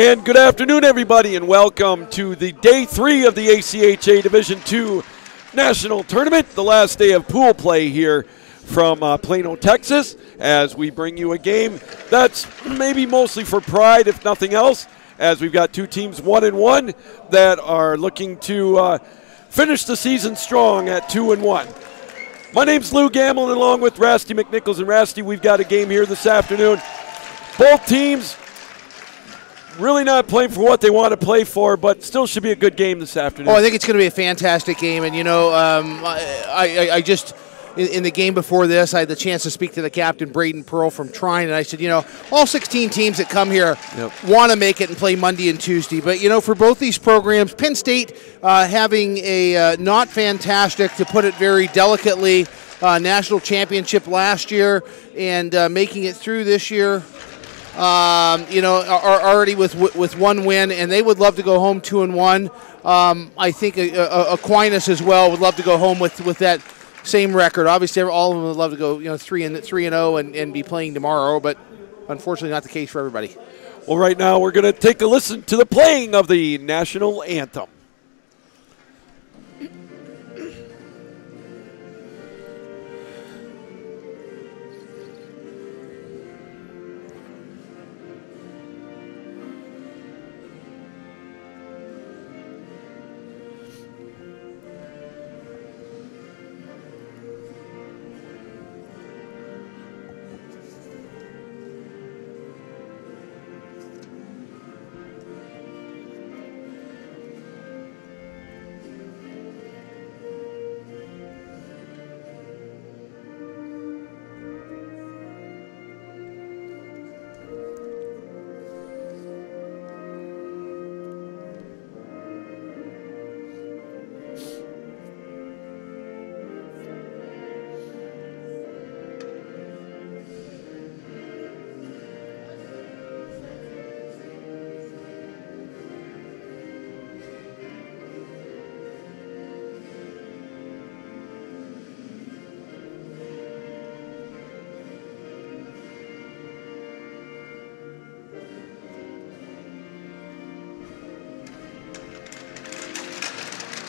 And good afternoon, everybody, and welcome to the day 3 of the ACHA Division II National Tournament, the last day of pool play here from Plano, Texas, as we bring you a game that's maybe mostly for pride, if nothing else, as we've got two teams 1-1 that are looking to finish the season strong at 2-1. My name's Lou Gamble, and along with Rasty McNichols. And Rasty, we've got a game here this afternoon. Both teams really not playing for what they want to play for, but still should be a good game this afternoon. Oh, I think it's going to be a fantastic game. And, you know, I just, in the game before this, I had the chance to speak to the captain, Braden Pearl from Trine, and I said, you know, all 16 teams that come here want to make it and play Monday and Tuesday. But, you know, for both these programs, Penn State having a not fantastic, to put it very delicately, national championship last year and making it through this year. You know, are already with one win, and they would love to go home 2-1. I think Aquinas as well would love to go home with that same record. Obviously, all of them would love to go, you know, 3-0 and be playing tomorrow, but unfortunately, not the case for everybody. Well, right now we're going to take a listen to the playing of the national anthem.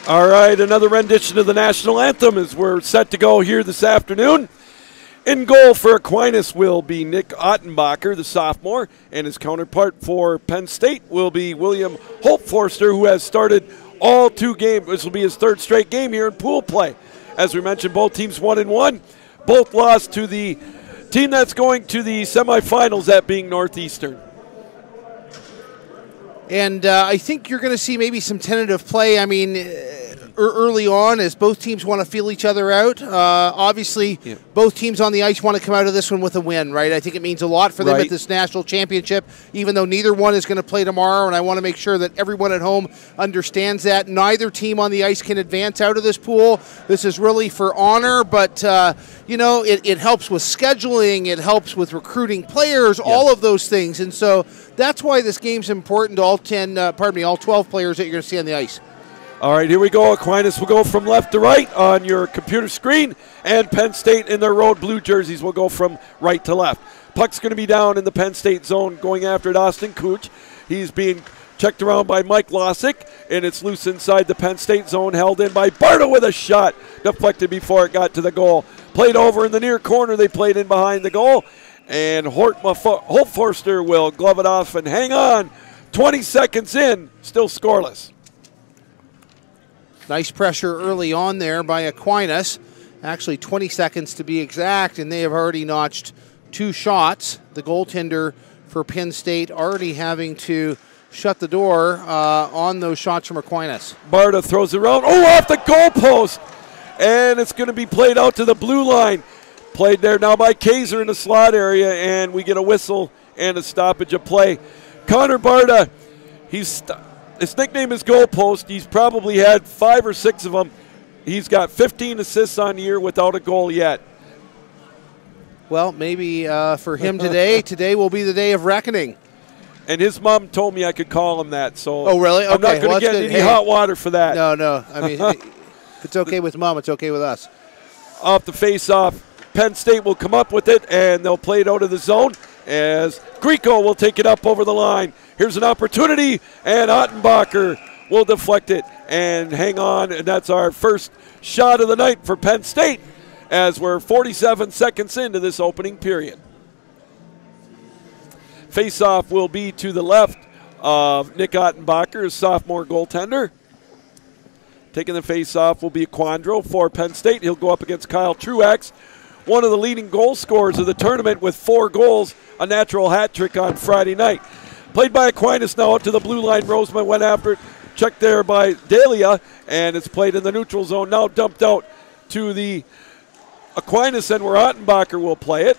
All right, another rendition of the national anthem as we're set to go here this afternoon. In goal for Aquinas will be Nick Ottenbacher, the sophomore, and his counterpart for Penn State will be William Holtforster, who has started all 2 games. This will be his 3rd straight game here in pool play. As we mentioned, both teams 1-1. Both lost to the team that's going to the semifinals, that being Northeastern. And I think you're going to see maybe some tentative play. I mean, early on, as both teams want to feel each other out. Obviously, both teams on the ice want to come out of this one with a win, right? I think it means a lot for them at this national championship, even though neither one is going to play tomorrow, and I want to make sure that everyone at home understands that. Neither team on the ice can advance out of this pool. This is really for honor, but, you know, it helps with scheduling. It helps with recruiting players, all of those things. And so that's why this game's important to all 12 players that you're going to see on the ice. All right, here we go. Aquinas will go from left to right on your computer screen, and Penn State in their road blue jerseys will go from right to left. Puck's going to be down in the Penn State zone, going after it, Austin Cooch. He's being checked around by Mike Lossick, and it's loose inside the Penn State zone, held in by Barta with a shot, deflected before it got to the goal. Played over in the near corner, they played in behind the goal, and Holtforster will glove it off and hang on. 20 seconds in, still scoreless. Nice pressure early on there by Aquinas. Actually 20 seconds to be exact, and they have already notched 2 shots. The goaltender for Penn State already having to shut the door on those shots from Aquinas. Barta throws it around. Oh, off the goalpost. And it's going to be played out to the blue line. Played there now by Kaiser in the slot area, and we get a whistle and a stoppage of play. Connor Barta, his nickname is Goalpost. He's probably had 5 or 6 of them. He's got 15 assists on the year without a goal yet. Well, maybe for him today will be the day of reckoning. And his mom told me I could call him that. So oh, really? Okay. I'm not going to get any hot water for that. No. I mean, if it's okay with Mom, it's okay with us. Off the face-off, Penn State will come up with it, and they'll play it out of the zone as Grieco will take it up over the line. Here's an opportunity, and Ottenbacher will deflect it and hang on, and that's our first shot of the night for Penn State as we're 47 seconds into this opening period. Face-off will be to the left of Nick Ottenbacher, sophomore goaltender. Taking the face-off will be Quandro for Penn State. He'll go up against Kyle Truax, one of the leading goal scorers of the tournament with 4 goals, a natural hat trick on Friday night. Played by Aquinas now out to the blue line. Rosema went after it, checked there by Dahlia, and it's played in the neutral zone. Now dumped out to the Aquinas end where Ottenbacher will play it.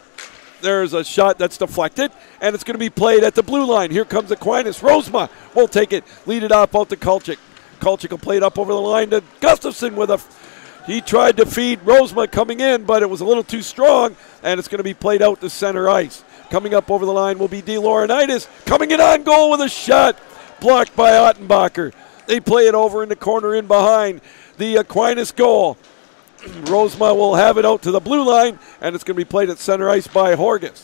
There's a shot that's deflected, and it's going to be played at the blue line. Here comes Aquinas. Rosema will take it, lead it off out to Kulchik. Kulchik will play it up over the line to Gustafson with a... He tried to feed Rosema coming in, but it was a little too strong, and it's going to be played out to center ice. Coming up over the line will be De Laurentiis, coming in on goal with a shot, blocked by Ottenbacher. They play it over in the corner in behind the Aquinas goal. Rosema will have it out to the blue line, and it's going to be played at center ice by Horgus.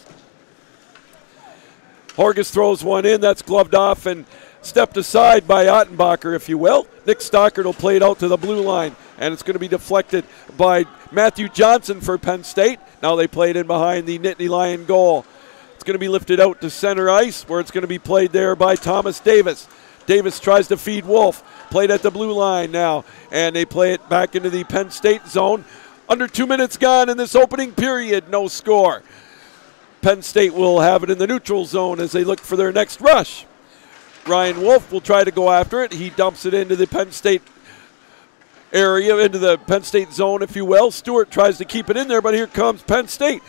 Horgus throws one in. That's gloved off and stepped aside by Ottenbacher, if you will. Nick Stockard will play it out to the blue line, and it's going to be deflected by Matthew Johnson for Penn State. Now they play it in behind the Nittany Lion goal. It's going to be lifted out to center ice, where it's going to be played there by Thomas Davis. Davis tries to feed Wolf. Played at the blue line now, and they play it back into the Penn State zone. Under 2 minutes gone in this opening period, no score. Penn State will have it in the neutral zone as they look for their next rush. Ryan Wolf will try to go after it. He dumps it into the Penn State area, into the Penn State zone, if you will. Stewart tries to keep it in there, but here comes Penn State.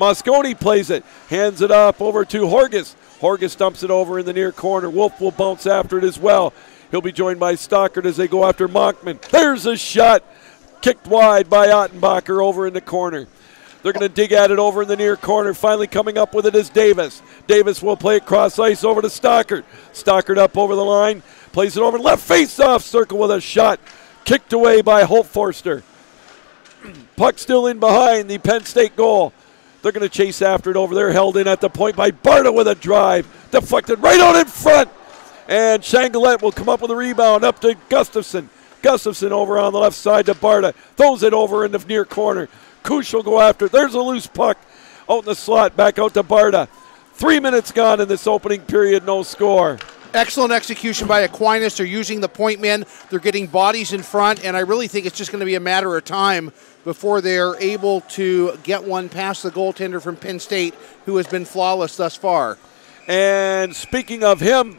Mosconi plays it, hands it up over to Horgus. Horgus dumps it over in the near corner. Wolf will bounce after it as well. He'll be joined by Stockard as they go after Monkman. There's a shot kicked wide by Ottenbacher over in the corner. They're going to dig at it over in the near corner. Finally coming up with it is Davis. Davis will play it cross ice over to Stockard. Stockard up over the line. Plays it over left face-off circle with a shot. Kicked away by Holtforster. Puck still in behind the Penn State goal. They're going to chase after it over there. Held in at the point by Barta with a drive. Deflected right out in front. And Changalet will come up with a rebound up to Gustafson. Gustafson over on the left side to Barta. Throws it over in the near corner. Kush will go after it. There's a loose puck out in the slot. Back out to Barta. 3 minutes gone in this opening period. No score. Excellent execution by Aquinas. They're using the point men. They're getting bodies in front, and I really think it's just going to be a matter of time before they're able to get one past the goaltender from Penn State, who has been flawless thus far. And speaking of him,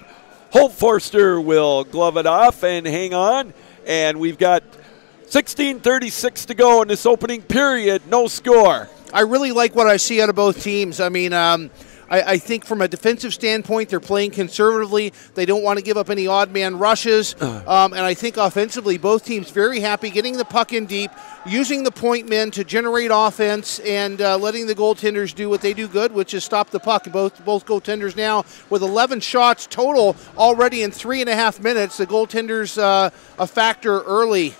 Holtforster will glove it off and hang on. And we've got 16:36 to go in this opening period. No score. I really like what I see out of both teams. I mean, I think from a defensive standpoint, they're playing conservatively. They don't want to give up any odd man rushes. And I think offensively, both teams very happy getting the puck in deep, using the point men to generate offense, and letting the goaltenders do what they do good, which is stop the puck. Both goaltenders now with 11 shots total already in 3.5 minutes. The goaltenders a factor early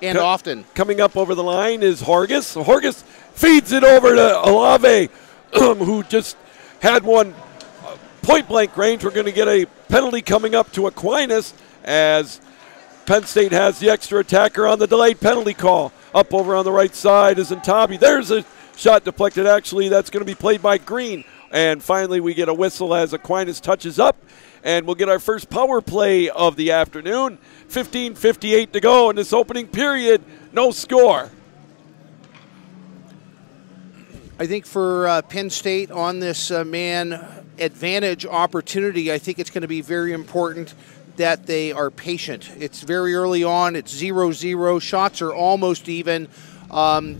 and often. Coming up over the line is Horgus. Horgus feeds it over to Olave, who just had one point-blank range. We're going to get a penalty coming up to Aquinas as Penn State has the extra attacker on the delayed penalty call. Up over on the right side is Ntabi. There's a shot deflected. Actually, that's going to be played by Green. And finally, we get a whistle as Aquinas touches up, and we'll get our first power play of the afternoon. 15:58 to go in this opening period. No score. I think for Penn State on this man advantage opportunity, I think it's going to be very important that they are patient. It's very early on. It's 0-0. Shots are almost even.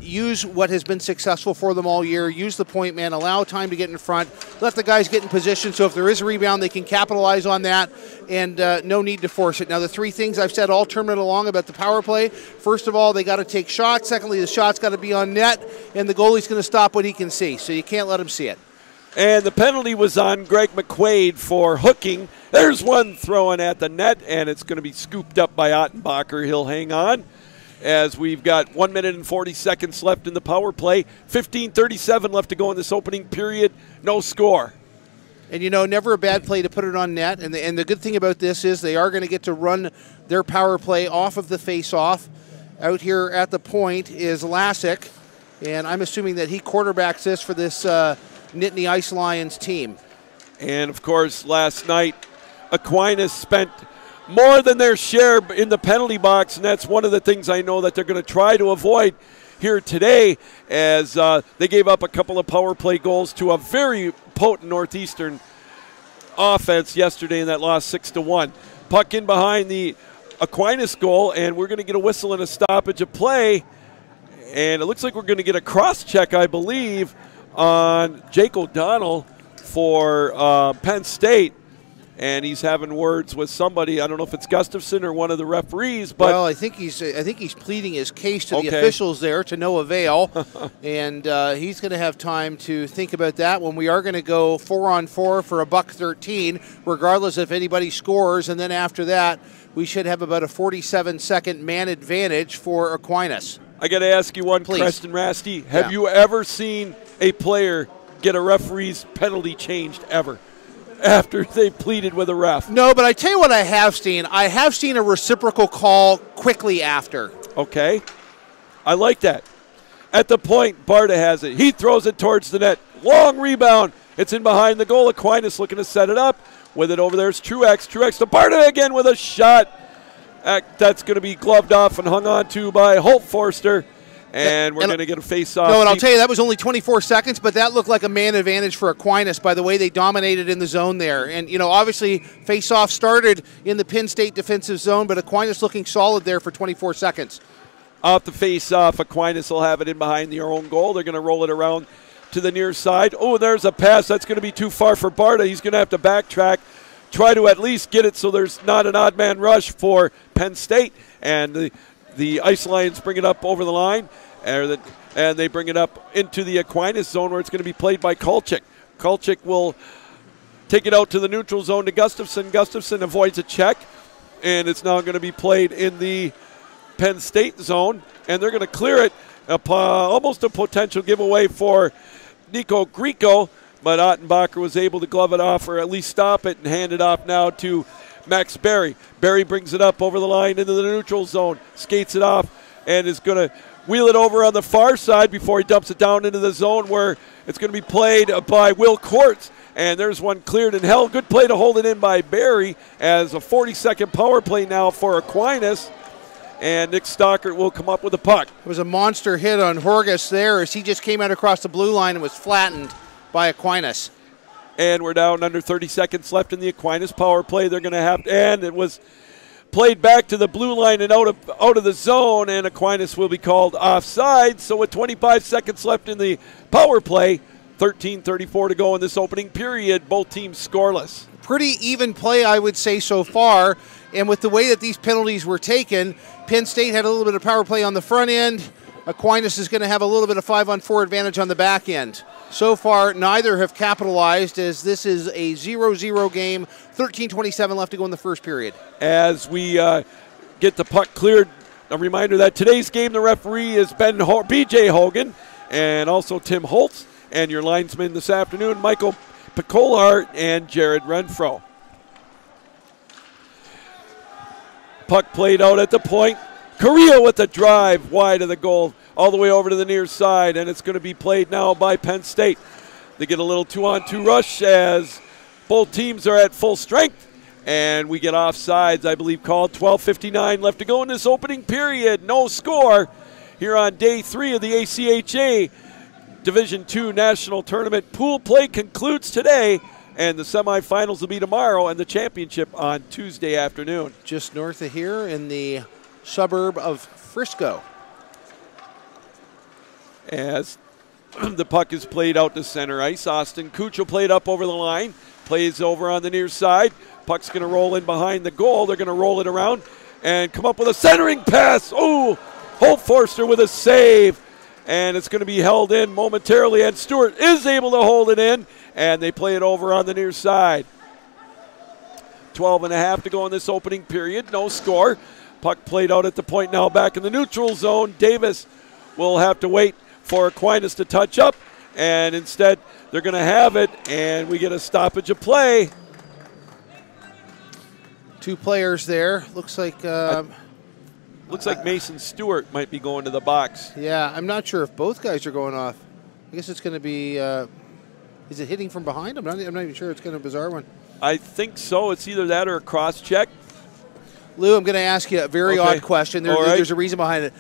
Use what has been successful for them all year. Use the point man. Allow time to get in front. Let the guys get in position so if there is a rebound, they can capitalize on that, and no need to force it. Now, the three things I've said all tournament along about the power play, first of all, they got to take shots. Secondly, the shot's got to be on net, and the goalie's going to stop what he can see, so you can't let him see it. And the penalty was on Greg McQuaid for hooking. There's one thrown at the net, and it's going to be scooped up by Ottenbacher. He'll hang on, as we've got 1 minute and 40 seconds left in the power play. 15:37 left to go in this opening period. No score. And, never a bad play to put it on net. And the good thing about this is they are going to get to run their power play off of the face-off. Out here at the point is Lassick, and I'm assuming that he quarterbacks this for this Nittany Ice Lions team. And, of course, last night, Aquinas spent more than their share in the penalty box, and that's one of the things I know that they're going to try to avoid here today, as they gave up a couple of power play goals to a very potent Northeastern offense yesterday, and that lost 6-1. Puck in behind the Aquinas goal, and we're going to get a whistle and a stoppage of play, and it looks like we're going to get a cross-check, I believe, on Jake O'Donnell for Penn State. And he's having words with somebody. I don't know if it's Gustafson or one of the referees, but well, I think he's pleading his case to the officials there to no avail, and he's going to have time to think about that. When we are going to go 4-on-4 for $1.13, regardless if anybody scores, and then after that, we should have about a 47-second man advantage for Aquinas. I got to ask you one, Preston Rasty. Have you ever seen a player get a referee's penalty changed ever after they pleaded with a ref? No, but I tell you what I have seen. I have seen a reciprocal call quickly after. Okay. I like that. At the point, Barta has it. He throws it towards the net. Long rebound. It's in behind the goal. Aquinas looking to set it up. With it over there is Truex. Truex to Barta again with a shot. That's going to be gloved off and hung on to by Holt Forster. And we're going to get a face-off. No, and I'll tell you, that was only 24 seconds, but that looked like a man advantage for Aquinas by the way they dominated in the zone there. And, obviously, face-off started in the Penn State defensive zone, but Aquinas looking solid there for 24 seconds. Off the face-off, Aquinas will have it in behind their own goal. They're going to roll it around to the near side. Oh, there's a pass. That's going to be too far for Barta. He's going to have to backtrack, try to at least get it so there's not an odd man rush for Penn State. And the Ice Lions bring it up over the line, and they bring it up into the Aquinas zone where it's going to be played by Kolchik. Kolchik will take it out to the neutral zone to Gustafson. Gustafson avoids a check, and it's now going to be played in the Penn State zone, and they're going to clear it. Almost a potential giveaway for Nico Grieco, but Ottenbacher was able to glove it off or at least stop it and hand it off now to Max Berry. Berry brings it up over the line into the neutral zone, skates it off, and is going to wheel it over on the far side before he dumps it down into the zone where it's going to be played by Will Quartz. And there's one cleared and held. Good play to hold it in by Berry as a 40-second power play now for Aquinas. And Nick Stockert will come up with the puck. It was a monster hit on Horgus there as he just came out across the blue line and was flattened by Aquinas. And we're down under 30 seconds left in the Aquinas power play. They're going to have to, and it was played back to the blue line and out of the zone, and Aquinas will be called offside. So with 25 seconds left in the power play, 13:34 to go in this opening period, both teams scoreless. Pretty even play, I would say, so far. And with the way that these penalties were taken, Penn State had a little bit of power play on the front end. Aquinas is going to have a little bit of 5-on-4 advantage on the back end. So far, neither have capitalized as this is a 0-0 game. 13:27 left to go in the first period. As we get the puck cleared, a reminder that today's game, the referee is B.J. Hogan and also Tim Holtz. And your linesmen this afternoon, Michael Picolart and Jared Renfro. Puck played out at the point. Correa with the drive wide of the goal, all the way over to the near side, and it's going to be played now by Penn State. They get a little 2-on-2 rush as both teams are at full strength, and we get offsides, I believe, called. 12:59 left to go in this opening period. No score here on day 3 of the ACHA Division II National Tournament. Pool play concludes today, and the semifinals will be tomorrow and the championship on Tuesday afternoon. Just north of here in the suburb of Frisco. As the puck is played out to center ice, Austin Cooch will play it up over the line, plays over on the near side. Puck's going to roll in behind the goal. They're going to roll it around and come up with a centering pass. Oh, Holt Forster with a save. And it's going to be held in momentarily, and Stewart is able to hold it in, and they play it over on the near side. 12:30 to go in this opening period. No score. Puck played out at the point now back in the neutral zone. Davis will have to wait for Aquinas to touch up, and instead they're going to have it, and we get a stoppage of play. 2 players there. Looks like Mason Stewart might be going to the box. Yeah, I'm not sure if both guys are going off. I guess it's going to be. Is it hitting from behind? I'm not even sure. It's kind of a bizarre one. I think so. It's either that or a cross check. Lou, I'm going to ask you a very odd question. All right. There's a reason behind it.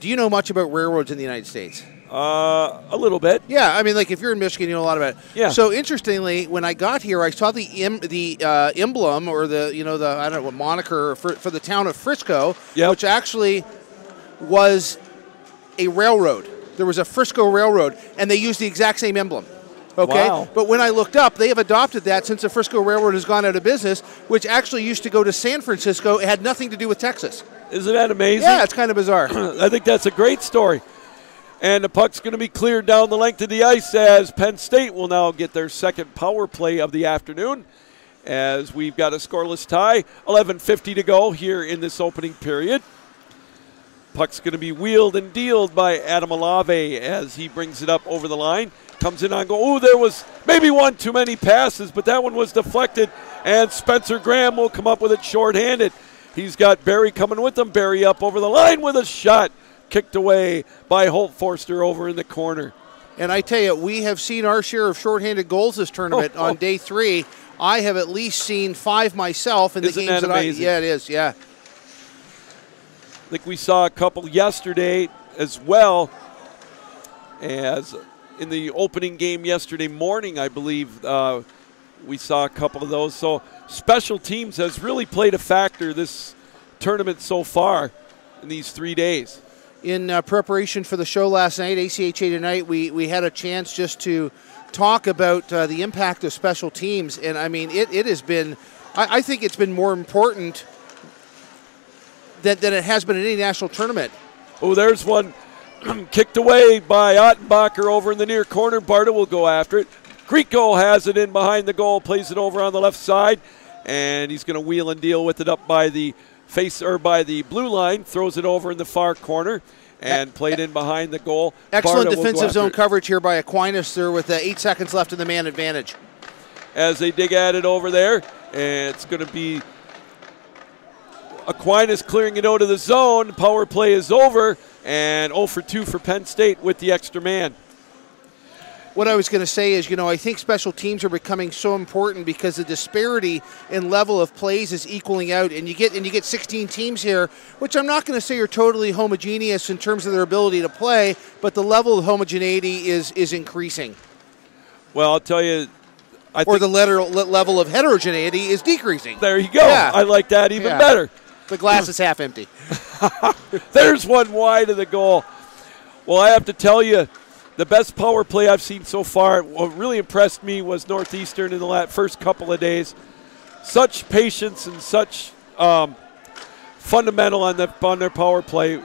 Do you know much about railroads in the United States? A little bit. Yeah, I mean, like if you're in Michigan, you know a lot about it. Yeah. So interestingly, when I got here, I saw the emblem or the I don't know what moniker for the town of Frisco, which actually was a railroad. There was a Frisco railroad, and they used the exact same emblem. Okay, wow. But when I looked up, they have adopted that since the Frisco Railroad has gone out of business, which actually used to go to San Francisco. It had nothing to do with Texas. Isn't that amazing? Yeah, it's kind of bizarre. I think that's a great story. And the puck's going to be cleared down the length of the ice as Penn State will now get their second power play of the afternoon, as we've got a scoreless tie. 11:50 to go here in this opening period. Puck's going to be wheeled and dealed by Adam Alave as he brings it up over the line. Comes in on goal. Oh, there was maybe one too many passes, but that one was deflected, and Spencer Graham will come up with it shorthanded. He's got Barry coming with him. Barry up over the line with a shot. Kicked away by Holt Forster over in the corner. And I tell you, we have seen our share of shorthanded goals this tournament on day 3. I have at least seen 5 myself in the games that amazing? Yeah, it is, yeah. I think we saw a couple yesterday as well, as in the opening game yesterday morning, I believe we saw a couple of those. So special teams has really played a factor this tournament so far in these 3 days. In preparation for the show last night, ACHA Tonight, we had a chance just to talk about the impact of special teams. And, I mean, it has been – I think it's been more important than it has been in any national tournament. Oh, there's one kicked away by Ottenbacher over in the near corner. Barta will go after it. Grieco has it in behind the goal, plays it over on the left side, and he's going to wheel and deal with it up by the by the blue line, throws it over in the far corner and played in behind the goal. Excellent defensive zone coverage here by Aquinas there with 8 seconds left in the man advantage. As they dig at it over there, and it's going to be Aquinas clearing it out of the zone. Power play is over, and 0 for 2 for Penn State with the extra man. What I was going to say is, I think special teams are becoming so important because the disparity in level of plays is equaling out, and you get 16 teams here, which I'm not going to say are totally homogeneous in terms of their ability to play, but the level of homogeneity is increasing. Well, I'll tell you, or the level of heterogeneity is decreasing. There you go. Yeah. I like that even better. The glass is half empty. There's one wide of the goal. Well, I have to tell you, the best power play I've seen so far, what really impressed me was Northeastern in the first couple of days. Such patience and such fundamental on their power play.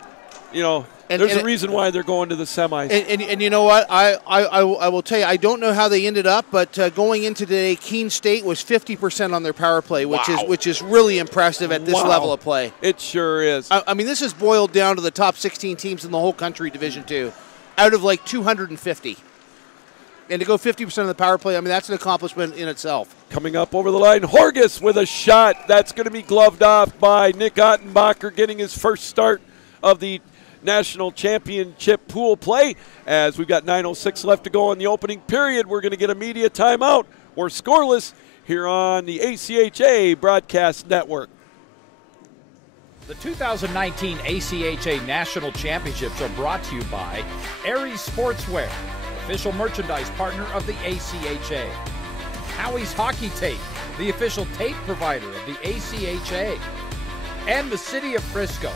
There's a reason why they're going to the semis. And you know what? I will tell you, I don't know how they ended up, but going into today, Keene State was 50% on their power play, which is really impressive at this level of play. It sure is. I mean, this is boiled down to the top 16 teams in the whole country, Division II. Out of like 250. And to go 50% of the power play, I mean, that's an accomplishment in itself. Coming up over the line, Horgus with a shot. That's going to be gloved off by Nick Ottenbacher, getting his first start of the National Championship pool play. As we've got 9:06 left to go in the opening period, we're going to get a media timeout. We're scoreless here on the ACHA Broadcast Network. The 2019 ACHA National Championships are brought to you by Aries Sportswear, official merchandise partner of the ACHA. Howie's Hockey Tape, the official tape provider of the ACHA. And the City of Frisco.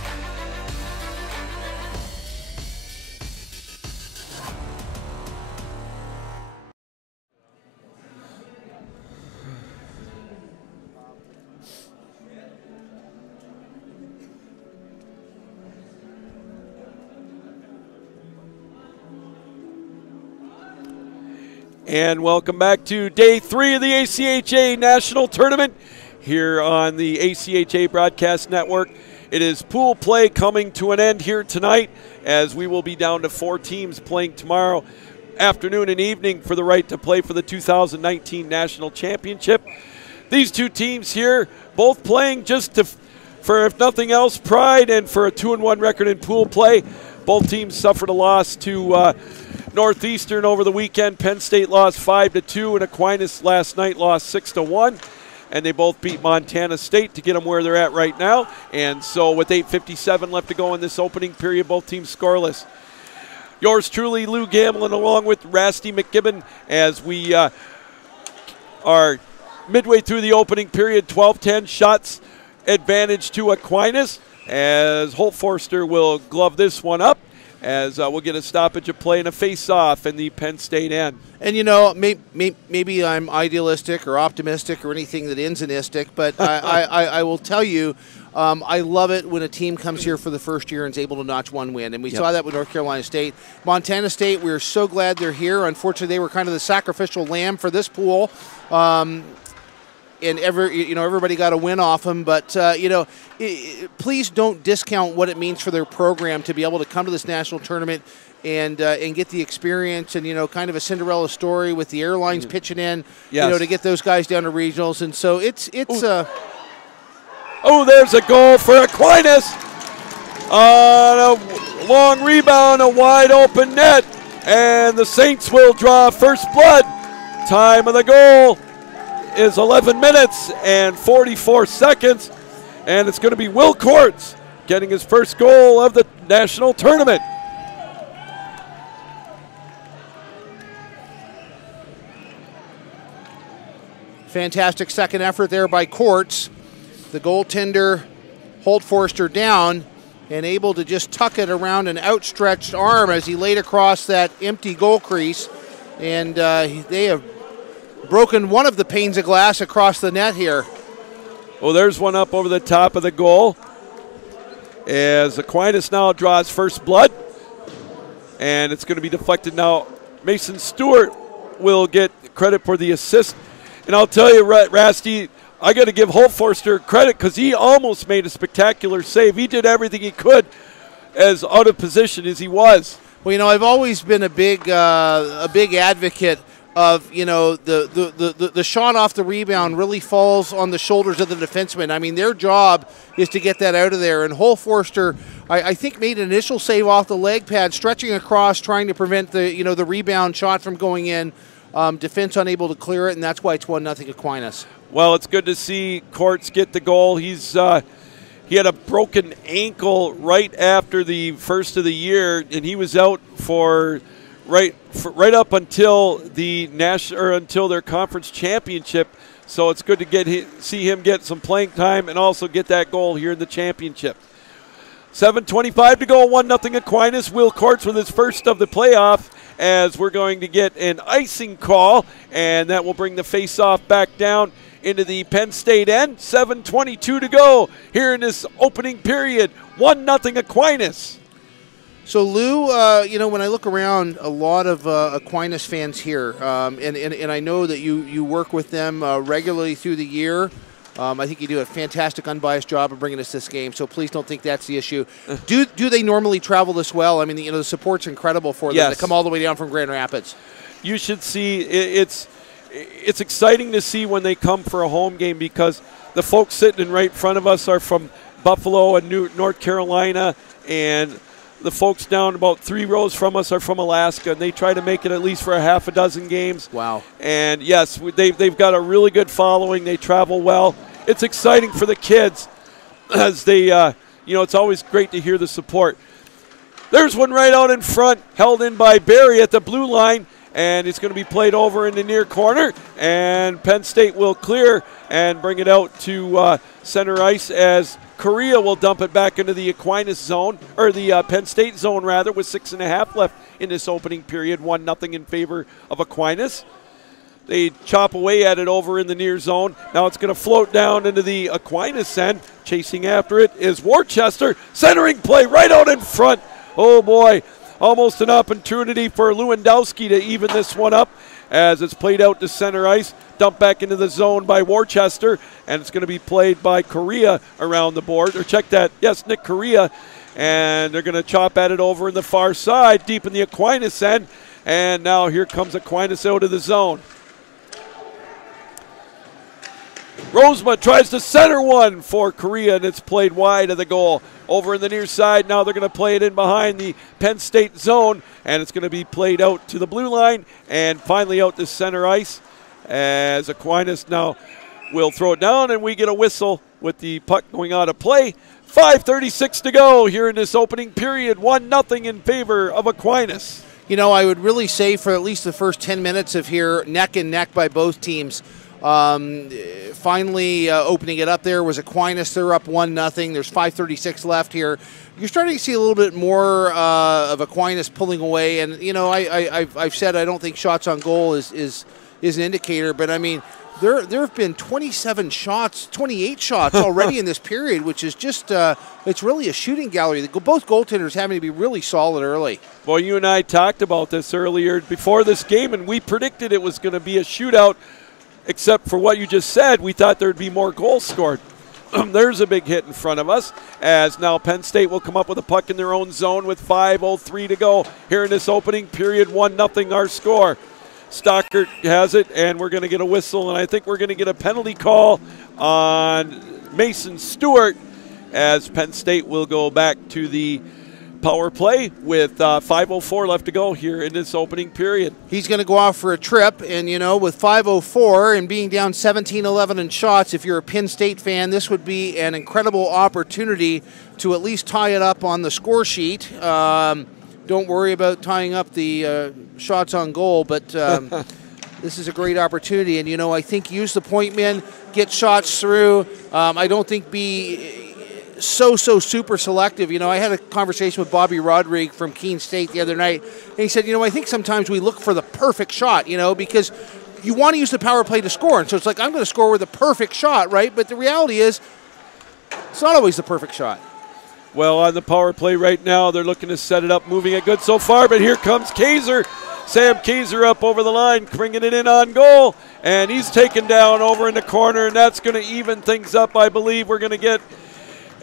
And welcome back to day 3 of the ACHA National Tournament here on the ACHA Broadcast Network. It is pool play coming to an end here tonight, as we will be down to 4 teams playing tomorrow afternoon and evening for the right to play for the 2019 National Championship. These two teams here both playing just for, if nothing else, pride and for a 2-1 record in pool play. Both teams suffered a loss to Northeastern over the weekend. Penn State lost 5-2, and Aquinas last night lost 6-1. And they both beat Montana State to get them where they're at right now. And so with 8:57 left to go in this opening period, both teams scoreless. Yours truly, Lou Gamblin, along with Rasty McGibbon, as we are midway through the opening period. 12-10 shots advantage to Aquinas, as Holt Forster will glove this one up, as we'll get a stoppage of play and a face-off in the Penn State end. And, you know, maybe I'm idealistic or optimistic or anything that ends in istic, but I will tell you, I love it when a team comes here for the first year and is able to notch one win. And we saw that with North Carolina State. Montana State, we're so glad they're here. Unfortunately, they were kind of the sacrificial lamb for this pool. And everybody got a win off them. But, please don't discount what it means for their program to be able to come to this national tournament and get the experience and, kind of a Cinderella story with the airlines pitching in, to get those guys down to regionals. And so it's Oh, there's a goal for Aquinas. On a long rebound, a wide open net. And the Saints will draw first blood. Time of the goal is 11 minutes and 44 seconds. And it's going to be Will Courts getting his first goal of the national tournament. Fantastic second effort there by Courts. The goaltender, Holt Forster, down and able to just tuck it around an outstretched arm as he laid across that empty goal crease. And they have broken one of the panes of glass across the net here. Well, there's one up over the top of the goal, as Aquinas now draws first blood. And it's going to be deflected now. Mason Stewart will get credit for the assist. And I'll tell you, Rasty, I got to give Holt Forster credit because he almost made a spectacular save. He did everything he could, as out of position as he was. Well, I've always been a big advocate of, the shot off the rebound really falls on the shoulders of the defenseman. I mean, their job is to get that out of there. And Holt Forster, I think, made an initial save off the leg pad, stretching across, trying to prevent the rebound shot from going in. Defense unable to clear it, and that's why it's 1-0 Aquinas. Well, it's good to see Courts get the goal. He had a broken ankle right after the first of the year, and he was out for right up until the until their conference championship. So it's good to see him get some playing time and also get that goal here in the championship. 7:25 to go, 1-0 Aquinas. Will Courts with his first of the playoff, as we're going to get an icing call, and that will bring the face-off back down into the Penn State end. 7:22 to go here in this opening period. 1-0 Aquinas. So, Lou, when I look around, a lot of Aquinas fans here, and I know that you work with them regularly through the year. I think you do a fantastic, unbiased job of bringing us this game, so please don't think that's the issue. Do they normally travel this well? I mean, the support's incredible for them. Yes. To come all the way down from Grand Rapids. You should see, it's exciting to see when they come for a home game, because the folks sitting right in front of us are from Buffalo and North Carolina, and the folks down about 3 rows from us are from Alaska, and they try to make it at least for a half a dozen games. Wow. And, yes, they've got a really good following. They travel well. It's exciting for the kids, as they, it's always great to hear the support. There's one right out in front, held in by Barry at the blue line, and it's going to be played over in the near corner, and Penn State will clear and bring it out to center ice, as Korea will dump it back into the Aquinas zone, or the Penn State zone, rather, with 6.5 left in this opening period. 1-0 in favor of Aquinas. They chop away at it over in the near zone. Now it's going to float down into the Aquinas end. Chasing after it is Worcester. Centering play right out in front. Oh, boy. Almost an opportunity for Lewandowski to even this one up, as it's played out to center ice. Dumped back into the zone by Worcester, and it's going to be played by Korea around the board. Or check that. Yes, Nick Korea. And they're going to chop at it over in the far side, deep in the Aquinas end. And now here comes Aquinas out of the zone. Rosema tries to center one for Korea, and it's played wide of the goal. Over in the near side, now they're going to play it in behind the Penn State zone, and it's going to be played out to the blue line and finally out to center ice as Aquinas now will throw it down, and we get a whistle with the puck going out of play. 5:36 to go here in this opening period. 1-0 in favor of Aquinas. You know, I would really say for at least the first 10 minutes of here, neck and neck by both teams. Finally opening it up there was Aquinas. They're up 1-0. There's 5:36 left here. You're starting to see a little bit more of Aquinas pulling away. And, you know, I've said I don't think shots on goal is an indicator. But, I mean, there have been 28 shots already in this period, which is just it's really a shooting gallery. Both goaltenders having to be really solid early. Well, you and I talked about this earlier before this game, and we predicted it was going to be a shootout. Except for what you just said, we thought there'd be more goals scored. There's a big hit in front of us, as now Penn State will come up with a puck in their own zone with 5:03 to go here in this opening period. 1-0 our score. Stockert has it, and we're going to get a whistle, and I think we're going to get a penalty call on Mason Stewart, as Penn State will go back to the power play with 5:04 left to go here in this opening period. He's going to go off for a trip, and, you know, with 5:04 and being down 17-11 in shots, if you're a Penn State fan, this would be an incredible opportunity to at least tie it up on the score sheet. Don't worry about tying up the shots on goal, but this is a great opportunity. And, you know, I think use the point men, get shots through. I don't think be so super selective. You know, I had a conversation with Bobby Rodrigue from Keene State the other night, and he said, you know, I think sometimes we look for the perfect shot, you know, because you want to use the power play to score. And so it's like, I'm going to score with a perfect shot, right? But the reality is, it's not always the perfect shot. Well, on the power play right now, they're looking to set it up, moving it good so far, but here comes Kaiser. Sam Kaiser up over the line, bringing it in on goal, and he's taken down over in the corner, and that's going to even things up. I believe we're going to get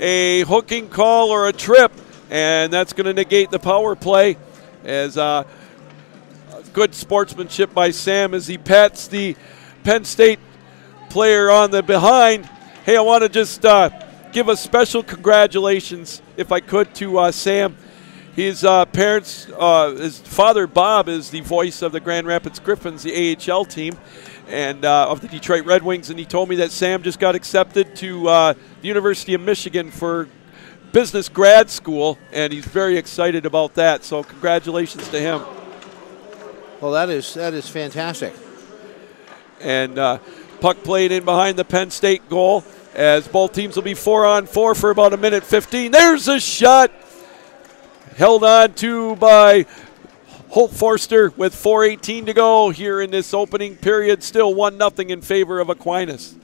a hooking call or a trip, and that's going to negate the power play, as good sportsmanship by Sam as he pats the Penn State player on the behind. Hey, I want to just give a special congratulations, if I could, to Sam. His parents, his father, Bob, is the voice of the Grand Rapids Griffins, the AHL team, and of the Detroit Red Wings, and he told me that Sam just got accepted to the University of Michigan for business grad school, and he's very excited about that, so congratulations to him. Well, that is fantastic. And puck played in behind the Penn State goal, as both teams will be 4-on-4 for about 1:15. There's a shot held on to by Holt Forster with 4:18 to go here in this opening period. Still 1-0 in favor of Aquinas.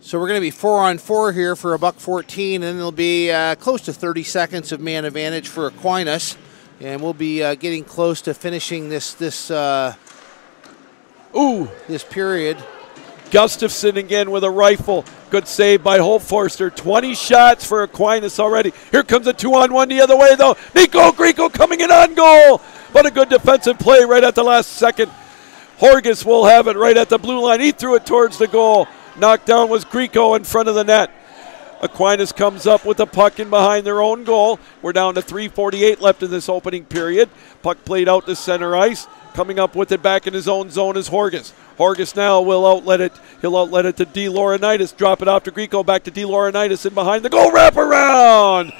So we're going to be 4-on-4 here for $1.14, and it'll be close to 30 seconds of man advantage for Aquinas, and we'll be getting close to finishing this period. Gustafson again with a rifle. Good save by Holt Forster. 20 shots for Aquinas already. Here comes a 2-on-1 the other way, though. Nico Grieco coming in on goal. But a good defensive play right at the last second. Horgus will have it right at the blue line. He threw it towards the goal. Knocked down was Grieco in front of the net. Aquinas comes up with the puck in behind their own goal. We're down to 3:48 left in this opening period. Puck played out to center ice. Coming up with it back in his own zone is Horgus. Horgus now will outlet it. He'll outlet it to D. Laurinaitis. Drop it off to Grieco. Back to D. Laurinaitis in behind the goal. Wrap around.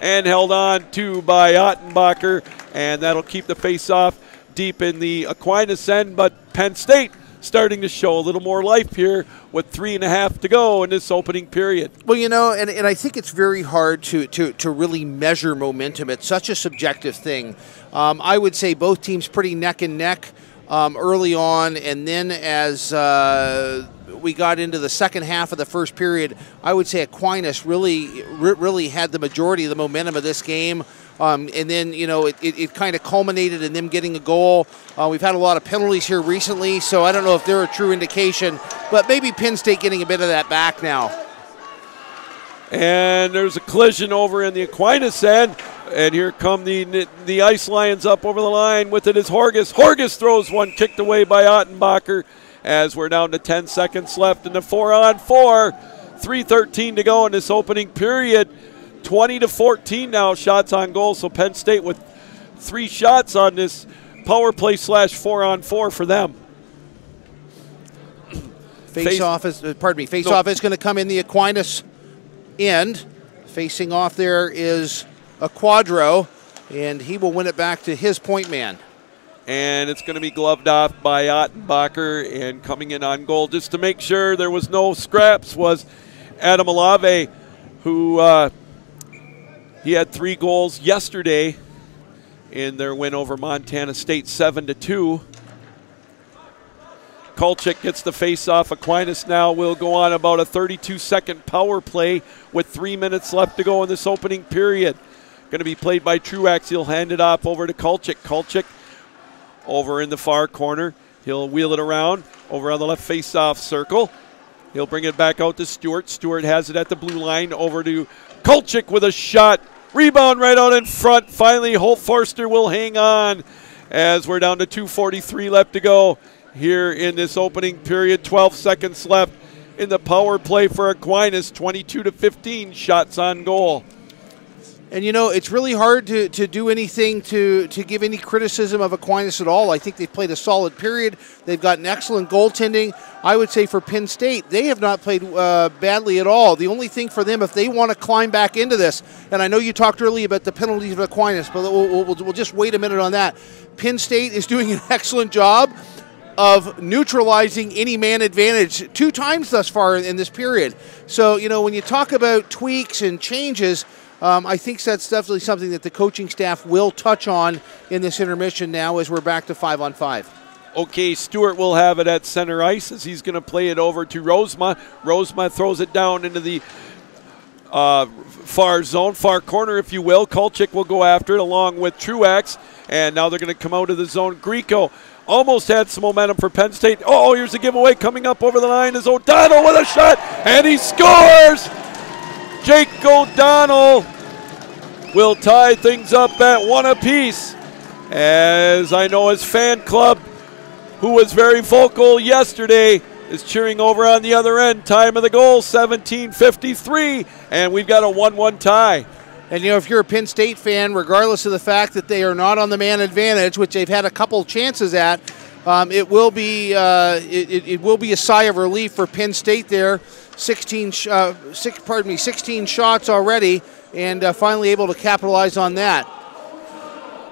And held on to by Ottenbacher. And that'll keep the face-off deep in the Aquinas end. But Penn State starting to show a little more life here with 3.5 to go in this opening period. Well, you know, and I think it's very hard to really measure momentum. It's such a subjective thing. I would say both teams pretty neck and neck early on, and then as we got into the second half of the first period, I would say Aquinas really had the majority of the momentum of this game. And then, you know, it kind of culminated in them getting a goal. We've had a lot of penalties here recently, so I don't know if they're a true indication, but maybe Penn State getting a bit of that back now. And there's a collision over in the Aquinas end. And here come the Ice Lions up over the line. With it is Horgus. Horgus throws one, kicked away by Ottenbacher, as we're down to 10 seconds left in the 4-on-4. 3:13 to go in this opening period. 20-14 now, shots on goal. So Penn State with 3 shots on this power play / 4-on-4 for them. Face-off is going to come in the Aquinas end. Facing off there is a Quadro, and he will win it back to his point man. And it's going to be gloved off by Ottenbacher, and coming in on goal just to make sure there was no scraps was Adam Alave, who he had 3 goals yesterday in their win over Montana State 7-2. Kulchik gets the face-off. Aquinas now will go on about a 32-second power play with 3 minutes left to go in this opening period. Going to be played by Truax. He'll hand it off over to Kulchik. Kulchik over in the far corner. He'll wheel it around over on the left face-off circle. He'll bring it back out to Stewart. Stewart has it at the blue line over to Kulchik with a shot. Rebound right out in front. Finally, Holt Forster will hang on as we're down to 2:43 left to go here in this opening period. 12 seconds left in the power play for Aquinas. 22-15 shots on goal. And, you know, it's really hard to do anything to give any criticism of Aquinas at all. I think they've played a solid period. They've got an excellent goaltending. I would say for Penn State, they have not played badly at all. The only thing for them, if they want to climb back into this, and I know you talked earlier about the penalties of Aquinas, but we'll just wait a minute on that. Penn State is doing an excellent job of neutralizing any man advantage 2 times thus far in this period. So, you know, when you talk about tweaks and changes, I think that's definitely something that the coaching staff will touch on in this intermission now as we're back to 5-on-5. Okay, Stewart will have it at center ice as he's going to play it over to Rosema. Rosema throws it down into the far zone, far corner, if you will. Kulchik will go after it along with Truax, and now they're going to come out of the zone. Grieco almost had some momentum for Penn State. Oh, here's a giveaway. Coming up over the line is O'Donnell with a shot, and he scores! Jake O'Donnell will tie things up at 1 apiece, as I know his fan club, who was very vocal yesterday, is cheering over on the other end. Time of the goal, 17:53, and we've got a 1-1 tie. And, you know, if you're a Penn State fan, regardless of the fact that they are not on the man advantage, which they've had a couple chances at, it will be a sigh of relief for Penn State there. 16 shots already, and finally able to capitalize on that.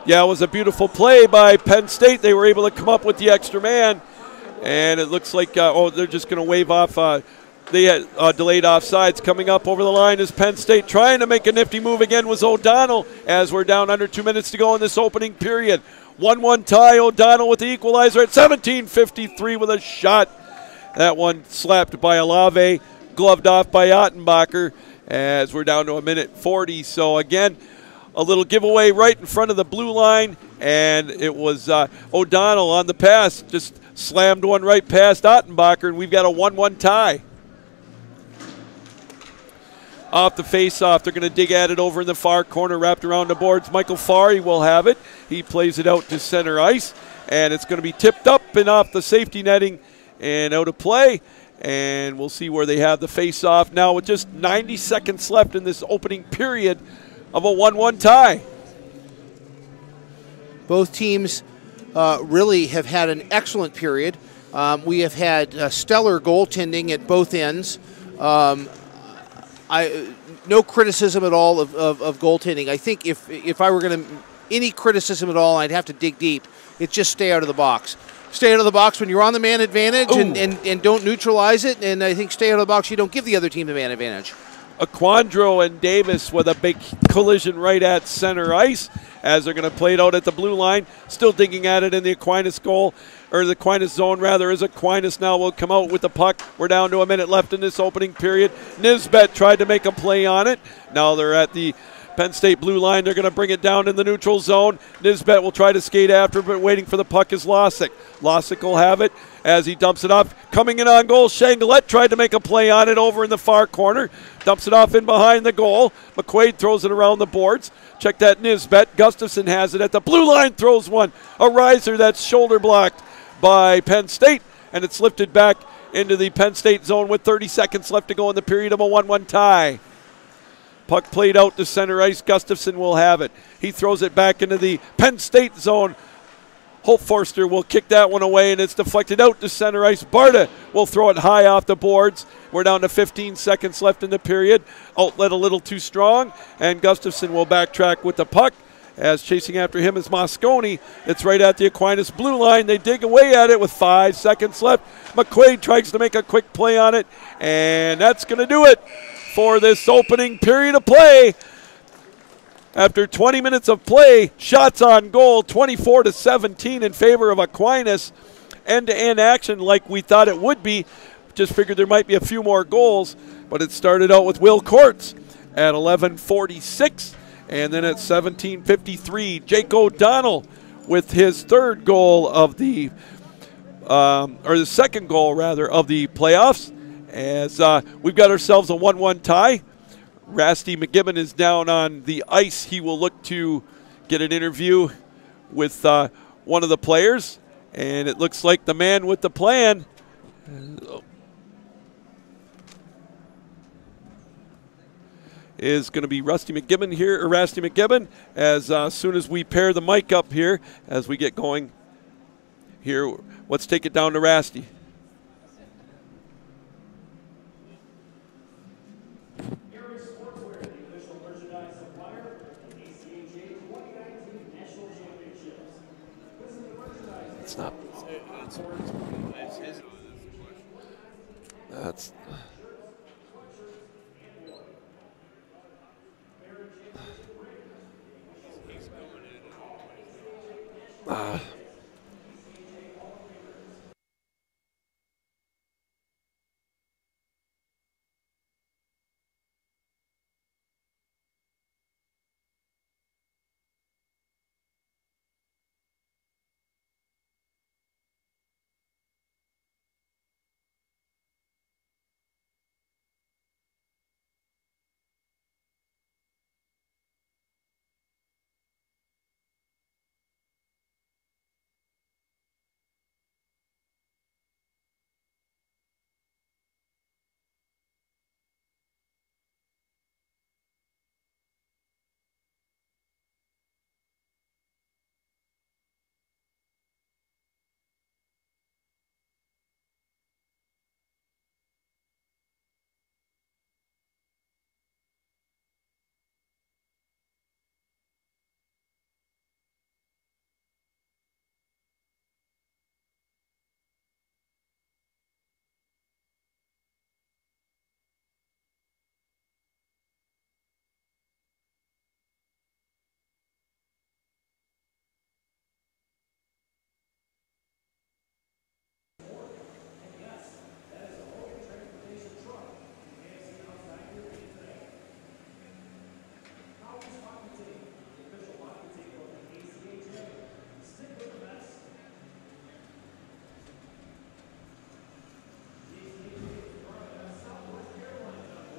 Yeah, it was a beautiful play by Penn State. They were able to come up with the extra man, and it looks like, they're just going to wave off. They had delayed offsides. Coming up over the line is Penn State. Trying to make a nifty move again was O'Donnell, as we're down under 2 minutes to go in this opening period. 1-1 tie. O'Donnell with the equalizer at 17:53 with a shot. That one slapped by Alave, gloved off by Ottenbacher, as we're down to 1:40. So again, a little giveaway right in front of the blue line, and it was O'Donnell on the pass, just slammed one right past Ottenbacher, and we've got a 1-1 tie. Off the face-off, they're going to dig at it over in the far corner, wrapped around the boards. Michael Farry will have it. He plays it out to center ice, and it's going to be tipped up and off the safety netting and out of play. And we'll see where they have the face-off now with just 90 seconds left in this opening period of a 1-1 tie. Both teams really have had an excellent period. We have had stellar goaltending at both ends. No criticism at all of goaltending. I think if I were going to any criticism at all, I'd have to dig deep. It's just stay out of the box. Stay out of the box when you're on the man advantage and don't neutralize it. And I think stay out of the box, you don't give the other team the man advantage. Aquandro and Davis with a big collision right at center ice as they're going to play it out at the blue line. Still digging at it in the Aquinas goal, or the Aquinas zone rather, as Aquinas now will come out with the puck. We're down to a minute left in this opening period. Nisbet tried to make a play on it. Now they're at the Penn State blue line. They're going to bring it down in the neutral zone. Nisbet will try to skate after, but waiting for the puck is Losick. Losick will have it as he dumps it off. Coming in on goal, Shangalette tried to make a play on it over in the far corner. Dumps it off in behind the goal. McQuaid throws it around the boards. Check that Nisbet. Gustafson has it at the blue line, throws one. A riser that's shoulder blocked by Penn State, and it's lifted back into the Penn State zone with 30 seconds left to go in the period of a 1-1 tie. Puck played out to center ice. Gustafson will have it. He throws it back into the Penn State zone. Holtforster will kick that one away, and it's deflected out to center ice. Barta will throw it high off the boards. We're down to 15 seconds left in the period. Outlet a little too strong, and Gustafson will backtrack with the puck. As chasing after him is Mosconi. It's right at the Aquinas blue line. They dig away at it with 5 seconds left. McQuaid tries to make a quick play on it, and that's going to do it for this opening period of play. After 20 minutes of play, shots on goal, 24-17 in favor of Aquinas. End-to-end action like we thought it would be. Just figured there might be a few more goals, but it started out with Will Courts at 11:46, and then at 17:53, Jake O'Donnell with his third goal of the, or the second goal rather, of the playoffs. As we've got ourselves a 1-1 tie. Rasty McGibbon is down on the ice. He will look to get an interview with one of the players, and it looks like the man with the plan is going to be Rusty McGibbon here, or Rasty McGibbon, as soon as we pair the mic up here as we get going here. Let's take it down to Rasty. It's not. That's.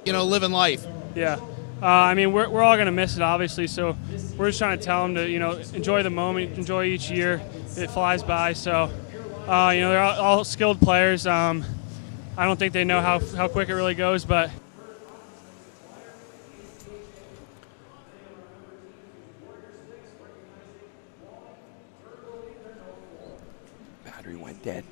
You know, living life. Yeah. I mean, we're all going to miss it, obviously, so we're just trying to tell them to, you know, enjoy the moment, enjoy each year. It flies by, so, you know, they're all skilled players. I don't think they know how quick it really goes, but. Battery went dead.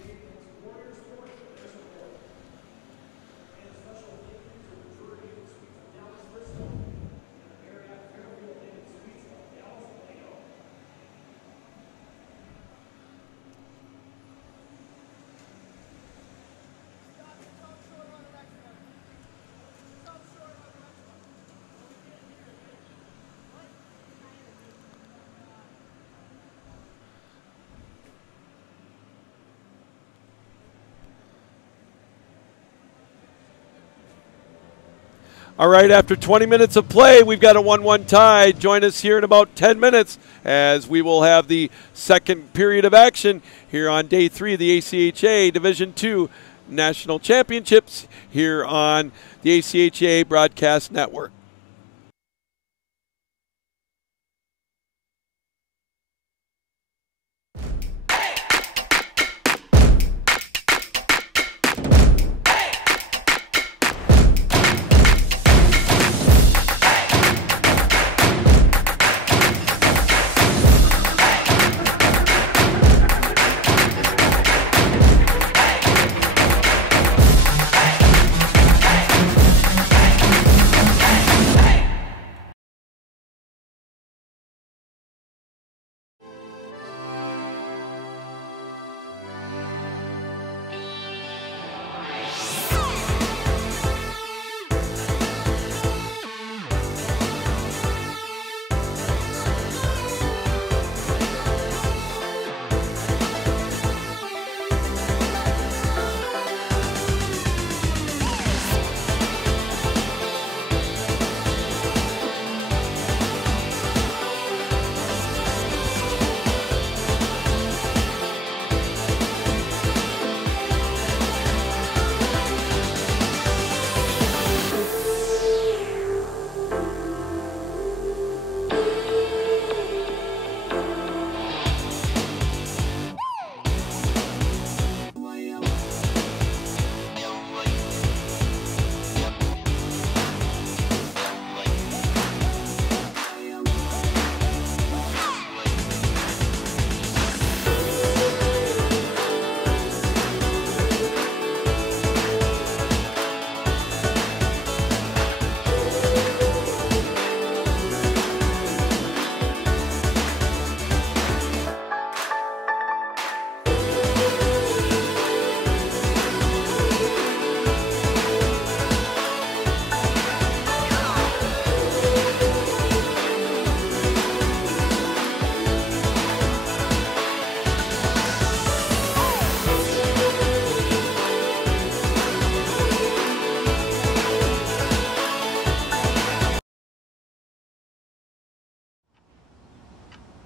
All right, after 20 minutes of play, we've got a 1-1 tie. Join us here in about 10 minutes as we will have the second period of action here on day 3 of the ACHA Division II National Championships here on the ACHA Broadcast Network.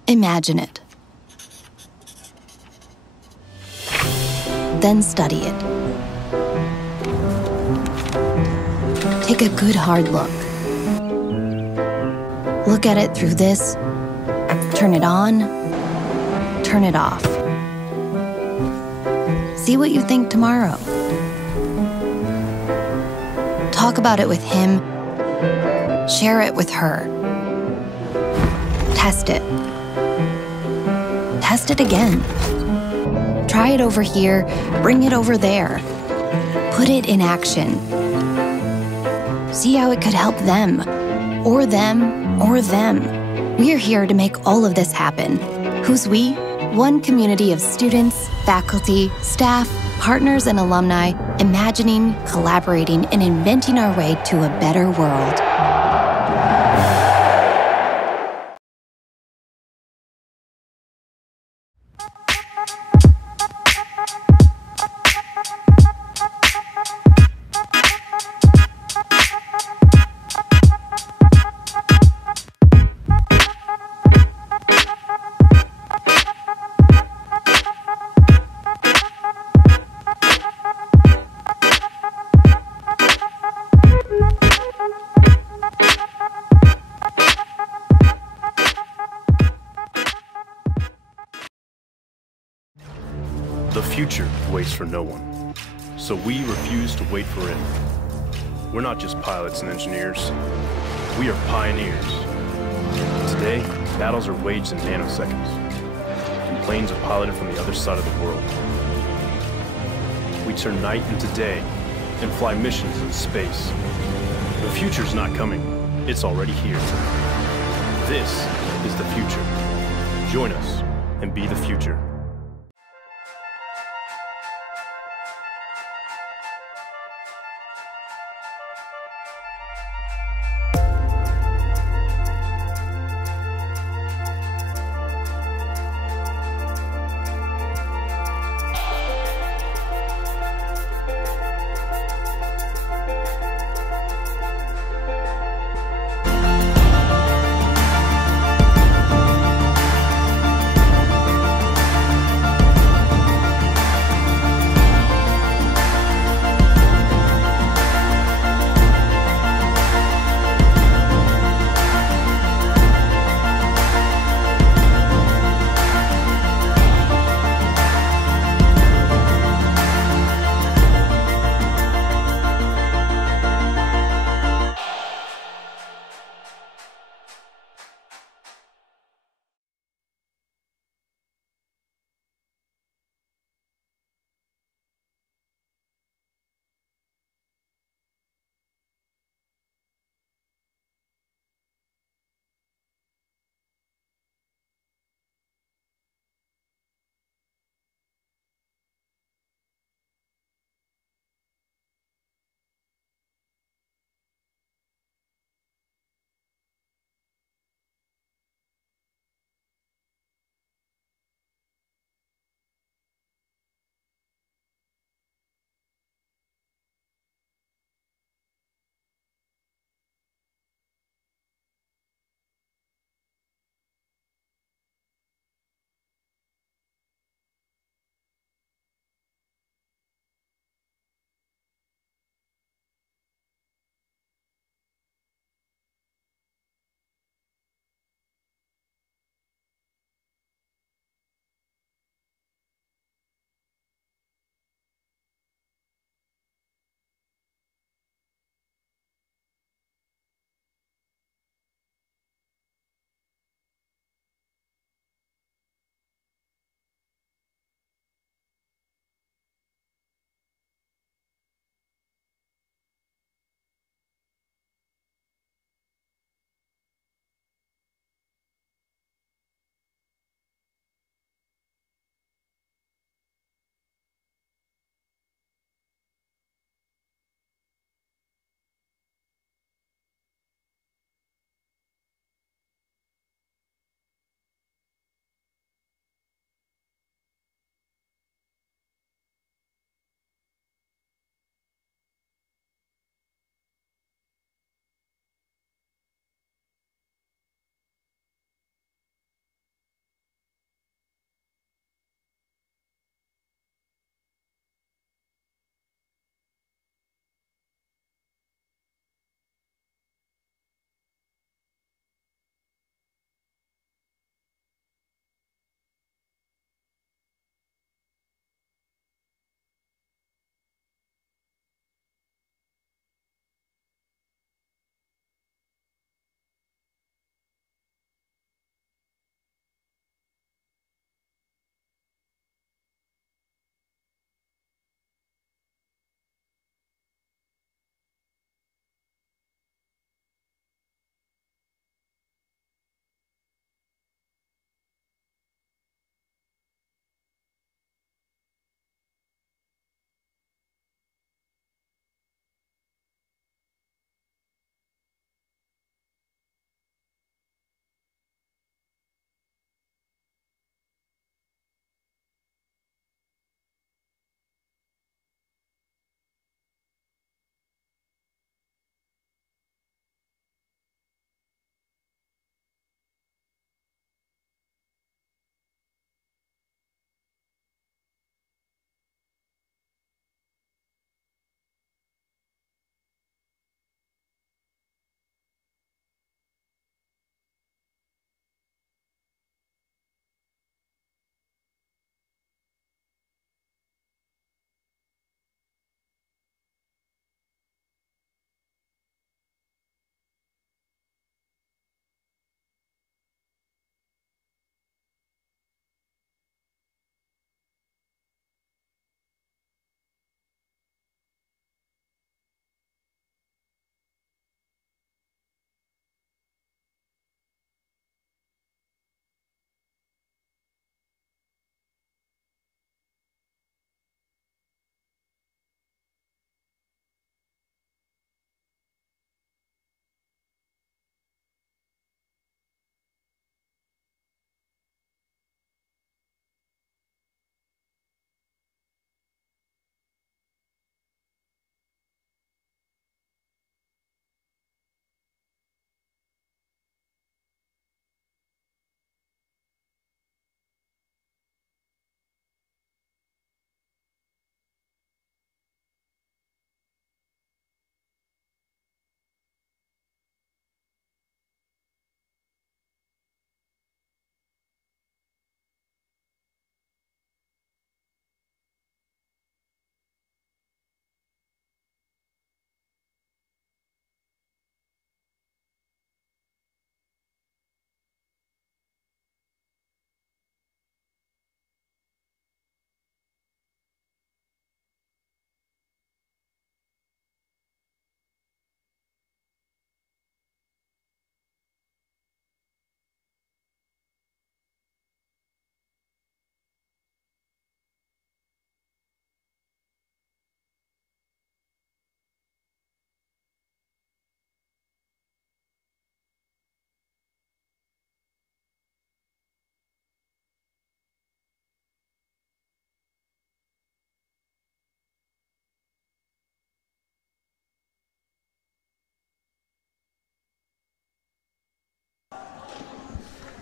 Imagine it. Then study it. Take a good hard look. Look at it through this, turn it on, turn it off. See what you think tomorrow. Talk about it with him, share it with her. Test it. Test it again. Try it over here, bring it over there. Put it in action. See how it could help them, or them, or them. We're here to make all of this happen. Who's we? One community of students, faculty, staff, partners, and alumni imagining, collaborating, and inventing our way to a better world. The future waits for no one, so we refuse to wait for it. We're not just pilots and engineers, we are pioneers. Today, battles are waged in nanoseconds, and planes are piloted from the other side of the world. We turn night into day and fly missions in space. The future's not coming, it's already here. This is the future. Join us and be the future.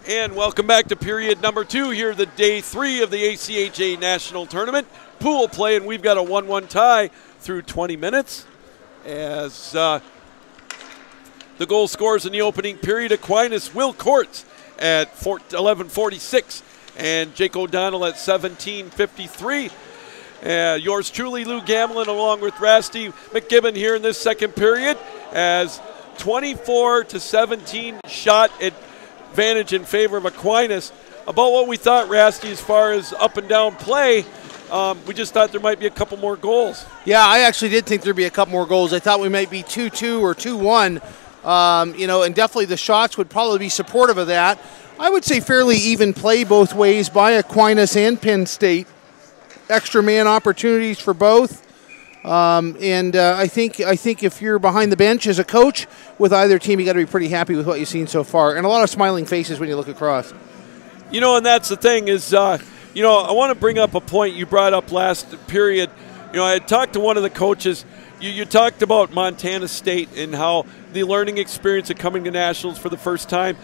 And welcome back to period number 2 here, the day 3 of the ACHA National Tournament. Pool play, and we've got a 1-1 tie through 20 minutes. As the goal scorers in the opening period, Aquinas, Will Courts at 11:46, and Jake O'Donnell at 17:53. Yours truly, Lou Gamlin, along with Rasty McGibbon here in this second period, as 24-17 shot advantage in favor of Aquinas. About what we thought, Rasty, as far as up and down play. We just thought there might be a couple more goals. Yeah, I actually did think there'd be a couple more goals. I thought we might be 2-2 or 2-1, and definitely the shots would probably be supportive of that. I would say fairly even play both ways by Aquinas and Penn State. Extra man opportunities for both. I think if you're behind the bench as a coach with either team, you got to be pretty happy with what you've seen so far. And a lot of smiling faces when you look across. And that's the thing is, I want to bring up a point you brought up last period. I had talked to one of the coaches. You talked about Montana State and how the learning experience of coming to nationals for the first time.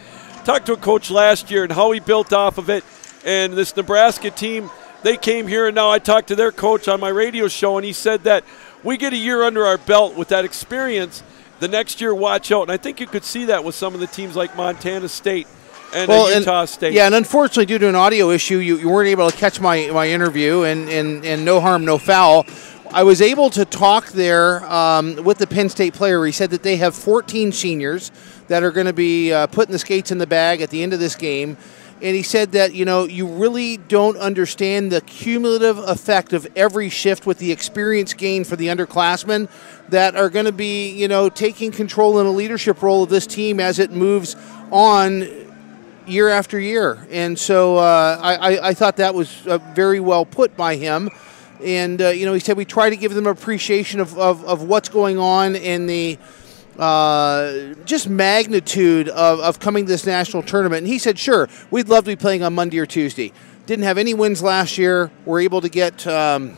Talked to a coach last year and how he built off of it. And this Nebraska team, they came here, and now I talked to their coach on my radio show, and he said that we get a year under our belt with that experience. The next year, watch out. And I think you could see that with some of the teams like Montana State and Utah State. Yeah, and unfortunately, due to an audio issue, you weren't able to catch my interview, and no harm, no foul. I was able to talk there with the Penn State player. He said that they have 14 seniors that are going to be putting the skates in the bag at the end of this game. And he said that, you really don't understand the cumulative effect of every shift with the experience gained for the underclassmen that are going to be, taking control in a leadership role of this team as it moves on year after year. And so I thought that was very well put by him. And, he said we try to give them appreciation of what's going on in the just magnitude of coming to this national tournament. And he said, sure, we'd love to be playing on Monday or Tuesday. Didn't have any wins last year. We're able to get a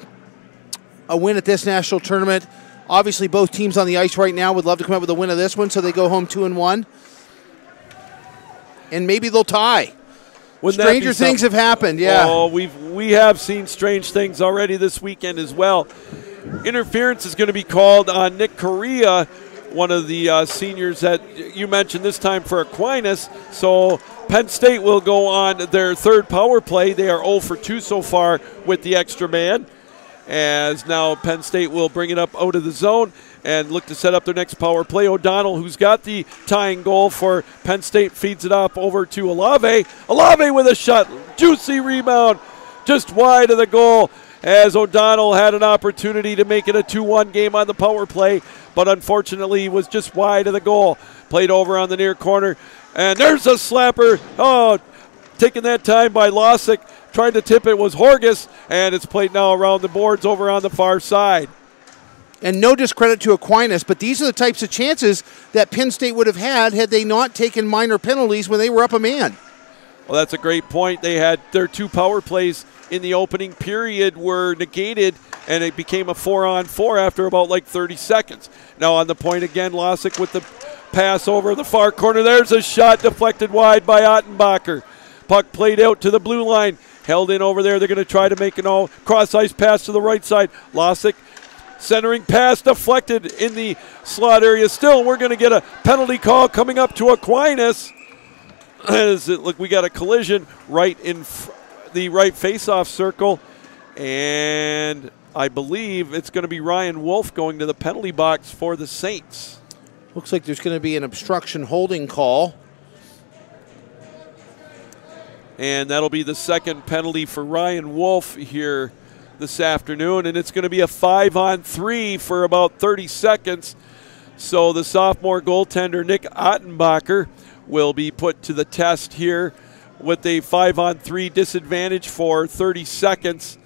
win at this national tournament. Obviously, both teams on the ice right now would love to come up with a win of this one, so they go home 2-1. And maybe they'll tie. Stranger things have happened, yeah. Oh, we have seen strange things already this weekend as well. Interference is going to be called on Nick Correa, one of the seniors that you mentioned this time for Aquinas. So Penn State will go on their third power play. They are 0 for 2 so far with the extra man. As now Penn State will bring it up out of the zone and look to set up their next power play. O'Donnell, who's got the tying goal for Penn State, feeds it up over to Olave. Olave with a shot. Juicy rebound just wide of the goal, as O'Donnell had an opportunity to make it a 2-1 game on the power play, but unfortunately was just wide of the goal. Played over on the near corner, and there's a slapper. Oh, taken that time by Losick. Trying to tip it was Horgus, and it's played now around the boards over on the far side. And no discredit to Aquinas, but these are the types of chances that Penn State would have had they not taken minor penalties when they were up a man. Well, that's a great point. They had their 2 power plays in the opening period were negated, and it became a 4-on-4 after about 30 seconds. Now on the point again, Losick with the pass over the far corner. There's a shot deflected wide by Ottenbacher. Puck played out to the blue line. Held in over there. They're going to try to make an cross-ice pass to the right side. Losick, centering pass deflected in the slot area. Still, we're going to get a penalty call coming up to Aquinas. We got a collision right in the right face-off circle. And I believe it's going to be Ryan Wolf going to the penalty box for the Saints. Looks like there's going to be an obstruction holding call. And that'll be the second penalty for Ryan Wolf here this afternoon. And it's going to be a 5-on-3 for about 30 seconds. So the sophomore goaltender, Nick Ottenbacher, will be put to the test here with a 5-on-3 disadvantage for 30 seconds.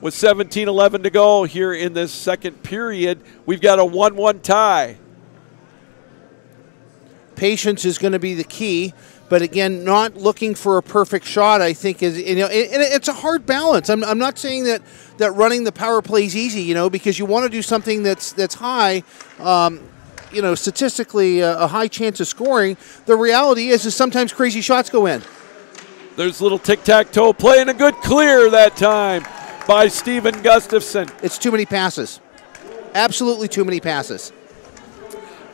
With 17:11 to go here in this second period, we've got a 1-1 tie. Patience is going to be the key. But again, not looking for a perfect shot, I think, is, and it's a hard balance. I'm not saying that running the power play is easy, because you want to do something that's high, statistically a high chance of scoring. The reality is sometimes crazy shots go in. There's a little tic-tac-toe play and a good clear that time by Stephen Gustafson. It's too many passes. Absolutely too many passes.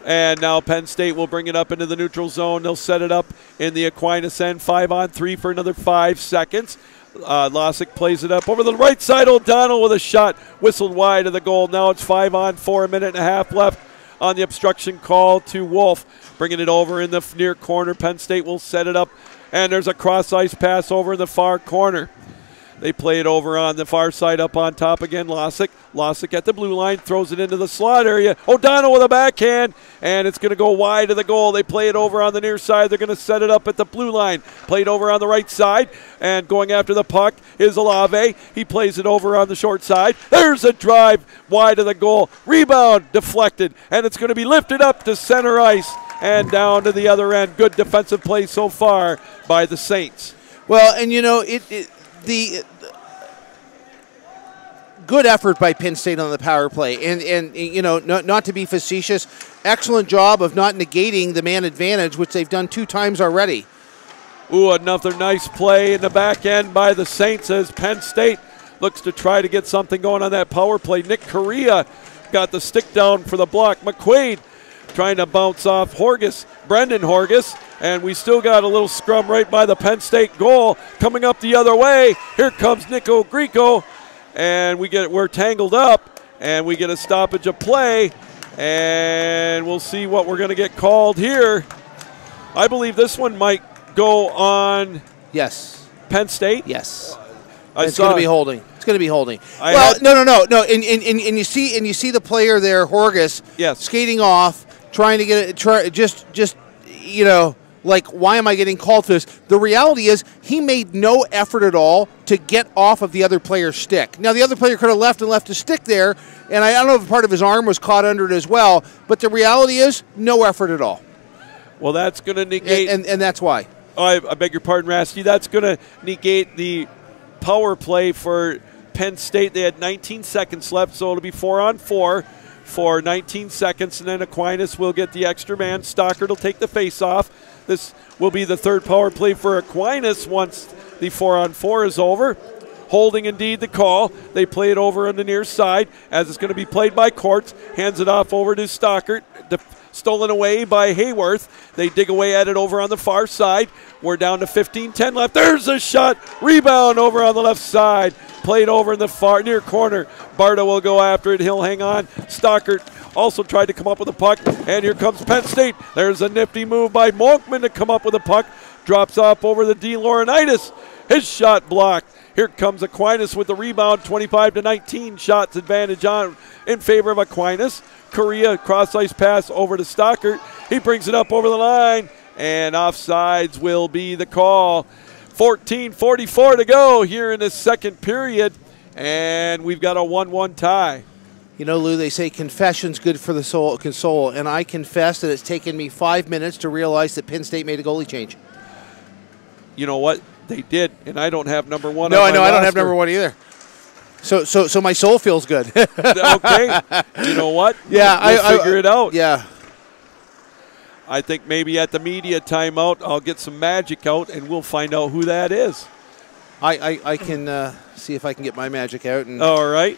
And now Penn State will bring it up into the neutral zone. They'll set it up in the Aquinas end, 5-on-3 for another 5 seconds. Losick plays it up over the right side. O'Donnell with a shot whistled wide of the goal. Now it's 5-on-4, a minute and a half left on the obstruction call to Wolf. Bringing it over in the near corner. Penn State will set it up, and there's a cross-ice pass over in the far corner. They play it over on the far side up on top again. Losick at the blue line, throws it into the slot area. O'Donnell with a backhand, and it's going to go wide of the goal. They play it over on the near side. They're going to set it up at the blue line. Played over on the right side, and going after the puck is Olave. He plays it over on the short side. There's a drive wide of the goal. Rebound deflected, and it's going to be lifted up to center ice and down to the other end. Good defensive play so far by the Saints. Well, and you know, the good effort by Penn State on the power play, and you know, not to be facetious, excellent job of not negating the man advantage, which they've done 2 times already. Ooh, another nice play in the back end by the Saints as Penn State looks to try to get something going on that power play. Nick Correa got the stick down for the block. McQuaid trying to bounce off Brendan Horgus, and we still got a little scrum right by the Penn State goal. Coming up the other way, here comes Nico Grieco, and we're tangled up, and we get a stoppage of play, and we'll see what we're going to get called here. I believe this one might go on. Yes. Penn State. Yes. It's going to be holding. It's going to be holding. No. And you see the player there, Horgus, yes, skating off, trying to get it. Just you know, like, why am I getting called for this? The reality is he made no effort at all to get off of the other player's stick. Now, the other player could have left his stick there, and I don't know if part of his arm was caught under it as well, but the reality is no effort at all. Well, that's going to negate. And that's why. Oh, I beg your pardon, Rasty. That's going to negate the power play for Penn State. They had 19 seconds left, so it'll be 4-on-4 for 19 seconds, and then Aquinas will get the extra man. Stockard will take the face-off. This will be the third power play for Aquinas once the 4-on-4 is over. Holding indeed the call. They play it over on the near side as it's going to be played by Courts. Hands it off over to Stockard. Stolen away by Hayworth. They dig away at it over on the far side. We're down to 15-10 left. There's a shot. Rebound over on the left side. Played over in the far near corner. Barta will go after it. He'll hang on. Stockard also tried to come up with a puck. And here comes Penn State. There's a nifty move by Monkman to come up with a puck. Drops off over the D. Laurinaitis. His shot blocked. Here comes Aquinas with the rebound. 25-19 shots advantage on in favor of Aquinas. Correa cross-ice pass over to Stockard. He brings it up over the line, and offsides will be the call. 14:44 to go here in the second period, and we've got a 1-1 tie. You know, Lou, they say confession's good for the soul, console, and I confess that it's taken me 5 minutes to realize that Penn State made a goalie change. You know what? They did, and I don't have number 1 No, on my I don't roster. have number 1 either. So my soul feels good. Okay. You know what? Yeah, we'll figure it out. Yeah. I think maybe at the media timeout, I'll get some magic out, and we'll find out who that is. I can see if I can get my magic out. And all right.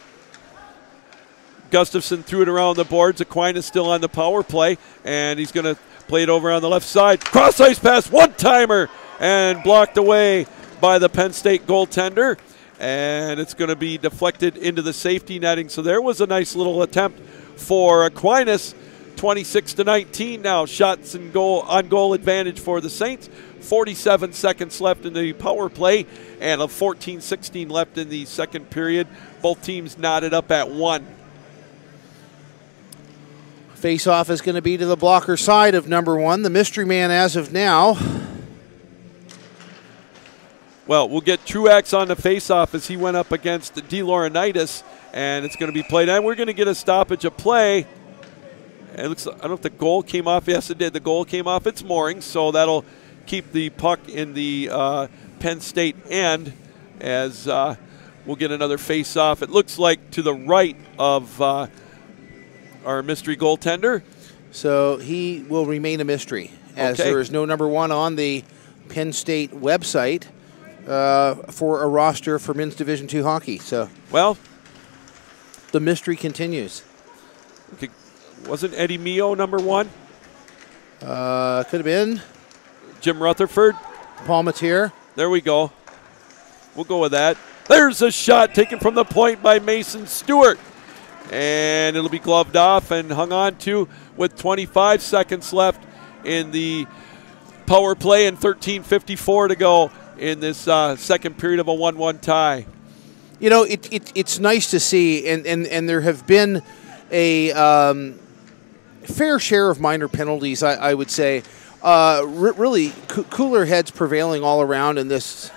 Gustafson threw it around the boards. Aquinas still on the power play, and he's going to play it over on the left side. Cross-ice pass, one-timer, and blocked away by the Penn State goaltender. And it's going to be deflected into the safety netting. So there was a nice little attempt for Aquinas. 26-19 now. Shots and on goal advantage for the Saints. 47 seconds left in the power play, and a 14-16 left in the second period. Both teams knotted up at 1. Face-off is going to be to the blocker side of number 1, the mystery man as of now. Well, we'll get Truax on the face-off as he went up against D. Laurinaitis, and it's going to be played. And we're going to get a stoppage of play. It looks, I don't know if the goal came off. Yes, it did. The goal came off its moorings, so that'll keep the puck in the Penn State end as we'll get another face-off. It looks like to the right of our mystery goaltender. So he will remain a mystery as there is no number 1 on the Penn State website. for a roster for men's Division II hockey. So, well, the mystery continues. Wasn't Eddie Mio number 1? Could have been Jim Rutherford. Palmatier. There we go. We'll go with that. There's a shot taken from the point by Mason Stewart. And it'll be gloved off and hung on to with 25 seconds left in the power play and 13:54 to go in this second period of a 1-1 tie. You know, it's nice to see, and there have been a fair share of minor penalties, I would say. Really cooler heads prevailing all around in this.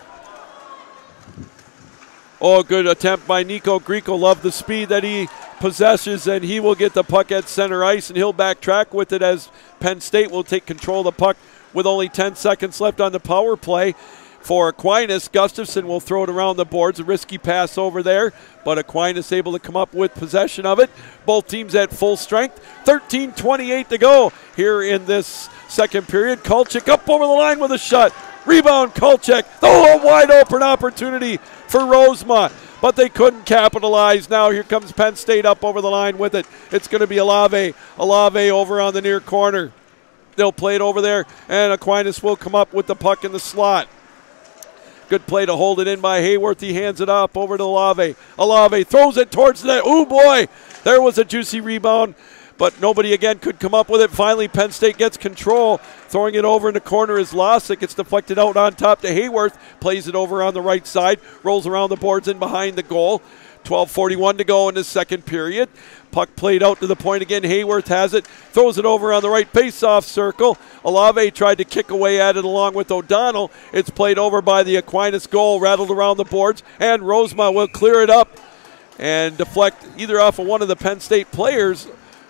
Oh, good attempt by Nico Grieco. Love the speed that he possesses, and he will get the puck at center ice, and he'll backtrack with it as Penn State will take control of the puck with only 10 seconds left on the power play. For Aquinas, Gustafson will throw it around the boards. A risky pass over there, but Aquinas able to come up with possession of it. Both teams at full strength. 13:28 to go here in this second period. Kulchik up over the line with a shot. Rebound, Kulchik. Oh, a wide open opportunity for Rosemont, but they couldn't capitalize. Now here comes Penn State up over the line with it. It's going to be Alave over on the near corner. They'll play it over there, and Aquinas will come up with the puck in the slot. Good play to hold it in by Hayworth. He hands it up over to Alave. Alave throws it towards the net. Oh, boy. There was a juicy rebound, but nobody again could come up with it. Finally, Penn State gets control. Throwing it over in the corner is Losick. It's deflected out on top to Hayworth. Plays it over on the right side. Rolls around the boards in behind the goal. 12:41 to go in the second period. Puck played out to the point again. Hayworth has it. Throws it over on the right face-off circle. Alave tried to kick away at it along with O'Donnell. It's played over by the Aquinas goal. Rattled around the boards. And Rosemont will clear it up and deflect either off of one of the Penn State players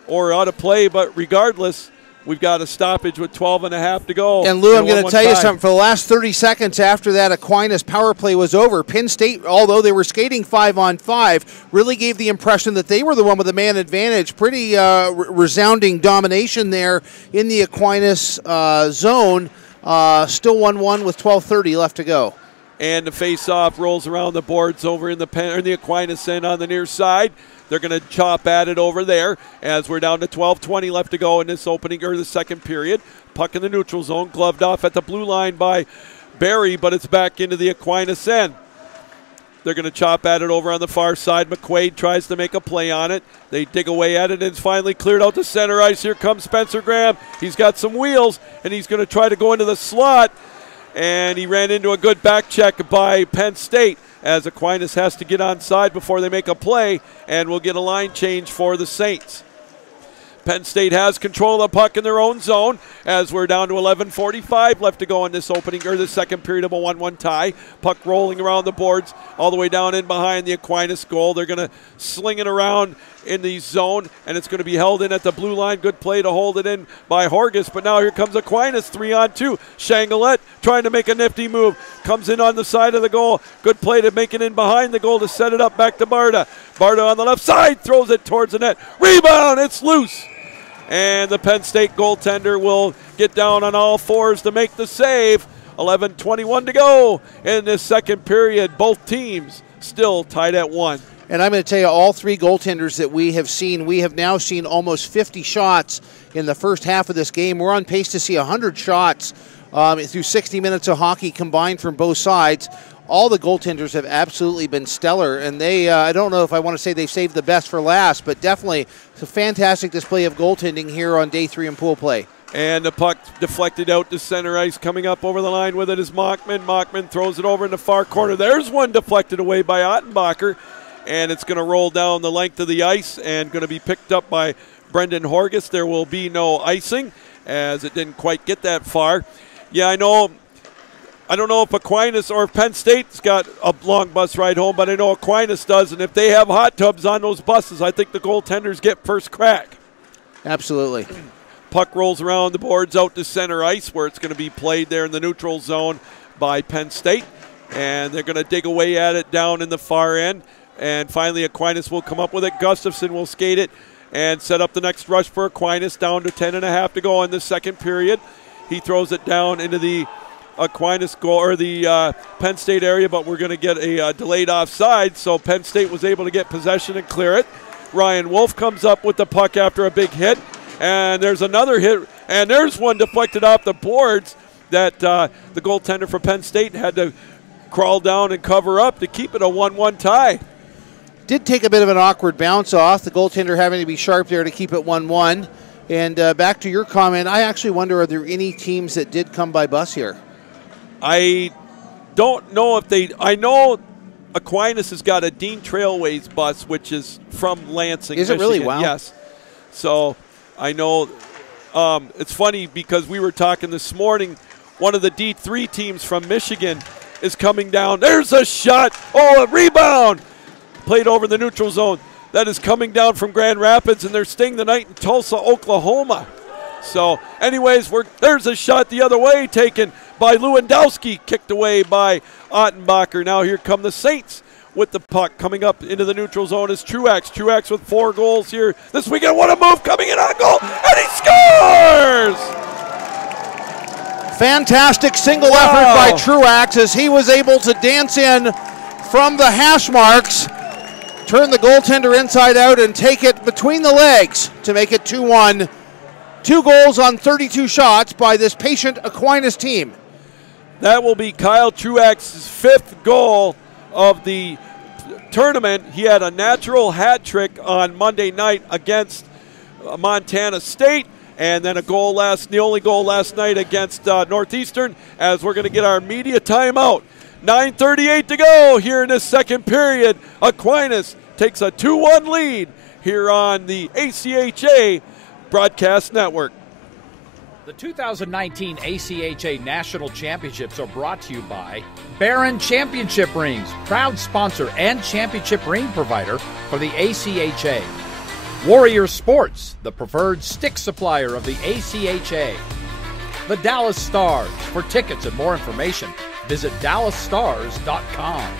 or out of play. But regardless, we've got a stoppage with 12.5 to go. And Lou, I'm going to tell you something. For the last 30 seconds after that Aquinas power play was over, Penn State, although they were skating 5-on-5, really gave the impression that they were the one with the man advantage. Pretty resounding domination there in the Aquinas zone. Still 1-1 with 12:30 left to go. And the face-off rolls around the boards over in the Aquinas end on the near side. They're going to chop at it over there as we're down to 12:20 left to go in this opening or the second period. Puck in the neutral zone, gloved off at the blue line by Barry, but it's back into the Aquinas end. They're going to chop at it over on the far side. McQuaid tries to make a play on it. They dig away at it, and it's finally cleared out to center ice. Here comes Spencer Graham. He's got some wheels, and he's going to try to go into the slot, and he ran into a good back check by Penn State, as Aquinas has to get onside before they make a play, and we'll get a line change for the Saints. Penn State has control of the puck in their own zone as we're down to 11:45 left to go in this opening or the second period of a 1-1 tie. Puck rolling around the boards all the way down in behind the Aquinas goal. They're going to sling it around in the zone, and it's going to be held in at the blue line. Good play to hold it in by Horgus, but now here comes Aquinas 3-on-2. Shangalette trying to make a nifty move. Comes in on the side of the goal. Good play to make it in behind the goal to set it up back to Barta. Barta on the left side throws it towards the net. Rebound, it's loose. And the Penn State goaltender will get down on all fours to make the save. 11:21 to go in this second period. Both teams still tied at 1. And I'm going to tell you, all three goaltenders that we have now seen almost 50 shots in the first half of this game. We're on pace to see 100 shots through 60 minutes of hockey combined from both sides. All the goaltenders have absolutely been stellar, and they, I don't know if I want to say they've saved the best for last, but definitely it's a fantastic display of goaltending here on day 3 in pool play. And the puck deflected out to center ice. Coming up over the line with it is Mockman. Mockman throws it over in the far corner. There's one deflected away by Ottenbacher, and it's going to roll down the length of the ice and going to be picked up by Brendan Horgus. There will be no icing as it didn't quite get that far. Yeah, I know. I don't know if Aquinas or if Penn State's got a long bus ride home, but I know Aquinas does, and if they have hot tubs on those buses, I think the goaltenders get first crack. Absolutely. Puck rolls around the boards out to center ice where it's going to be played there in the neutral zone by Penn State, and they're going to dig away at it down in the far end, and finally Aquinas will come up with it. Gustafson will skate it and set up the next rush for Aquinas, down to 10.5 to go in the second period. He throws it down into the Aquinas goal, or the Penn State area, but we're going to get a delayed offside, so Penn State was able to get possession and clear it. Ryan Wolf comes up with the puck after a big hit, and there's another hit, and there's one deflected off the boards that the goaltender for Penn State had to crawl down and cover up to keep it a 1-1 tie. Did take a bit of an awkward bounce off, the goaltender having to be sharp there to keep it 1-1. And back to your comment, I actually wonder, are there any teams that did come by bus here? I don't know if they – I know Aquinas has got a Dean Trailways bus, which is from Lansing, Is it Michigan. really? Wow. Yes. So I know it's funny because we were talking this morning, one of the D3 teams from Michigan is coming down. There's a shot. Oh, a rebound. Played over the neutral zone. That is coming down from Grand Rapids, and they're staying the night in Tulsa, Oklahoma. So, anyways, there's a shot the other way taken by Lewandowski, kicked away by Ottenbacher. Now here come the Saints with the puck coming up into the neutral zone is Truax. Truax with 4 goals here this weekend. What a move, coming in on goal, and he scores! Fantastic single effort by Truax as he was able to dance in from the hash marks, turn the goaltender inside out, and take it between the legs to make it 2-1. 2 goals on 32 shots by this patient Aquinas team. That will be Kyle Truax's 5th goal of the tournament. He had a natural hat trick on Monday night against Montana State, and then the only goal last night against Northeastern, as we're going to get our media timeout. 9:38 to go here in this second period. Aquinas takes a 2-1 lead here on the ACHA Broadcast Network. The 2019 ACHA National Championships are brought to you by Barron Championship Rings, proud sponsor and championship ring provider for the ACHA. Warrior Sports, the preferred stick supplier of the ACHA. The Dallas Stars. For tickets and more information, visit dallasstars.com.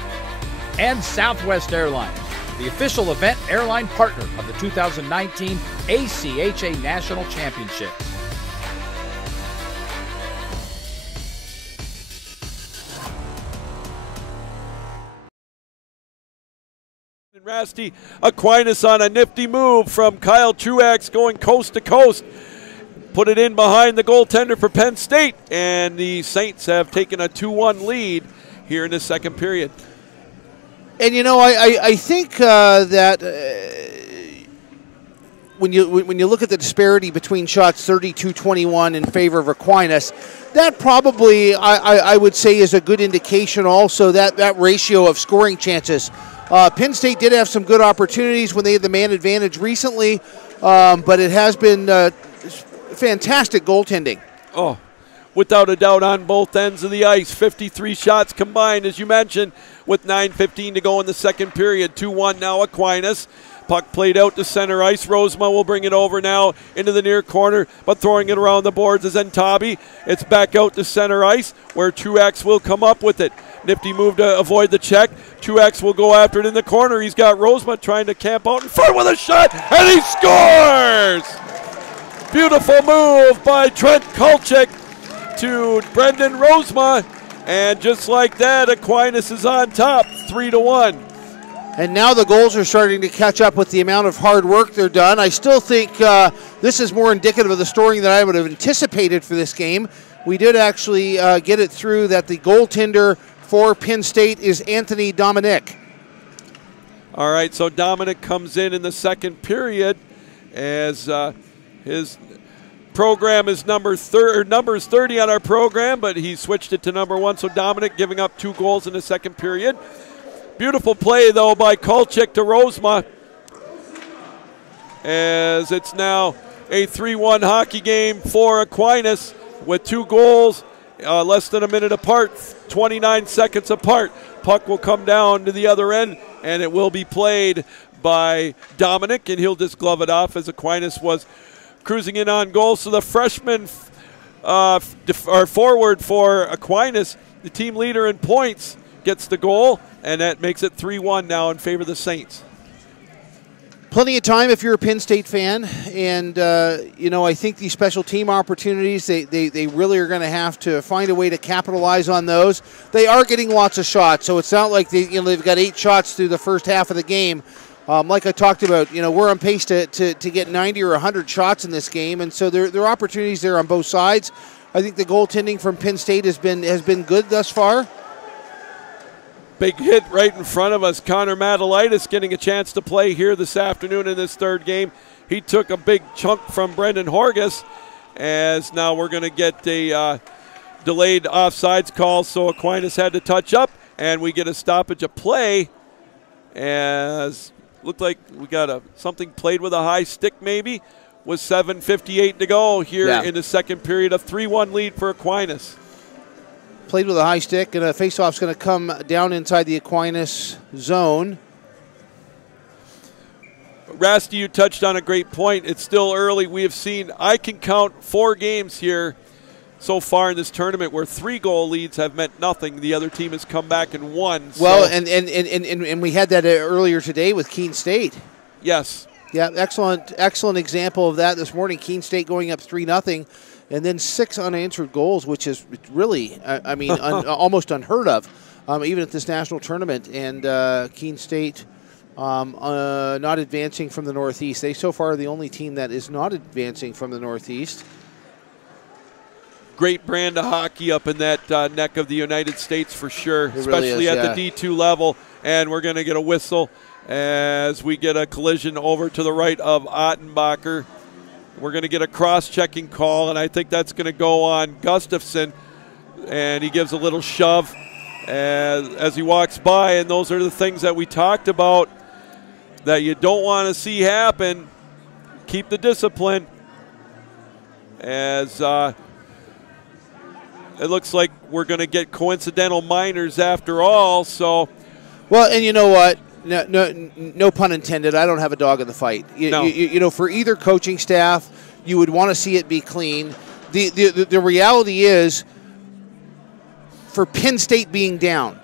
And Southwest Airlines, the official event airline partner of the 2019 ACHA National Championships. Rasty, Aquinas on a nifty move from Kyle Truax going coast to coast. Put it in behind the goaltender for Penn State, and the Saints have taken a 2-1 lead here in the second period. And you know, I think that when you look at the disparity between shots, 32-21 in favor of Aquinas, that probably I would say is a good indication also that ratio of scoring chances. Penn State did have some good opportunities when they had the man advantage recently, but it has been fantastic goaltending. Oh, without a doubt on both ends of the ice. 53 shots combined, as you mentioned, with 9:15 to go in the second period. 2-1 now Aquinas. Puck played out to center ice. Rosema will bring it over now into the near corner, but throwing it around the boards is Entabi. It's back out to center ice, where Truax will come up with it. Nifty move to avoid the check. Truax will go after it in the corner. He's got Rosema trying to camp out in front with a shot, and he scores! Beautiful move by Trent Kulchik to Brendan Rosema, and just like that, Aquinas is on top, 3-1. And now the goals are starting to catch up with the amount of hard work they're done. I still think this is more indicative of the scoring that I would have anticipated for this game. We did actually get it through that the goaltender for Penn State is Anthony Dominic. All right, so Dominic comes in the second period as his program is numbers 30 on our program, but he switched it to number 1. So Dominic giving up 2 goals in the second period. Beautiful play, though, by Kulchik to Rosema, as it's now a 3-1 hockey game for Aquinas with 2 goals, less than a minute apart, 29 seconds apart. Puck will come down to the other end, and it will be played by Dominic, and he'll just glove it off as Aquinas was cruising in on goal. So the freshman forward for Aquinas, the team leader in points, gets the goal, and that makes it 3-1 now in favor of the Saints. Plenty of time if you're a Penn State fan, and I think these special team opportunities, they really are going to have to find a way to capitalize on those. They are getting lots of shots, so it's not like they've got 8 shots through the first half of the game. Like I talked about, we're on pace to get 90 or 100 shots in this game, and so there are opportunities there on both sides. I think the goaltending from Penn State has been good thus far. Big hit right in front of us. Connor Matalitis getting a chance to play here this afternoon in this third game. He took a big chunk from Brendan Horgus, as now we're going to get a delayed offsides call, so Aquinas had to touch up, and we get a stoppage of play, as looked like we got something played with a high stick maybe, with 7:58 to go here in the second period. A 3-1 lead for Aquinas. Played with a high stick, and a faceoff's going to come down inside the Aquinas zone. Rasty, you touched on a great point. It's still early. We have seen, I can count 4 games here so far in this tournament where 3-goal leads have meant nothing. The other team has come back and won. Well, and we had that earlier today with Keene State. Yes. Yeah, excellent example of that this morning. Keene State going up 3-0. And then 6 unanswered goals, which is really, almost unheard of, even at this national tournament. And Keene State not advancing from the Northeast. They so far are the only team that is not advancing from the Northeast. Great brand of hockey up in that neck of the United States for sure, especially really is, at the D2 level. And we're going to get a whistle as we get a collision over to the right of Ottenbacher. We're going to get a cross-checking call, and I think that's going to go on Gustafson. And he gives a little shove as he walks by, and those are the things that we talked about that you don't want to see happen. Keep the discipline. As it looks like we're going to get coincidental minors after all. So, well, and you know what? No pun intended. I don't have a dog in the fight. For either coaching staff, you would want to see it be clean. The reality is, for Penn State being down,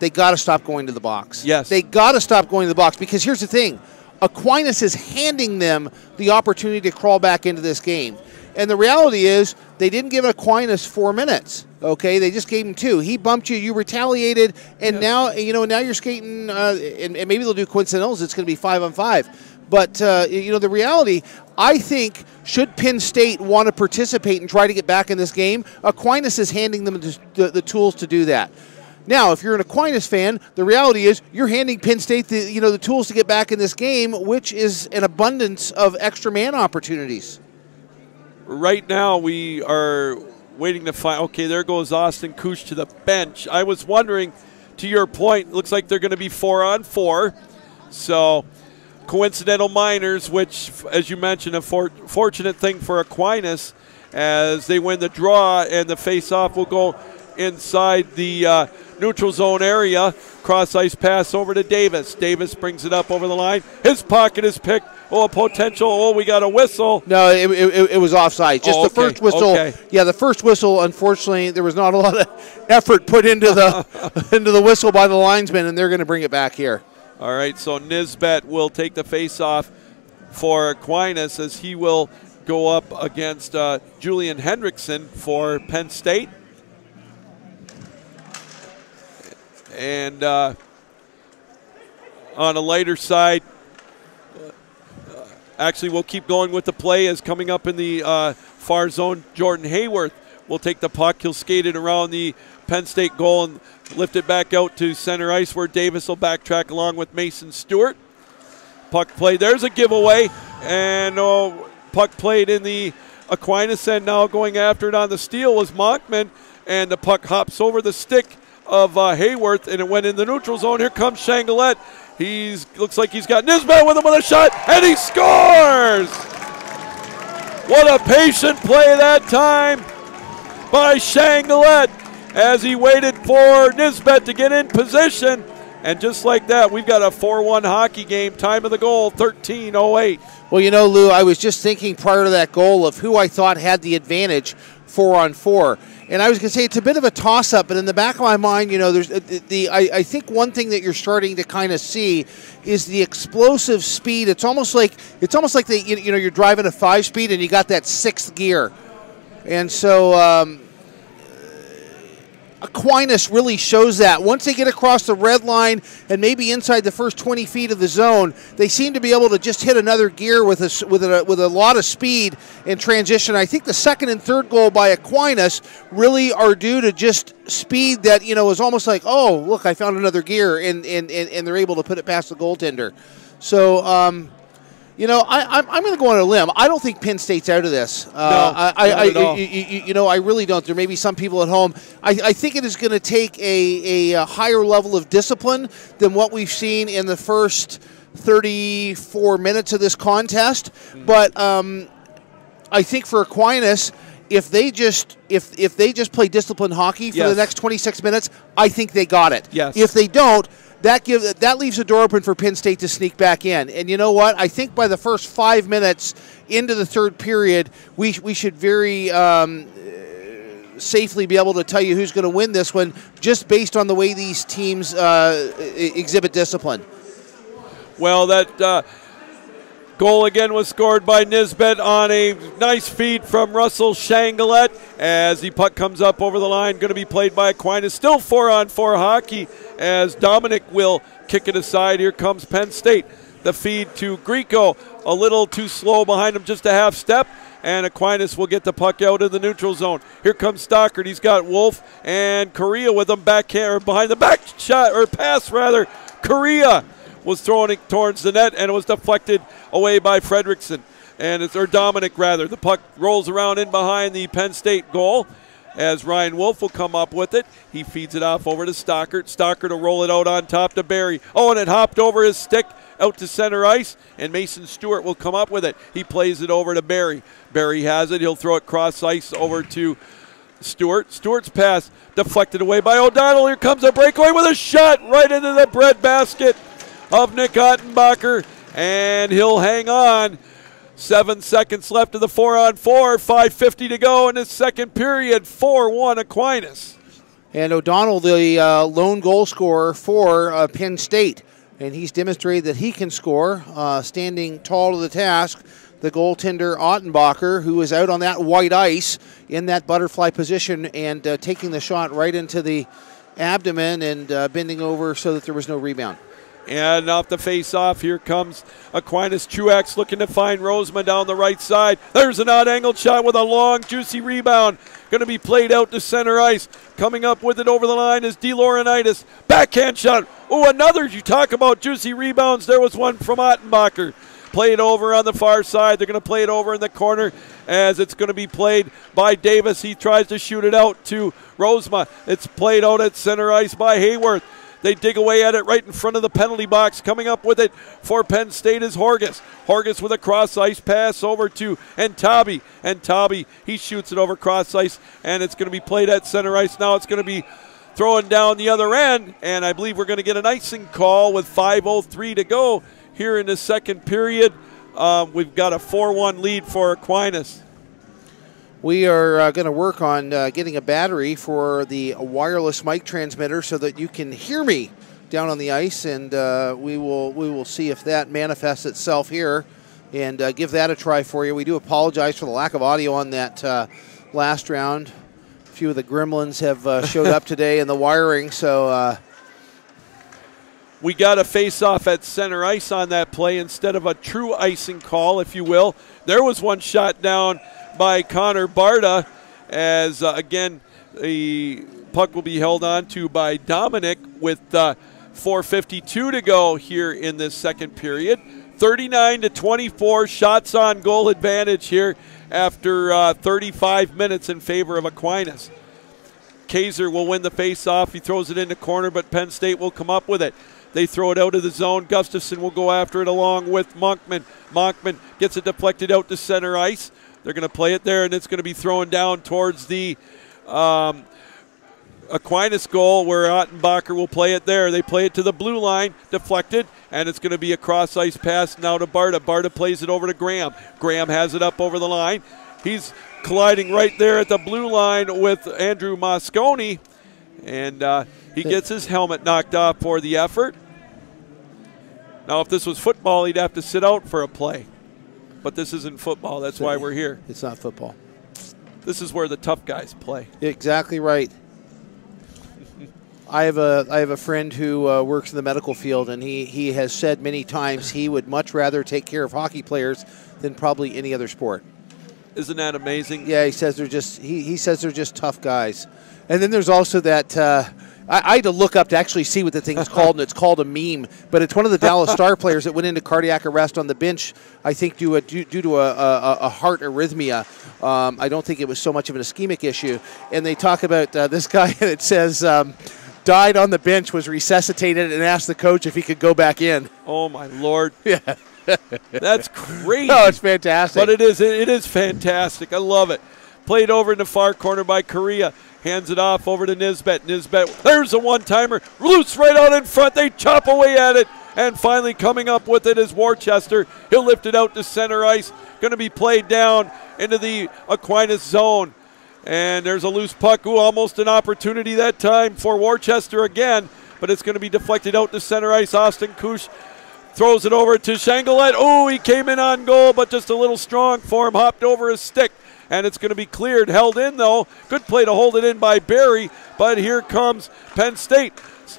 they got to stop going to the box. Yes, they got to stop going to the box, because here's the thing: Aquinas is handing them the opportunity to crawl back into this game. And the reality is, they didn't give Aquinas 4 minutes. Okay, they just gave him 2. He bumped you, you retaliated, and now you're skating. And maybe they'll do coincidentals. It's going to be 5-on-5. But the reality, I think, should Penn State want to participate and try to get back in this game, Aquinas is handing them the tools to do that. Now, if you're an Aquinas fan, the reality is you're handing Penn State the tools to get back in this game, which is an abundance of extra man opportunities. Right now, we are waiting to find. Okay, there goes Austin Kusch to the bench. I was wondering, to your point, looks like they're going to be 4-on-4. So, coincidental minors, which, as you mentioned, a fortunate thing for Aquinas, as they win the draw, and the face-off will go inside the neutral zone area. Cross-ice pass over to Davis. Davis brings it up over the line. His pocket is picked. Oh, a potential. Oh, we got a whistle. No, it was offside. Just the first whistle. Okay. Yeah, the first whistle, unfortunately, there was not a lot of effort put into the into the whistle by the linesman, and they're going to bring it back here. All right, so Nisbet will take the face-off for Aquinas, as he will go up against Julian Hendrickson for Penn State. And on a lighter side, actually, we'll keep going with the play, as coming up in the far zone, Jordan Hayworth will take the puck. He'll skate it around the Penn State goal and lift it back out to center ice, where Davis will backtrack along with Mason Stewart. Puck play. There's a giveaway, and puck played in the Aquinas end. Now going after it on the steal was Monkman, and the puck hops over the stick of Hayworth, and it went in the neutral zone. Here comes Shangalette. Looks like he's got Nisbet with him with a shot, and he scores! What a patient play that time by Shangalette, as he waited for Nisbet to get in position, And just like that, we've got a 4-1 hockey game. Time of the goal, 13:08. Well, you know, Lou, I was just thinking prior to that goal of who I thought had the advantage 4-on-4. And I was going to say it's a bit of a toss-up, but in the back of my mind, you know, there's I think one thing that you're starting to kind of see is the explosive speed. It's almost like you're driving a 5-speed and you got that 6th gear. And so Aquinas really shows that. Once they get across the red line and maybe inside the first 20 feet of the zone, they seem to be able to just hit another gear with a lot of speed in transition. I think the second and third goal by Aquinas really are due to just speed that, you know, is almost like, oh, look, I found another gear, and they're able to put it past the goaltender. So, you know, I'm going to go on a limb. I don't think Penn State's out of this. You know, I really don't. There may be some people at home. I think it is going to take a higher level of discipline than what we've seen in the first 34 minutes of this contest. But I think for Aquinas, if they just play disciplined hockey for the next 26 minutes, I think they got it. Yes. If they don't, that leaves the door open for Penn State to sneak back in. And you know what? I think by the first 5 minutes into the third period, we should very safely be able to tell you who's going to win this one just based on the way these teams exhibit discipline. Well, that goal again was scored by Nisbet on a nice feed from Russell Shangalet as the puck comes up over the line, going to be played by Aquinas. Still 4-on-4 hockey as Dominic will kick it aside. Here comes Penn State. The feed to Grieco, a little too slow behind him, just a half step, and Aquinas will get the puck out of the neutral zone. Here comes Stockard. He's got Wolf and Correa with him back here behind the back shot, or pass rather. Correa was throwing it towards the net, and it was deflected away by Fredrickson, or Dominic rather. The puck rolls around in behind the Penn State goal as Ryan Wolf will come up with it. He feeds it off over to Stockard. Stockard will roll it out on top to Barry. Oh, and it hopped over his stick out to center ice, and Mason Stewart will come up with it. He plays it over to Barry. Barry has it. He'll throw it cross ice over to Stewart. Stewart's pass deflected away by O'Donnell. Here comes a breakaway with a shot right into the breadbasket of Nick Ottenbacher, and he'll hang on. 7 seconds left of the 4-on-4, 5:50 to go in the second period. 4-1 Aquinas. And O'Donnell, the lone goal scorer for Penn State, and he's demonstrated that he can score, standing tall to the task. The goaltender Ottenbacher, who is out on that white ice in that butterfly position and taking the shot right into the abdomen and bending over so that there was no rebound. And off the face-off, here comes Aquinas. Truax looking to find Rosema down the right side. There's an odd-angled shot with a long, juicy rebound. Going to be played out to center ice. Coming up with it over the line is DeLaurinaitis. Backhand shot. Oh, another. You talk about juicy rebounds. There was one from Ottenbacher. Played over on the far side. They're going to play it over in the corner as it's going to be played by Davis. He tries to shoot it out to Rosema. It's played out at center ice by Hayworth. They dig away at it right in front of the penalty box. Coming up with it for Penn State is Horgus. Horgus with a cross-ice pass over to Entabi. Entabi, he shoots it over cross-ice, and it's going to be played at center ice. Now it's going to be throwing down the other end, and I believe we're going to get an icing call with 5:03 to go here in the second period. We've got a 4-1 lead for Aquinas. We are going to work on getting a battery for the wireless mic transmitter so that you can hear me down on the ice, and we will see if that manifests itself here and give that a try for you. We do apologize for the lack of audio on that last round. A few of the gremlins have showed up today in the wiring, so we got a face-off at center ice on that play instead of a true icing call, if you will. There was one shot down by Connor Barta as, again, the puck will be held on to by Dominic with 4:52 to go here in this second period. 39-24, shots on goal advantage here after 35 minutes in favor of Aquinas. Kaiser will win the face-off. He throws it in the corner, but Penn State will come up with it. They throw it out of the zone. Gustafson will go after it along with Monkman. Monkman gets it deflected out to center ice. They're going to play it there, and it's going to be thrown down towards the Aquinas goal where Ottenbacher will play it there. They play it to the blue line, deflected, and it's going to be a cross-ice pass now to Barta. Barta plays it over to Graham. Graham has it up over the line. He's colliding right there at the blue line with Andrew Mosconi, and he gets his helmet knocked off for the effort. Now, if this was football, he'd have to sit out for a play. But this isn't football. That's why we're here. It's not football. This is where the tough guys play. Exactly right. I have a friend who works in the medical field, and he has said many times he would much rather take care of hockey players than probably any other sport. Isn't that amazing? Yeah, he says they're just tough guys. And then there's also that I had to look up to actually see what the thing is called, and it's called a meme. But it's one of the Dallas Star players that went into cardiac arrest on the bench, I think due to a heart arrhythmia. I don't think it was so much of an ischemic issue. And they talk about this guy, and it says, died on the bench, was resuscitated, and asked the coach if he could go back in. Oh, my Lord. Yeah. That's crazy. No, it's fantastic. But it is fantastic. I love it. Played over in the far corner by Correa. Hands it off over to Nisbet. Nisbet, there's a one-timer. Loose right out in front. They chop away at it. And finally coming up with it is Worcester. He'll lift it out to center ice. Going to be played down into the Aquinas zone. And there's a loose puck. Ooh, almost an opportunity that time for Worcester again. But it's going to be deflected out to center ice. Austin Kush throws it over to Shangolet. Oh, he came in on goal, but just a little strong for him. Hopped over his stick. And it's going to be cleared. Held in, though. Good play to hold it in by Barry. But here comes Penn State.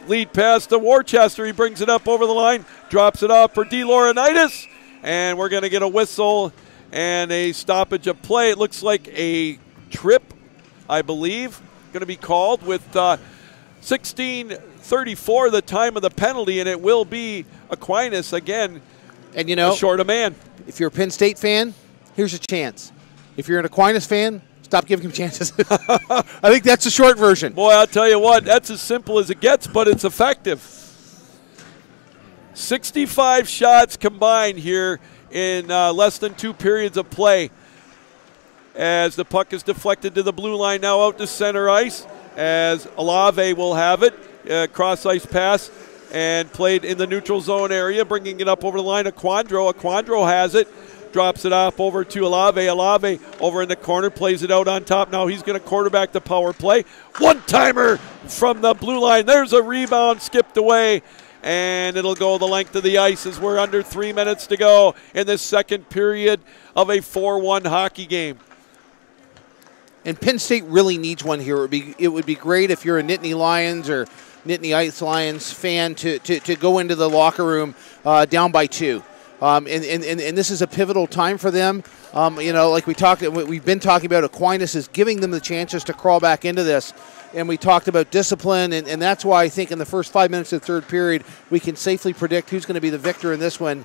Lead pass to Worcester. He brings it up over the line. Drops it off for D. Laurinaitis. And we're going to get a whistle and a stoppage of play. It looks like a trip, I believe, going to be called with 16:34 the time of the penalty. And it will be Aquinas again. And, you know, short a man. If you're a Penn State fan, here's a chance. If you're an Aquinas fan, stop giving him chances. I think that's the short version. Boy, I'll tell you what, that's as simple as it gets, but it's effective. 65 shots combined here in less than 2 periods of play. As the puck is deflected to the blue line, now out to center ice, as Alave will have it. Cross-ice pass and played in the neutral zone area, bringing it up over the line. Aquandro has it. Drops it off over to Alave. Alave over in the corner, plays it out on top. Now he's going to quarterback the power play. One-timer from the blue line. There's a rebound, skipped away, and it'll go the length of the ice as we're under 3 minutes to go in the second period of a 4-1 hockey game. And Penn State really needs one here. It would be great if you're a Nittany Lions or Nittany Ice Lions fan to go into the locker room down by 2. And this is a pivotal time for them. You know, like we've been talking about, Aquinas is giving them the chances to crawl back into this. And we talked about discipline, and that's why I think in the first 5 minutes of the third period, we can safely predict who's going to be the victor in this one.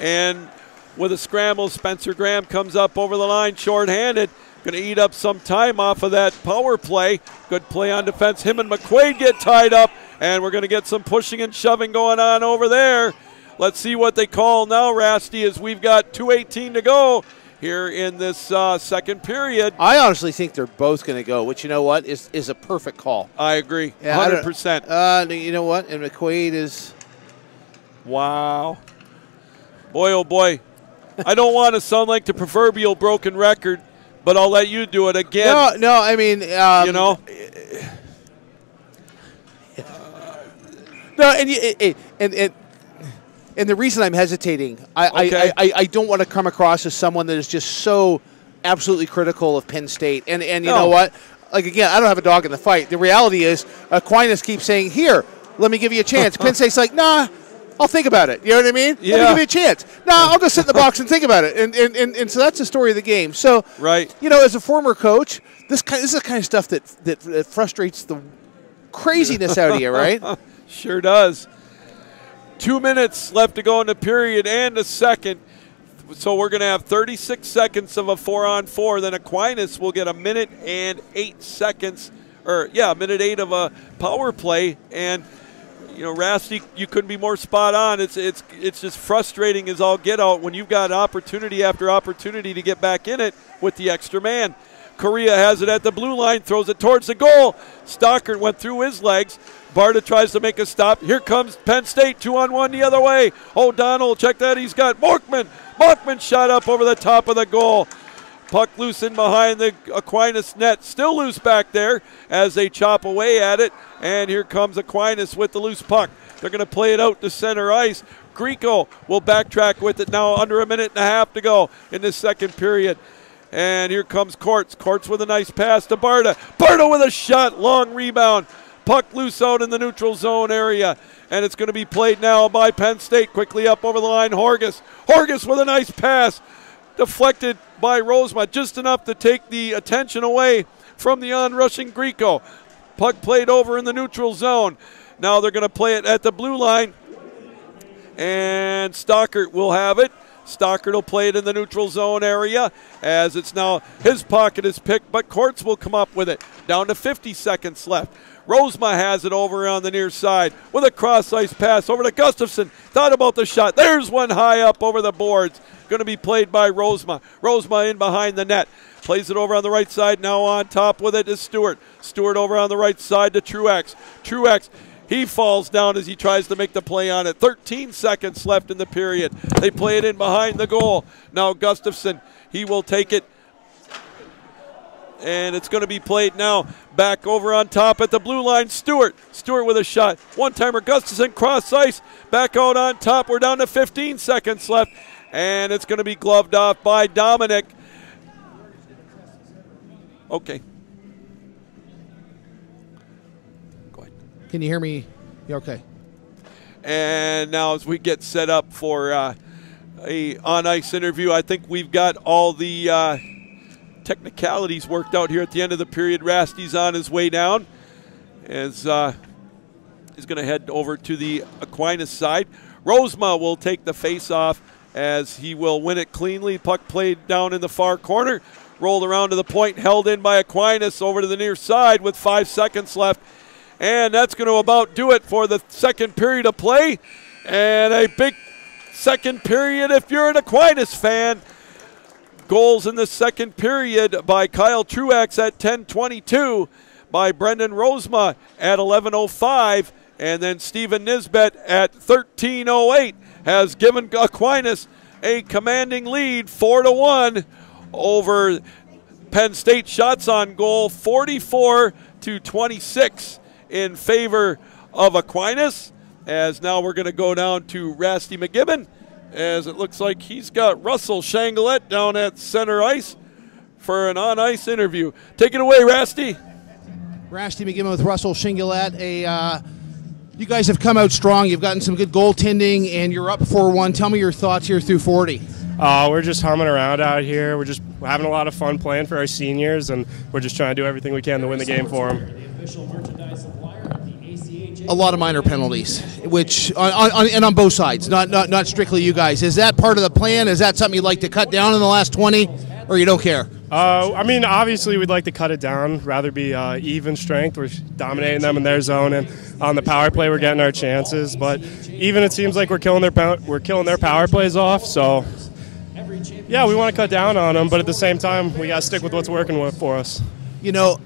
And with a scramble, Spencer Graham comes up over the line, shorthanded. Going to eat up some time off of that power play. Good play on defense. Him and McQuaid get tied up, and we're going to get some pushing and shoving going on over there. Let's see what they call now, Rasty, as we've got 2:18 to go here in this second period. I honestly think they're both going to go, which, you know what, is a perfect call. I agree, 100%. You know what, and McQuaid is... Wow. Boy, oh boy. I don't want to sound like the proverbial broken record, but I'll let you do it again. No, I mean... you know? No, and the reason I'm hesitating, I don't want to come across as someone that is just so absolutely critical of Penn State. And you know what? Like, again, I don't have a dog in the fight. The reality is Aquinas keeps saying, here, let me give you a chance. Penn State's like, nah, I'll think about it. You know what I mean? Yeah. Let me give you a chance. Nah, I'll go sit in the box and think about it. And so that's the story of the game. So, right. You know, as a former coach, this is the kind of stuff that frustrates the craziness out of you, right? Sure does. 2 minutes left to go in the period and a second. So we're going to have 36 seconds of a 4-on-4. Then Aquinas will get a minute and 8 seconds, a minute 8 of a power play. And, you know, Rasty, you couldn't be more spot on. It's just frustrating as all get out when you've got opportunity after opportunity to get back in it with the extra man. Correa has it at the blue line, throws it towards the goal. Stockert went through his legs. Barta tries to make a stop. Here comes Penn State, 2-on-1 the other way. O'Donnell, check that, he's got Morkman. Morkman shot up over the top of the goal. Puck loose in behind the Aquinas net. Still loose back there as they chop away at it. And here comes Aquinas with the loose puck. They're going to play it out to center ice. Grieco will backtrack with it now, under a minute and a half to go in the second period. And here comes Courts. Courts with a nice pass to Barta. Barta with a shot, long rebound. Puck loose out in the neutral zone area. And it's going to be played now by Penn State. Quickly up over the line, Horgus. Horgus with a nice pass. Deflected by Rosema, just enough to take the attention away from the on-rushing Grieco. Puck played over in the neutral zone. Now they're going to play it at the blue line. And Stockert will have it. Stockert will play it in the neutral zone area as it's now his pocket is picked, but Courts will come up with it. Down to 50 seconds left. Rosema has it over on the near side with a cross-ice pass over to Gustafson. Thought about the shot. There's one high up over the boards. Going to be played by Rosema. Rosema in behind the net. Plays it over on the right side. Now on top with it is Stewart. Stewart over on the right side to Truex. Truex, he falls down as he tries to make the play on it. 13 seconds left in the period. They play it in behind the goal. Now Gustafson, he will take it. And it's going to be played now back over on top at the blue line. Stewart with a shot. One-timer, Gustafson, cross ice. Back out on top. We're down to 15 seconds left. And it's going to be gloved off by Dominic. Okay. Go ahead. Can you hear me? You okay? And now as we get set up for a on-ice interview, I think we've got all the technicalities worked out here at the end of the period. Rasty's on his way down as he's going to head over to the Aquinas side. Rosema will take the face-off as he will win it cleanly. Puck played down in the far corner, rolled around to the point, held in by Aquinas over to the near side with 5 seconds left. And that's going to about do it for the second period of play. And a big second period if you're an Aquinas fan. Goals in the second period by Kyle Truex at 10:22, by Brendan Rosema at 11:05, and then Stephen Nisbet at 13:08 has given Aquinas a commanding lead, 4-1 over Penn State. Shots on goal, 44-26 in favor of Aquinas. As now we're going to go down to Rasty McGibbon, as it looks like he's got Russell Shangalette down at center ice for an on-ice interview. Take it away, Rasty. Rasty McGibbon with Russell Shangalette. You guys have come out strong. You've gotten some good goaltending, and you're up 4-1. Tell me your thoughts here through 40. We're just humming around out here. We're just having a lot of fun playing for our seniors, and we're just trying to do everything we can to win the game for them. A lot of minor penalties, which on both sides, not strictly you guys. Is that part of the plan? Is that something you'd like to cut down in the last 20, or you don't care? I mean, obviously we'd like to cut it down, rather be even strength. We're dominating them in their zone, and on the power play we're getting our chances. But even it seems like we're killing their power plays off. So yeah, we want to cut down on them, but at the same time we got to stick with what's working for us. You know,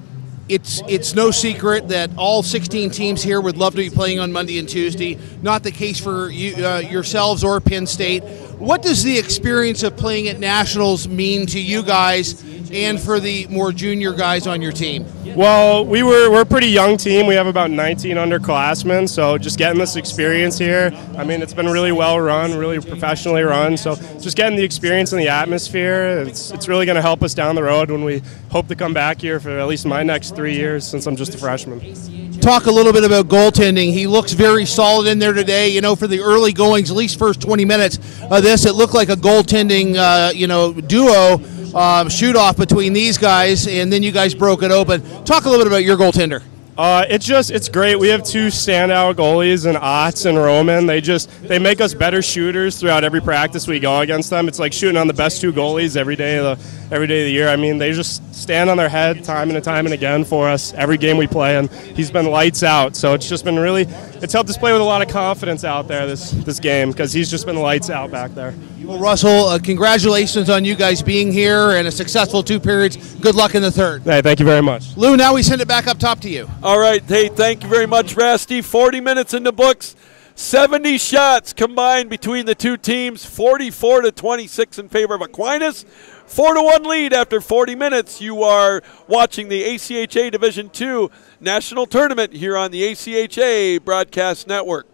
it's no secret that all 16 teams here would love to be playing on Monday and Tuesday. Not the case for you, yourselves or Penn State. What does the experience of playing at Nationals mean to you guys and for the more junior guys on your team? Well, we're a pretty young team. We have about 19 underclassmen, so just getting this experience here, I mean, it's been really well run, really professionally run, so just getting the experience and the atmosphere, it's really going to help us down the road when we hope to come back here for at least my next 3 years since I'm just a freshman. Talk a little bit about goaltending. He looks very solid in there today. You know, for the early goings, at least first 20 minutes of this, it looked like a goaltending, duo. Shoot-off between these guys, and then you guys broke it open. Talk a little bit about your goaltender. It's great. We have two standout goalies in Otts and Roman. They make us better shooters throughout every practice we go against them. It's like shooting on the best two goalies every day of the year. I mean, they just stand on their head time and again for us every game we play, and he's been lights out. So it's it's helped us play with a lot of confidence out there this game because he's just been lights out back there. Well, Russell, congratulations on you guys being here and a successful 2 periods. Good luck in the third. Hey, thank you very much. Lou, now we send it back up top to you. All right. Hey, thank you very much, Rasty. 40 minutes in the books. 70 shots combined between the two teams. 44-26 in favor of Aquinas. 4-1 lead after 40 minutes. You are watching the ACHA Division II National Tournament here on the ACHA Broadcast Network.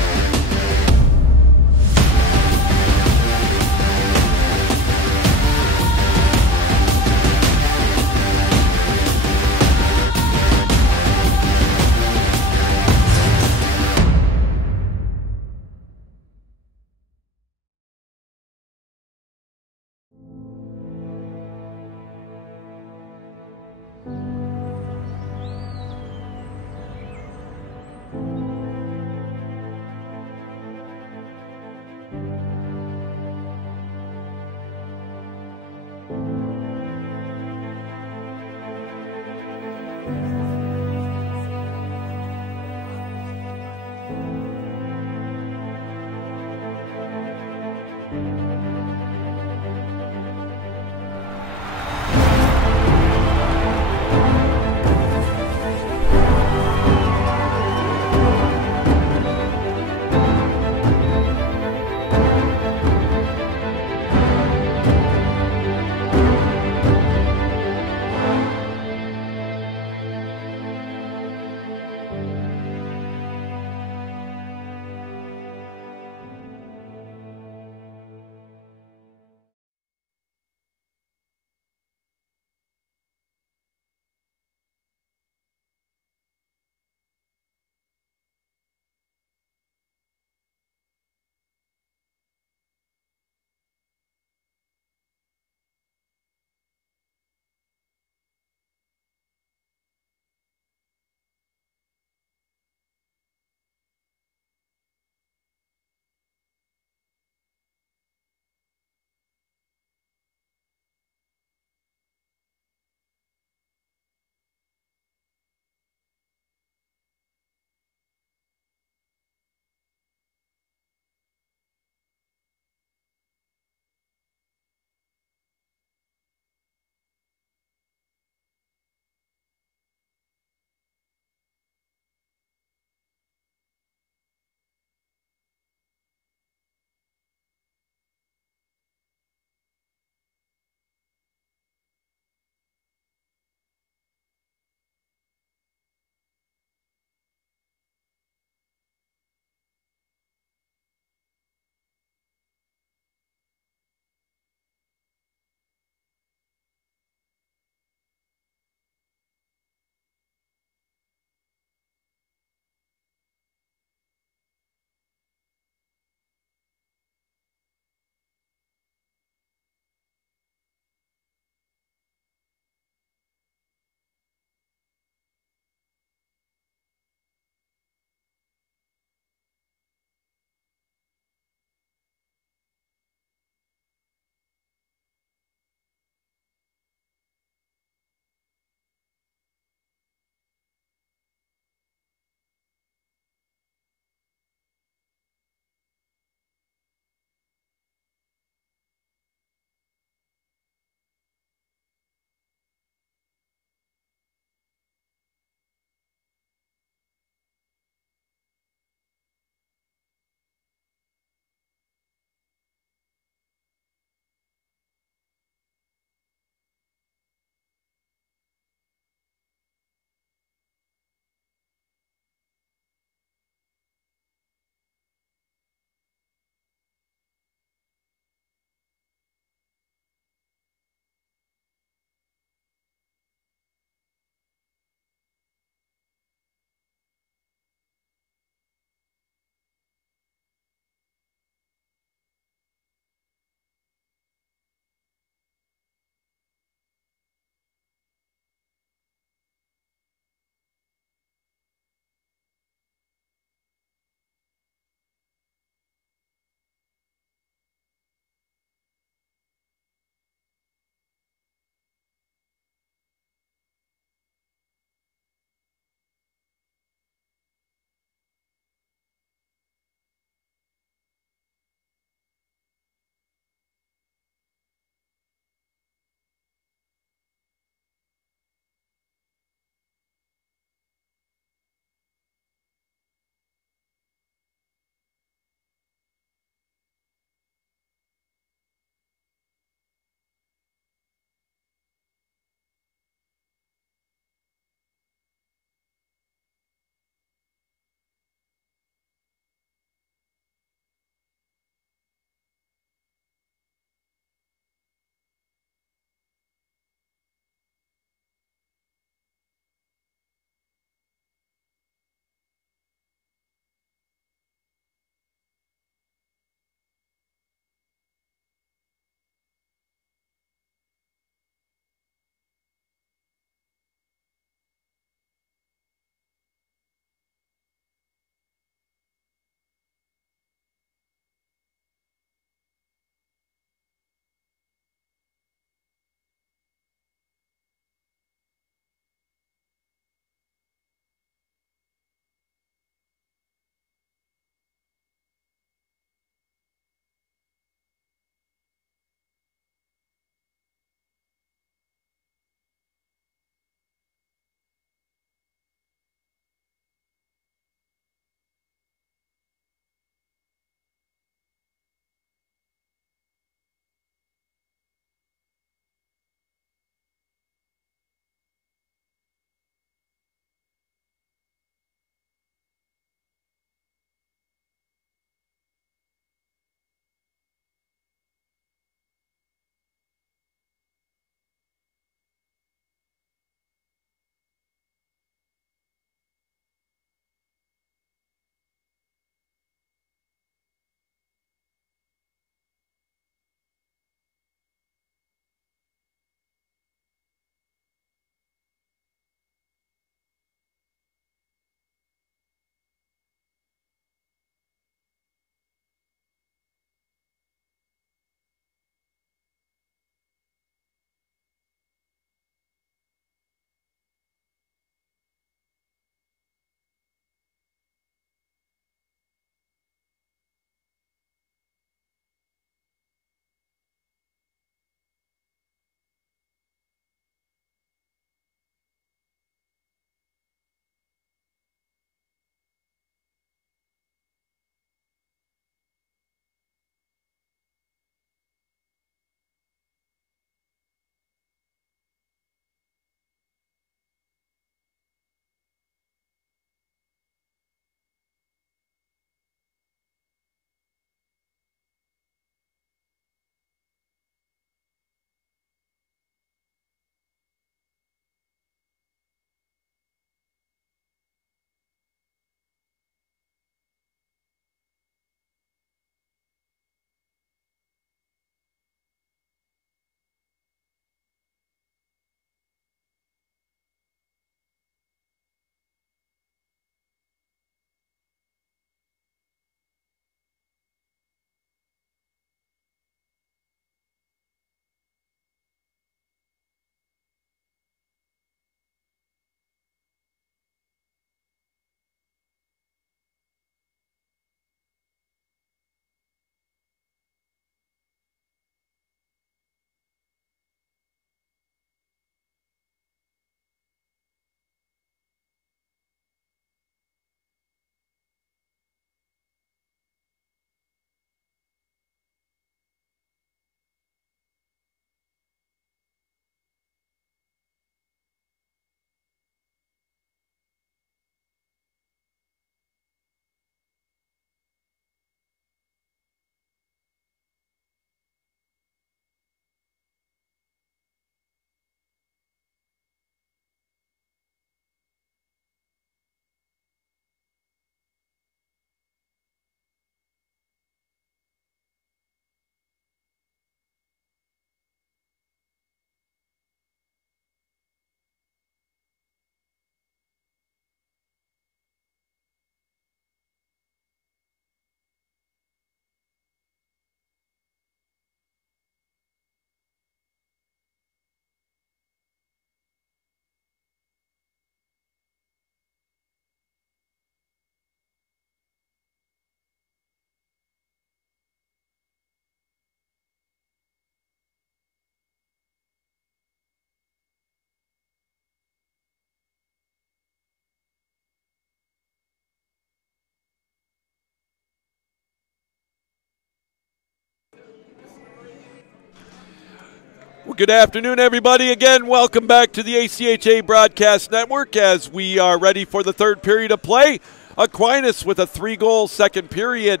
Well, good afternoon, everybody. Again, welcome back to the ACHA Broadcast Network as we are ready for the third period of play. Aquinas with a 3-goal second period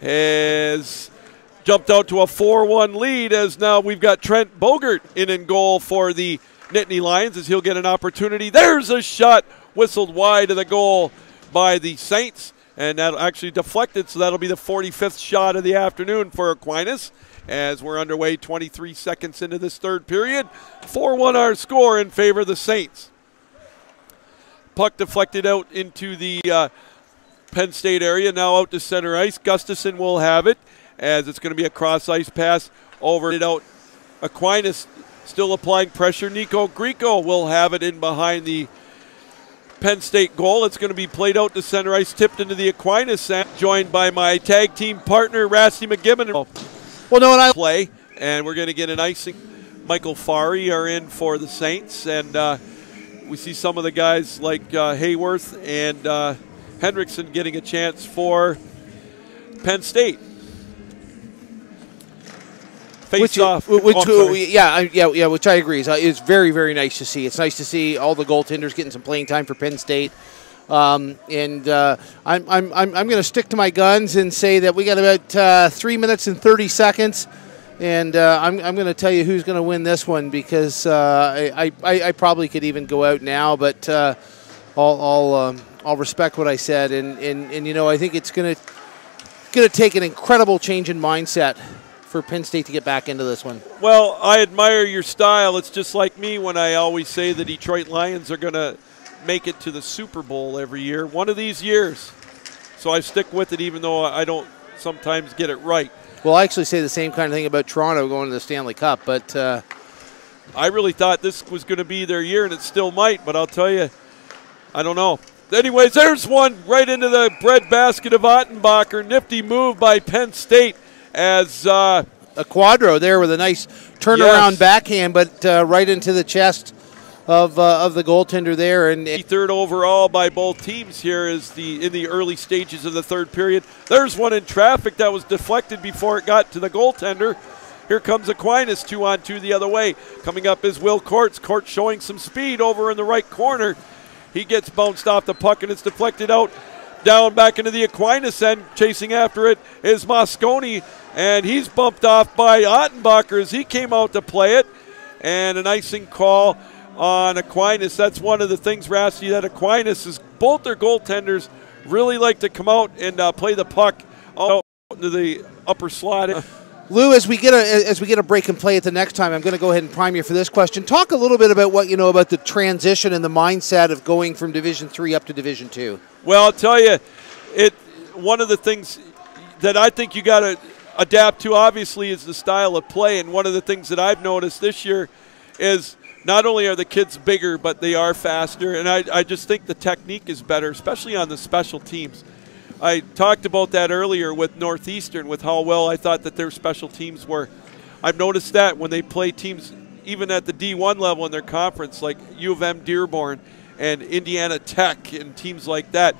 has jumped out to a 4-1 lead as now we've got Trent Bogert in goal for the Nittany Lions as he'll get an opportunity. There's a shot whistled wide of the goal by the Saints, and that actually deflected, so that'll be the 45th shot of the afternoon for Aquinas. As we're underway 23 seconds into this third period. 4-1 our score in favor of the Saints. Puck deflected out into the Penn State area, now out to center ice. Gustafson will have it as it's going to be a cross-ice pass over it out. Aquinas still applying pressure. Nico Grieco will have it in behind the Penn State goal. It's going to be played out to center ice, tipped into the Aquinas end, joined by my tag team partner, Rasty McGibbon. Well, no, and I play, and we're going to get an icing. Michael Fari are in for the Saints, and we see some of the guys like Hayworth and Hendrickson getting a chance for Penn State. Face off. Which I agree. It's very, very nice to see. It's nice to see all the goaltenders getting some playing time for Penn State. I'm going to stick to my guns and say that we got about 3 minutes and 30 seconds, and I'm going to tell you who's going to win this one because I probably could even go out now, but I'll respect what I said, and you know, I think it's going to take an incredible change in mindset for Penn State to get back into this one. Well, I admire your style. It's just like me when I always say the Detroit Lions are going to make it to the Super Bowl every year, one of these years. So I stick with it even though I don't sometimes get it right. Well, I actually say the same kind of thing about Toronto going to the Stanley Cup, but I really thought this was going to be their year, and it still might, but I'll tell you, I don't know. Anyways, there's one right into the breadbasket of Ottenbacher. Nifty move by Penn State as a quadro there with a nice turnaround backhand, but right into the chest of the goaltender there. And third overall by both teams here is in the early stages of the third period. There's one in traffic that was deflected before it got to the goaltender. Here comes Aquinas, 2-on-2 the other way. Coming up is Will Courts. Courts showing some speed over in the right corner. He gets bounced off the puck and it's deflected out. Down back into the Aquinas end. Chasing after it is Mosconi, and he's bumped off by Ottenbacher as he came out to play it. And an icing call on Aquinas. That's one of the things, Rasty, that Aquinas is both their goaltenders really like to come out and play the puck out to the upper slot. Lou, as we get a break and play it the next time, I'm going to go ahead and prime you for this question. Talk a little bit about what you know about the transition and the mindset of going from Division III up to Division II. Well, I'll tell you, one of the things that I think you got to adapt to, obviously, is the style of play. And one of the things that I've noticed this year is not only are the kids bigger, but they are faster. And I just think the technique is better, especially on the special teams. I talked about that earlier with Northeastern, with how well I thought that their special teams were. I've noticed that when they play teams even at the D1 level in their conference, like U of M Dearborn and Indiana Tech and teams like that,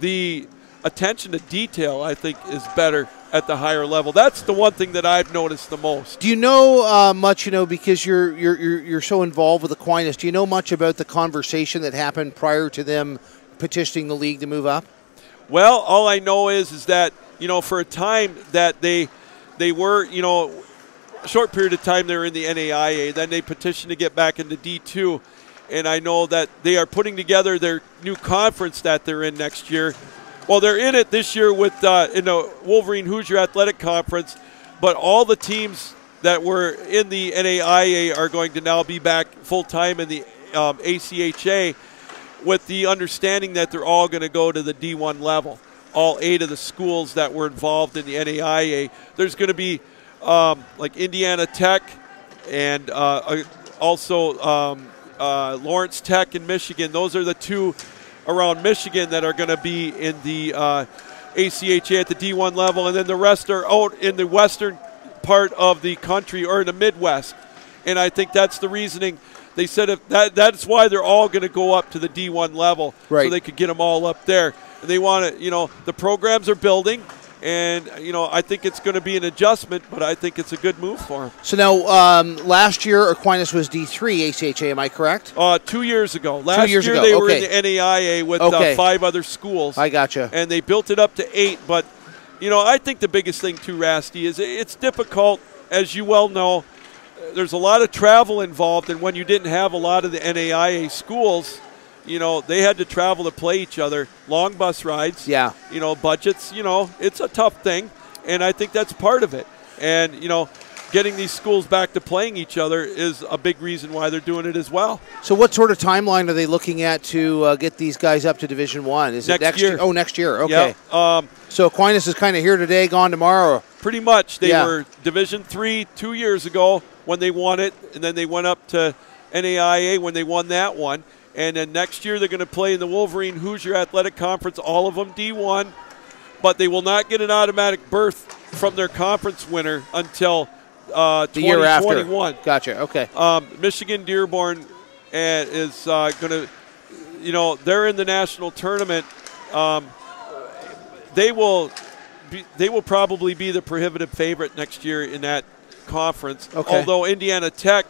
the attention to detail, I think, is better at the higher level. That's the one thing that I've noticed the most. Do you know much, because you're so involved with Aquinas, do you know much about the conversation that happened prior to them petitioning the league to move up? Well, all I know is that, for a time that they were, a short period of time they were in the NAIA, then they petitioned to get back into D2, and I know that they are putting together their new conference that they're in next year. Well, they're in it this year with in the Wolverine Hoosier Athletic Conference, but all the teams that were in the NAIA are going to now be back full-time in the ACHA, with the understanding that they're all going to go to the D1 level. All 8 of the schools that were involved in the NAIA. There's going to be like Indiana Tech and also Lawrence Tech in Michigan. Those are the 2 around Michigan that are going to be in the ACHA at the D1 level, and then the rest are out in the western part of the country or in the Midwest. And I think that's the reasoning. They said that's why they're all going to go up to the D1 level, right, so they could get them all up there. And they want to, the programs are building, And, I think it's going to be an adjustment, but I think it's a good move for him. So now, last year, Aquinas was D3 ACHA, am I correct? 2 years ago. Last year they were in the NAIA with 5 other schools. I gotcha. And they built it up to 8. But, I think the biggest thing, too, Rasty, is it's difficult, as you well know. There's a lot of travel involved, and when you didn't have a lot of the NAIA schools, they had to travel to play each other. Long bus rides. Yeah. Budgets. It's a tough thing, and I think that's part of it. And, getting these schools back to playing each other is a big reason why they're doing it as well. So what sort of timeline are they looking at to get these guys up to Division I? Is it next year? Oh, next year. Okay. Yeah. So Aquinas is kind of here today, gone tomorrow. Pretty much. They were Division III 2 years ago when they won it, and then they went up to NAIA when they won that one. And then next year they're going to play in the Wolverine Hoosier Athletic Conference, all of them D1. But they will not get an automatic berth from their conference winner until the year after. 2021. Gotcha, okay. Michigan Dearborn is going to, they're in the national tournament. They will probably be the prohibitive favorite next year in that conference. Okay. Although Indiana Tech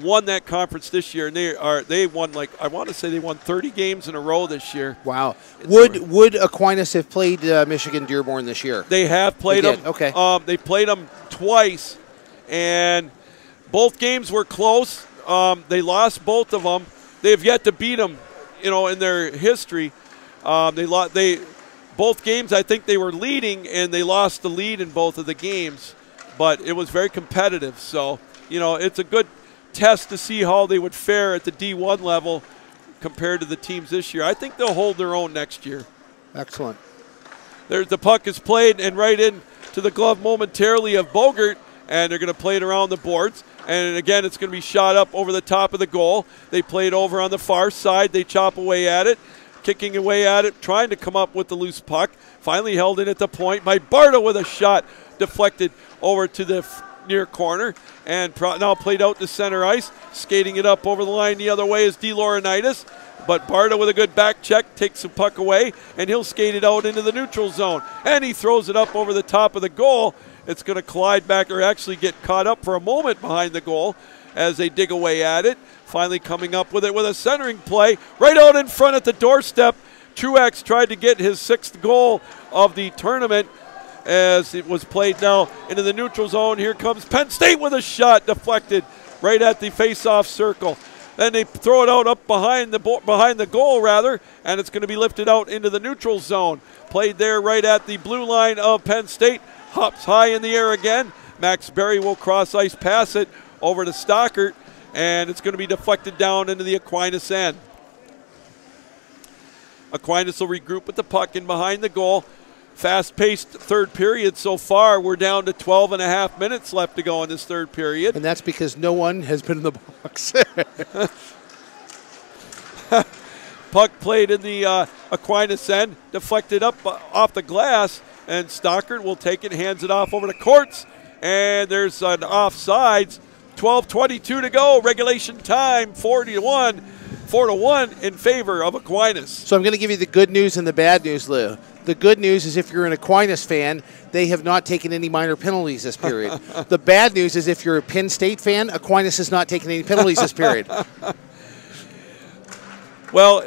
won that conference this year, and they won I want to say they won 30 games in a row this year. Wow. Would Aquinas have played Michigan Dearborn this year? They have played them. Okay. They played them twice, and both games were close. They lost both of them. They have yet to beat them, in their history. Both games, I think they were leading, and they lost the lead in both of the games. But it was very competitive. So, it's a good test to see how they would fare at the D1 level compared to the teams this year. I think they'll hold their own next year. Excellent. The puck is played and right into the glove momentarily of Bogert, and they're going to play it around the boards. And again, it's going to be shot up over the top of the goal. They play it over on the far side. They chop away at it, kicking away at it, trying to come up with the loose puck. Finally held in at the point by Barta with a shot deflected over to the near corner, and now played out to center ice. Skating it up over the line the other way is DeLaurentitis, but Barta with a good back check takes the puck away, and he'll skate it out into the neutral zone. And he throws it up over the top of the goal. It's going to collide back, or actually get caught up for a moment behind the goal as they dig away at it. Finally coming up with it with a centering play right out in front at the doorstep. Truex tried to get his 6th goal of the tournament as it was played now into the neutral zone. Here comes Penn State with a shot deflected right at the face-off circle. Then they throw it out up behind the goal, and it's going to be lifted out into the neutral zone. Played there right at the blue line of Penn State. Hops high in the air again. Max Berry will cross-ice pass it over to Stockert, and it's going to be deflected down into the Aquinas end. Aquinas will regroup with the puck in behind the goal. Fast-paced third period so far. We're down to 12 and a half minutes left to go in this third period. And that's because no one has been in the box. Puck played in the Aquinas end, deflected up off the glass, and Stockert will take it, hands it off over to Courts, and there's an offsides. 12:22 to go, regulation time, 4-1 in favor of Aquinas. So I'm going to give you the good news and the bad news, Lou. The good news is if you're an Aquinas fan, they have not taken any minor penalties this period. The bad news is if you're a Penn State fan, Aquinas has not taken any penalties this period. Well,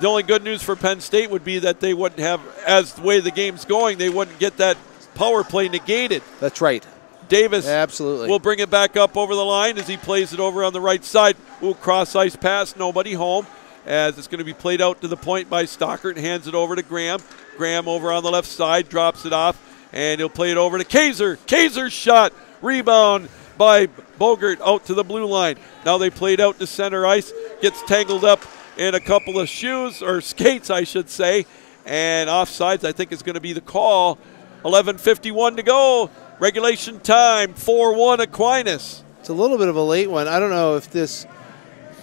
the only good news for Penn State would be that they wouldn't have, as the way the game's going, they wouldn't get that power play negated. That's right. Davis absolutely will bring it back up over the line as he plays it over on the right side. Ooh, cross-ice pass, nobody home, as it's going to be played out to the point by Stockert and hands it over to Graham. Graham over on the left side, drops it off, and he'll play it over to Kaiser. Kaiser's shot, rebound by Bogert out to the blue line. Now they played out to center ice, gets tangled up in a couple of shoes, or skates, I should say, and offsides, I think, is going to be the call. 11:51 to go. Regulation time, 4-1 Aquinas. It's a little bit of a late one. I don't know if this,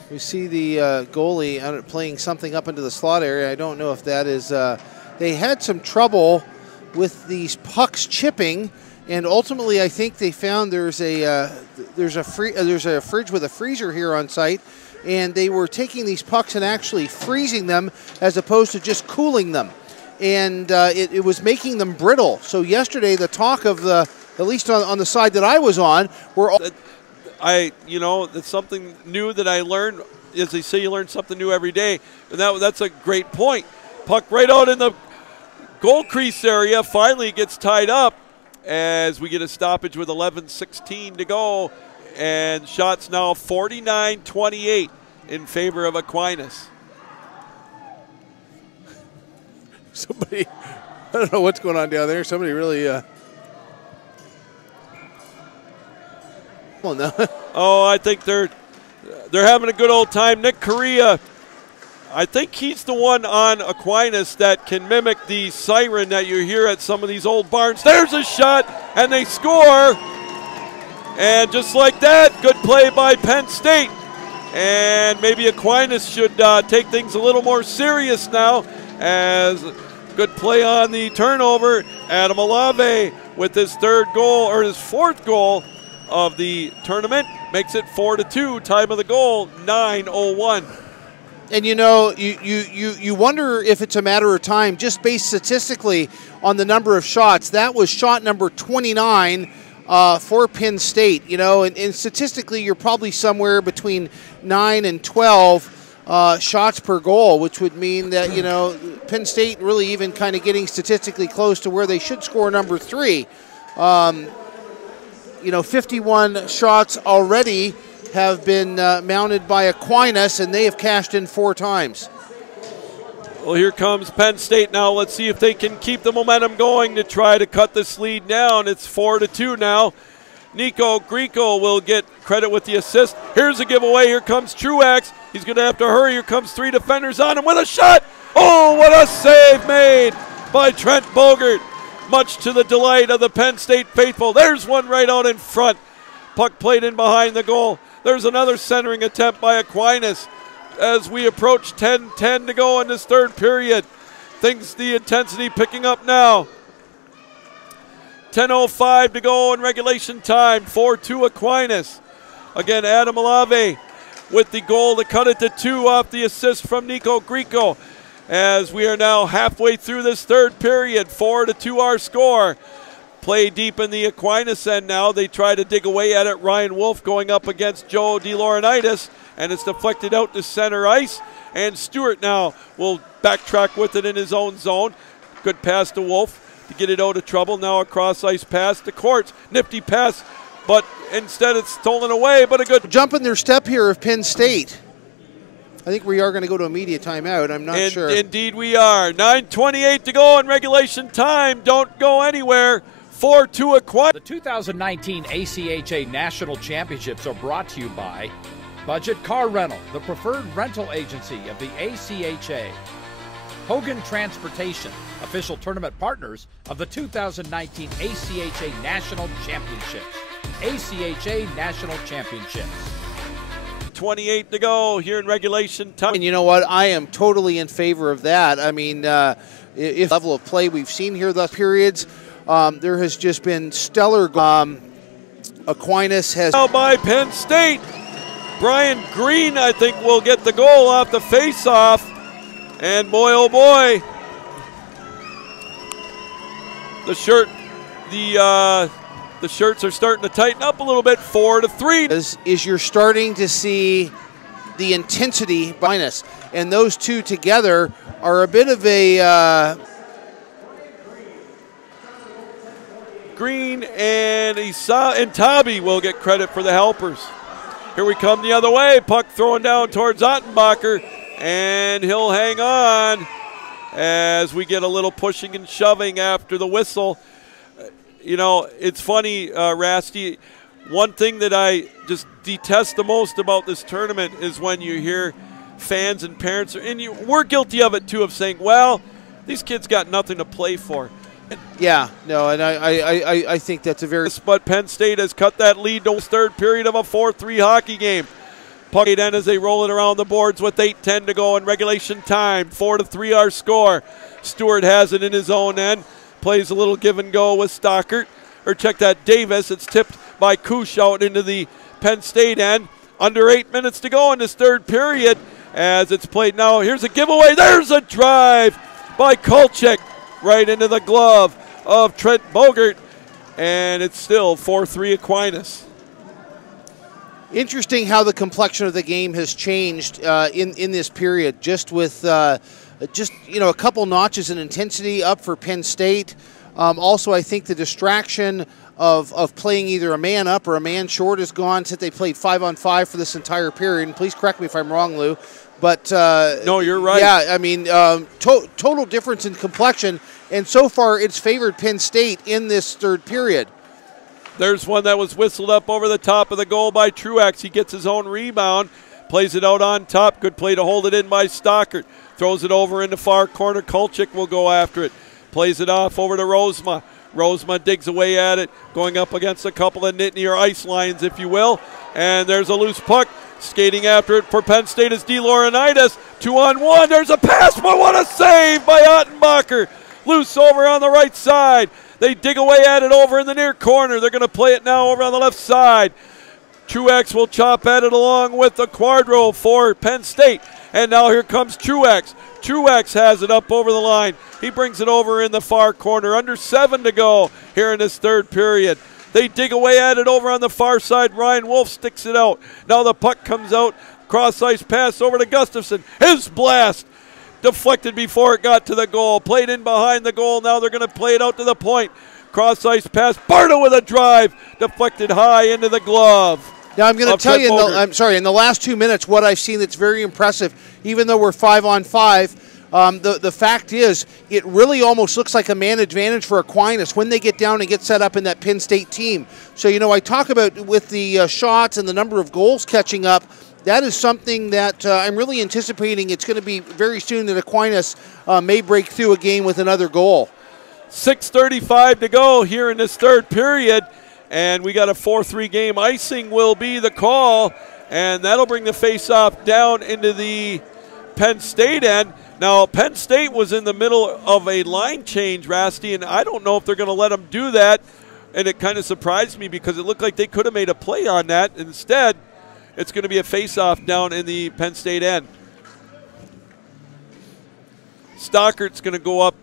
we see the goalie playing something up into the slot area. I don't know if that is, they had some trouble with these pucks chipping, and ultimately I think they found there's a fridge with a freezer here on site, and they were taking these pucks and actually freezing them as opposed to just cooling them. and it was making them brittle. So yesterday, the talk of the, at least on the side that I was on, were all that's something new that I learned. As they say, you learn something new every day, and that's a great point. Puck right out in the goal crease area, finally gets tied up as we get a stoppage with 11:16 to go, and shots now 49-28 in favor of Aquinas. Somebody, I don't know what's going on down there. Somebody really, well, no. Oh, I think they're having a good old time. Nick Correa, I think he's the one on Aquinas that can mimic the siren that you hear at some of these old barns. There's a shot, and they score. And just like that, good play by Penn State. And maybe Aquinas should take things a little more serious now, as good play on the turnover. Adam Olave with his third goal, or his fourth goal of the tournament, makes it 4-2. Time of the goal, 9:01. And you wonder if it's a matter of time, just based statistically on the number of shots. That was shot number 29 for Penn State. And statistically, you're probably somewhere between 9 and 12 shots per goal, which would mean that Penn State really even kind of getting statistically close to where they should score number 3. 51 shots already have been mounted by Aquinas, and they have cashed in 4 times. Well, here comes Penn State now. Let's see if they can keep the momentum going to try to cut this lead down. It's 4-2 now. Nico Grieco will get credit with the assist. Here's a giveaway. Here comes Truax. He's going to have to hurry. Here comes 3 defenders on him with a shot. Oh, what a save made by Trent Bogert, much to the delight of the Penn State faithful. There's one right out in front. Puck played in behind the goal. There's another centering attempt by Aquinas as we approach 10:10 to go in this third period. The intensity picking up now. 10:05 to go in regulation time. 4-2 Aquinas. Again, Adam Olave with the goal to cut it to 2 off the assist from Nico Grieco. As we are now halfway through this third period, 4-2 our score. Play deep in the Aquinas end now. They try to dig away at it. Ryan Wolf going up against Joe DeLaurinaitis, and it's deflected out to center ice. And Stewart now will backtrack with it in his own zone. Good pass to Wolf to get it out of trouble. Now a cross-ice pass to Courts. Nifty pass, but instead it's stolen away, but a good jump in their step here of Penn State. I think we are going to go to immediate timeout. I'm not sure. Indeed we are. 9:28 to go in regulation time. Don't go anywhere. 4-2 Aquinas. The 2019 ACHA National Championships are brought to you by Budget Car Rental, the preferred rental agency of the ACHA. Hogan Transportation, official tournament partners of the 2019 ACHA National Championships. ACHA National Championships. 28 to go here in regulation time. And you know what? I am totally in favor of that. I mean, if the level of play we've seen here thus periods, there has just been stellar. Aquinas has. Now by Penn State. Brian Green, I think, will get the goal off the face-off. And boy, oh boy, the shirts are starting to tighten up a little bit. 4-3. Is you're starting to see the intensity behind us, and those two together are a bit of a. Green and Tabi will get credit for the helpers. Here we come the other way. Puck thrown down towards Ottenbacher, and he'll hang on as we get a little pushing and shoving after the whistle. It's funny, Rasty. One thing that I just detest the most about this tournament is when you hear fans and parents, and we're guilty of it too, of saying, well, these kids got nothing to play for. Yeah, no, and I think that's a very. But Penn State has cut that lead to the third period of a 4-3 hockey game. Puck end as they roll it around the boards with 8:10 to go in regulation time. 4-3 our score. Stewart has it in his own end. Plays a little give and go with Stockert. Or check that, Davis. It's tipped by Kush out into the Penn State end. Under 8 minutes to go in this third period as it's played now. Here's a giveaway. There's a drive by Kolchak. right into the glove of Trent Bogert, and it's still 4-3 Aquinas. Interesting how the complexion of the game has changed in this period, just with a couple notches in intensity up for Penn State. Also, I think the distraction of playing either a man up or a man short is gone since they played 5-on-5 for this entire period. And please correct me if I'm wrong, Lou. But no, you're right. Yeah, I mean, total difference in complexion, and so far it's favored Penn State in this third period. There's one that was whistled up over the top of the goal by Truex. He gets his own rebound, plays it out on top. Good play to hold it in by Stockert. Throws it over into far corner. Kolchik will go after it. Plays it off over to Rosema. Rosema digs away at it, going up against a couple of Nittany or ice lines, if you will. And there's a loose puck. Skating after it for Penn State is DeLaurinaitis. 2-on-1. There's a pass, but what a save by Ottenbacher. Loose over on the right side. They dig away at it over in the near corner. They're going to play it now over on the left side. Truex will chop at it along with the Quadro for Penn State. And now here comes Truex. Truex has it up over the line. He brings it over in the far corner. Under 7 to go here in this third period. They dig away at it over on the far side. Ryan Wolf sticks it out. Now the puck comes out. Cross-ice pass over to Gustafson. His blast. Deflected before it got to the goal. Played in behind the goal. Now they're going to play it out to the point. Cross-ice pass. Barta with a drive. Deflected high into the glove. Now I'm going to tell you, in the last 2 minutes, what I've seen that's very impressive, even though we're 5-on-5, the fact is it really almost looks like a man advantage for Aquinas when they get down and get set up in that Penn State team. So, I talk about with the shots and the number of goals catching up, that is something that I'm really anticipating. It's going to be very soon that Aquinas may break through a game with another goal. 6:35 to go here in this third period, and we got a 4-3 game. Icing will be the call, and that'll bring the face-off down into the Penn State end. Now, Penn State was in the middle of a line change, Rasty, and I don't know if they're going to let them do that, and it kind of surprised me because it looked like they could have made a play on that. Instead, it's going to be a face-off down in the Penn State end. Stockert's going to go up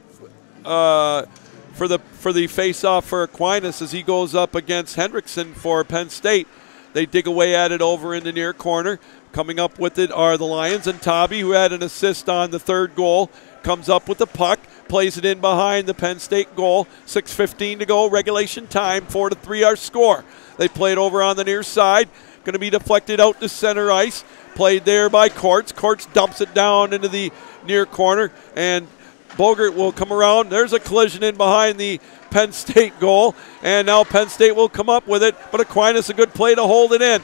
for the face-off for Aquinas as he goes up against Hendrickson for Penn State. They dig away at it over in the near corner. Coming up with it are the Lions, and Tobby, who had an assist on the third goal, comes up with the puck, plays it in behind the Penn State goal. 6:15 to go, regulation time, 4-3 our score. They play it over on the near side. Going to be deflected out to center ice. Played there by Courts. Courts dumps it down into the near corner, and Bogert will come around. There's a collision in behind the Penn State goal, and now Penn State will come up with it, but Aquinas a good play to hold it in.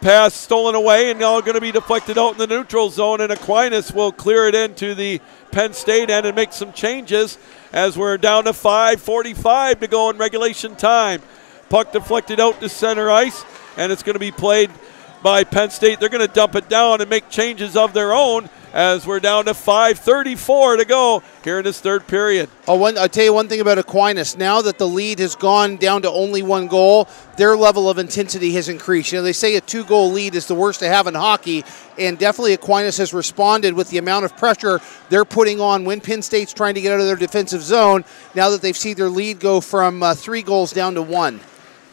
Pass stolen away, and now going to be deflected out in the neutral zone, and Aquinas will clear it into the Penn State end and make some changes as we're down to 5:45 to go in regulation time. Puck deflected out to center ice, and it's going to be played by Penn State. They're going to dump it down and make changes of their own as we're down to 5:34 to go here in this third period. I'll tell you one thing about Aquinas. Now that the lead has gone down to only one goal, their level of intensity has increased. They say a 2-goal lead is the worst to have in hockey, and definitely Aquinas has responded with the amount of pressure they're putting on when Penn State's trying to get out of their defensive zone now that they've seen their lead go from 3 goals down to 1.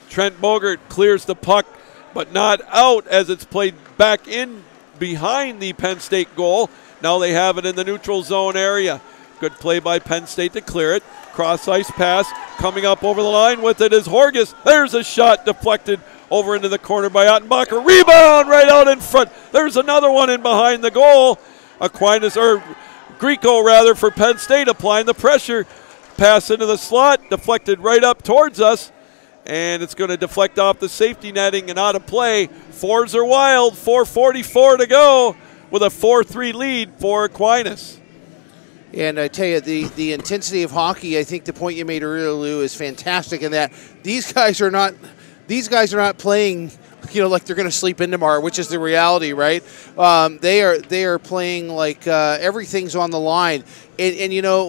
Trent Bogert clears the puck, but not out as it's played back in behind the Penn State goal. Now they have it in the neutral zone area. Good play by Penn State to clear it. Cross-ice pass. Coming up over the line with it is Horgus. There's a shot deflected over into the corner by Ottenbacher. Rebound right out in front. There's another one in behind the goal. Grieco for Penn State applying the pressure. Pass into the slot. Deflected right up towards us. And it's going to deflect off the safety netting and out of play. Fours are wild. 4:44 to go with a 4-3 lead for Aquinas. And I tell you, the intensity of hockey, I think the point you made earlier, Lou, is fantastic in that these guys are not playing, like they're going to sleep in tomorrow, which is the reality, right? They are playing like everything's on the line. And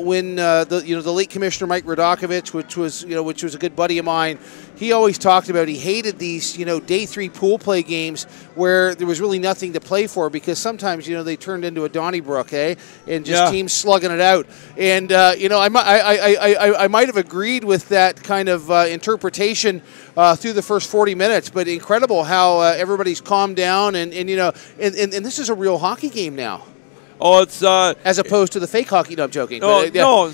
when the late Commissioner Mike Radakovich, which was a good buddy of mine, he always talked about he hated these, day 3 pool play games where there was really nothing to play for, because sometimes, they turned into a Donnybrook, and just teams slugging it out. And, I might have agreed with that kind of interpretation through the first 40 minutes, but incredible how everybody's calmed down, and this is a real hockey game now. Oh, it's as opposed to the fake hockey. No, I'm joking. Oh, no.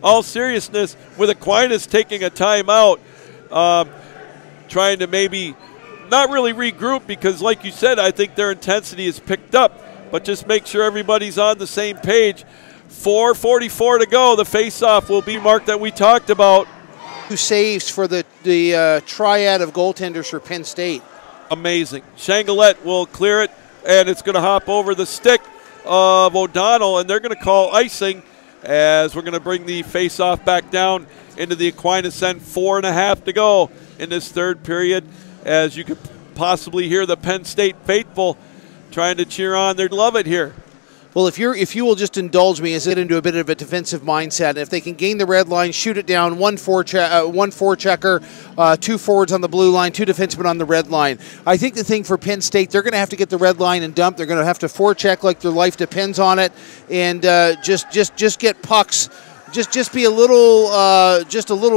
All seriousness, with Aquinas taking a timeout, trying to maybe not really regroup, because like you said, I think their intensity is picked up, but just make sure everybody's on the same page. 4:44 to go. The face-off will be marked that we talked about. 2 saves for the triad of goaltenders for Penn State. Amazing. Shangalette will clear it, and it's going to hop over the stick of O'Donnell, and they're going to call icing, as we're going to bring the face-off back down into the Aquinas end. 4.5 to go in this third period, as you could possibly hear the Penn State faithful trying to cheer on. They'd love it here. Well, if you will just indulge me, as I get into a bit of a defensive mindset, and if they can gain the red line, shoot it down, one forechecker, 2 forwards on the blue line, 2 defensemen on the red line. I think the thing for Penn State, they're going to have to get the red line and dump. They're going to have to forecheck like their life depends on it, and just get pucks. Just be a little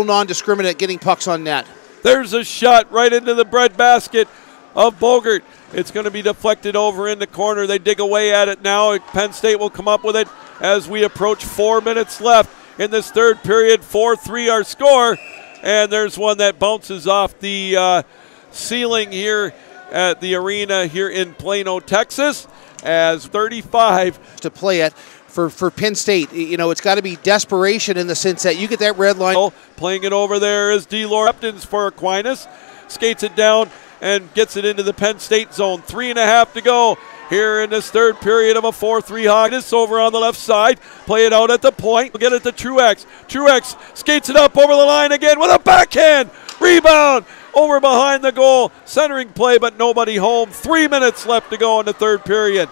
non-discriminate getting pucks on net. There's a shot right into the breadbasket of Bogert. It's going to be deflected over in the corner. They dig away at it now. Penn State will come up with it as we approach 4 minutes left in this third period. 4-3 our score. And there's one that bounces off the ceiling here at the arena here in Plano, Texas, as 35 to play it. For Penn State, it's got to be desperation in the sense that you get that red line. Playing it over there is D-Lore Uptons for Aquinas. Skates it down and gets it into the Penn State zone. 3.5 to go here in this third period of a 4-3 Aquinas. Over on the left side. Play it out at the point. We'll get it to Truex. Truex skates it up over the line again with a backhand. Rebound over behind the goal. Centering play, but nobody home. 3 minutes left to go in the third period.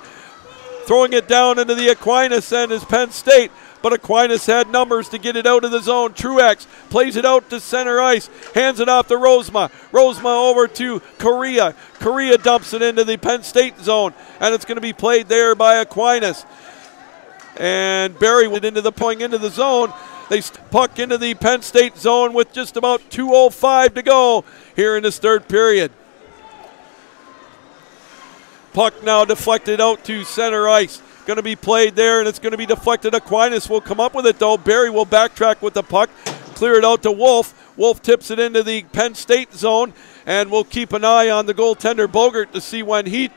Throwing it down into the Aquinas end is Penn State, but Aquinas had numbers to get it out of the zone. Truex plays it out to center ice, hands it off to Rosema. Rosema over to Correa. Correa dumps it into the Penn State zone, and it's going to be played there by Aquinas. And Barry went into the zone. They puck into the Penn State zone with just about 2:05 to go here in this third period. Puck now deflected out to center ice. Going to be played there, and it's going to be deflected. Aquinas will come up with it, though. Barry will backtrack with the puck, clear it out to Wolf. Wolf tips it into the Penn State zone, and we'll keep an eye on the goaltender Bogert to see when he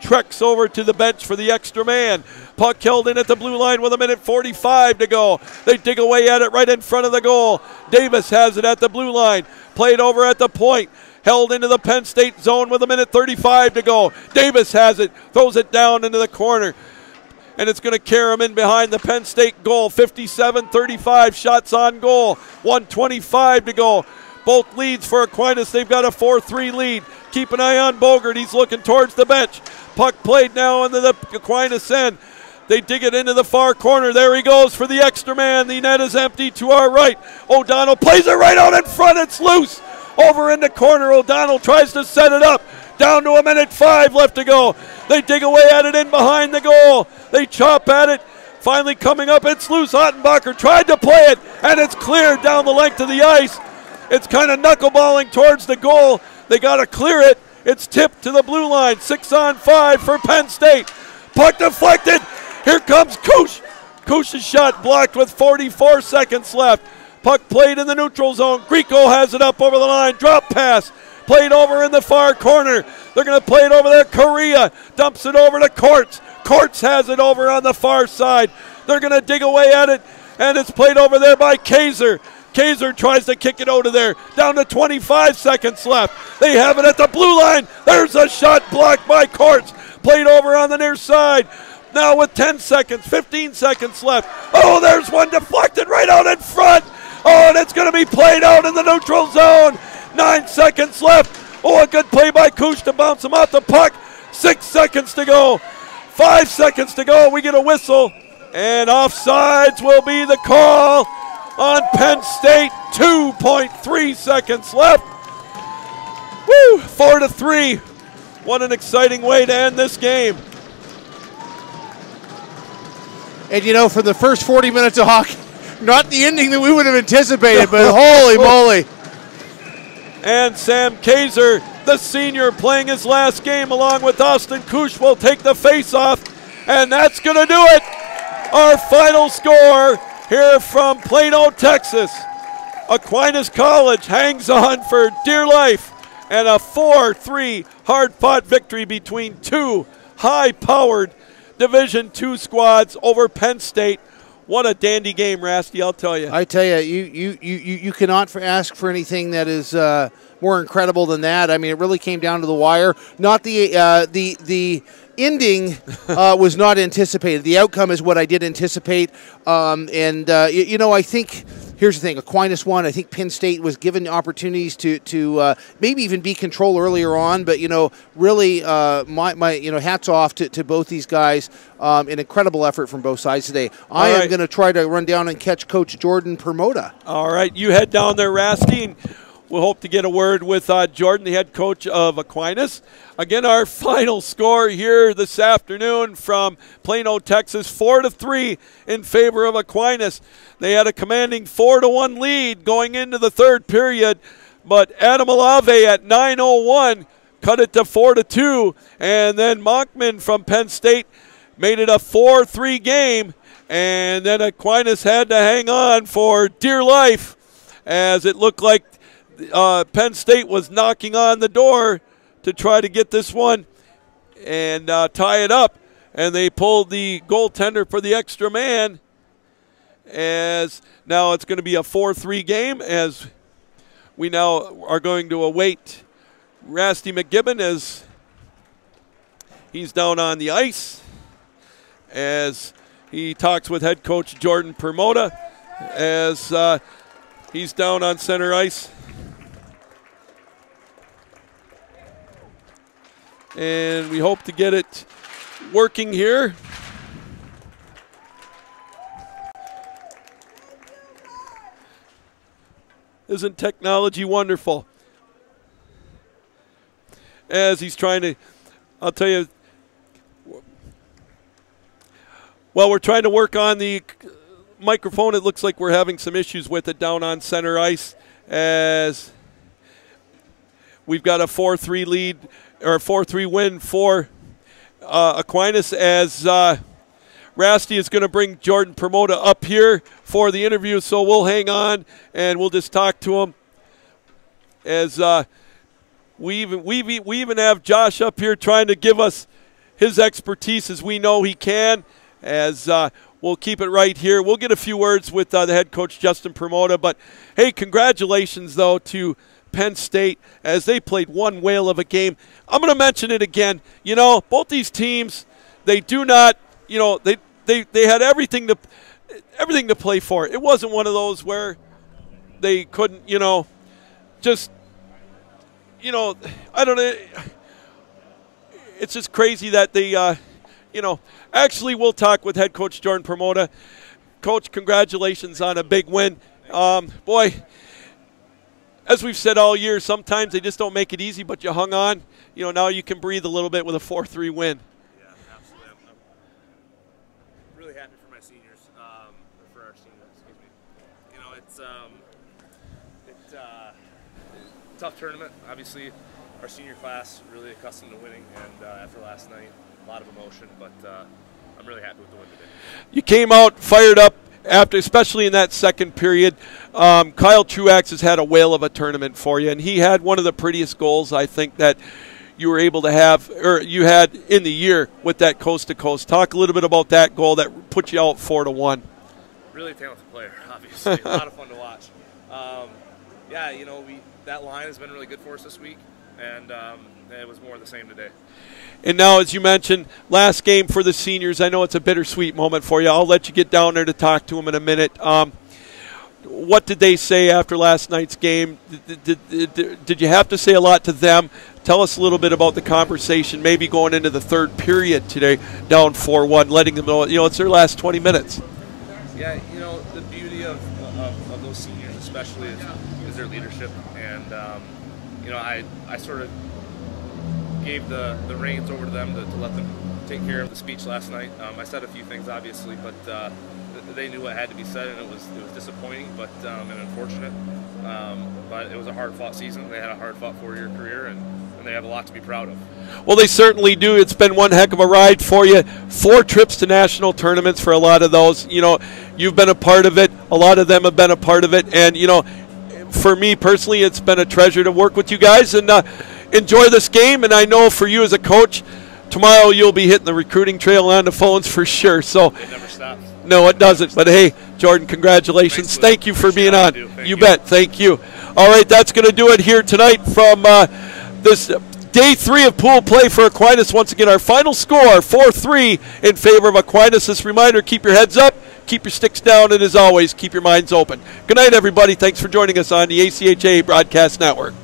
treks over to the bench for the extra man. Puck held in at the blue line with 1:45 to go. They dig away at it right in front of the goal. Davis has it at the blue line. Played over at the point. Held into the Penn State zone with 1:35 to go. Davis has it, throws it down into the corner, and it's going to carry him in behind the Penn State goal. 57-35 shots on goal. 1:25 to go. Both leads for Aquinas. They've got a 4-3 lead. Keep an eye on Bogert. He's looking towards the bench. Puck played now into the Aquinas end. They dig it into the far corner. There he goes for the extra man. The net is empty to our right. O'Donnell plays it right out in front. It's loose. Over in the corner, O'Donnell tries to set it up. Down to 1:05 left to go. They dig away at it in behind the goal. They chop at it. Finally coming up, it's loose. Ottenbacher tried to play it, and it's cleared down the length of the ice. It's kind of knuckleballing towards the goal. They got to clear it. It's tipped to the blue line. 6-on-5 for Penn State. Puck deflected. Here comes Kush. Kush's shot blocked with 44 seconds left. Puck played in the neutral zone. Grieco has it up over the line. Drop pass. Played over in the far corner. They're going to play it over there. Correa dumps it over to Courts. Courts has it over on the far side. They're going to dig away at it, and it's played over there by Kaiser. Kaiser tries to kick it out of there. Down to 25 seconds left. They have it at the blue line. There's a shot blocked by Courts. Played over on the near side. Now with 10 seconds, 15 seconds left. Oh, there's one deflected right out in front. Oh, and it's going to be played out in the neutral zone. 9 seconds left. Oh, a good play by Kush to bounce him off the puck. 6 seconds to go. 5 seconds to go. We get a whistle. And offsides will be the call on Penn State. 2.3 seconds left. Woo! 4-3. What an exciting way to end this game. And you know, for the first 40 minutes of hockey, not the ending that we would have anticipated, but holy moly. And Sam Kaiser, the senior, playing his last game along with Austin Kush, will take the face-off, and that's going to do it. Our final score here from Plano, Texas. Aquinas College hangs on for dear life, and a 4-3 hard-fought victory between two high-powered Division II squads over Penn State. What a dandy game, Rasty, I'll tell you. I tell you, you cannot ask for anything that is more incredible than that. I mean, it really came down to the wire. Not the ending was not anticipated. The outcome is what I did anticipate. You know, I think here's the thing: Aquinas won. I think Penn State was given opportunities to maybe even be control earlier on. But you know, really, my hats off to both these guys. An incredible effort from both sides today. I am going to try to run down and catch Coach Jordan Permoda. All right, you head down there, Rasty, and we'll hope to get a word with Jordan, the head coach of Aquinas. Again, our final score here this afternoon from Plano, Texas, 4-3 in favor of Aquinas. They had a commanding 4-1 lead going into the third period, but Adam Alave at 9:01 cut it to 4-2, and then Monkman from Penn State made it a 4-3 game, and then Aquinas had to hang on for dear life as it looked like Penn State was knocking on the door to try to get this one and tie it up, and they pulled the goaltender for the extra man, as now it's going to be a 4-3 game, as we now are going to await Rasty McGibbon as he's down on the ice, as he talks with head coach Jordan Permoda as he's down on center ice. And we hope to get it working here. Isn't technology wonderful? As he's trying to, I'll tell you, well, we're trying to work on the microphone. It looks like we're having some issues with it down on center ice, as we've got a 4-3 lead, or a 4-3 win for Aquinas, as Rasty is going to bring Jordan Permoda up here for the interview, so we'll hang on and we'll just talk to him. As we even have Josh up here trying to give us his expertise as we know he can, as we'll keep it right here. We'll get a few words with the head coach, Justin Permoda, but hey, congratulations, though, to Penn State as they played one whale of a game. I'm going to mention it again. You know, both these teams, they do not, you know, they had everything to play for. It wasn't one of those where they couldn't, you know, just, you know, I don't know. It's just crazy that they, you know, actually we'll talk with head coach Jordan Permoda. Coach, congratulations on a big win. Boy, as we've said all year, sometimes they just don't make it easy, but you hung on. You know, now you can breathe a little bit with a 4-3 win. Yeah, absolutely. I'm really happy for my seniors, for our seniors, excuse me. You know, it's a tough tournament. Obviously, our senior class really accustomed to winning, and after last night, a lot of emotion, but I'm really happy with the win today. You came out fired up after, especially in that second period. Kyle Truax has had a whale of a tournament for you, and he had one of the prettiest goals I think that you were able to have, or you had in the year with that coast-to-coast. Talk a little bit about that goal that put you out 4-1. Really talented player, obviously. A lot of fun to watch. Yeah, you know, that line has been really good for us this week, and it was more of the same today. And now, as you mentioned, last game for the seniors. I know it's a bittersweet moment for you. I'll let you get down there to talk to them in a minute. What did they say after last night's game? Did you have to say a lot to them? Tell us a little bit about the conversation, maybe going into the third period today, down 4-1, letting them know, you know, it's their last 20 minutes. Yeah, you know, the beauty of those seniors especially is their leadership. And, you know, I sort of gave the reins over to them to let them take care of the speech last night. I said a few things, obviously, but they knew what had to be said, and it was disappointing, but and unfortunate. But it was a hard-fought season. They had a hard-fought 4-year career, and they have a lot to be proud of. Well, they certainly do. It's been one heck of a ride for you. 4 trips to national tournaments for a lot of those. You know, you've been a part of it. A lot of them have been a part of it. And, you know, for me personally, it's been a treasure to work with you guys and enjoy this game. And I know for you as a coach, tomorrow you'll be hitting the recruiting trail on the phones for sure. So It never stops. no, it doesn't. But, hey, Jordan, congratulations. Thank you for being on. You bet. Thank you. All right, that's going to do it here tonight from this Day 3 of pool play for Aquinas. Once again, our final score, 4-3 in favor of Aquinas. This reminder, keep your heads up, keep your sticks down, and as always, keep your minds open. Good night, everybody. Thanks for joining us on the ACHA Broadcast Network.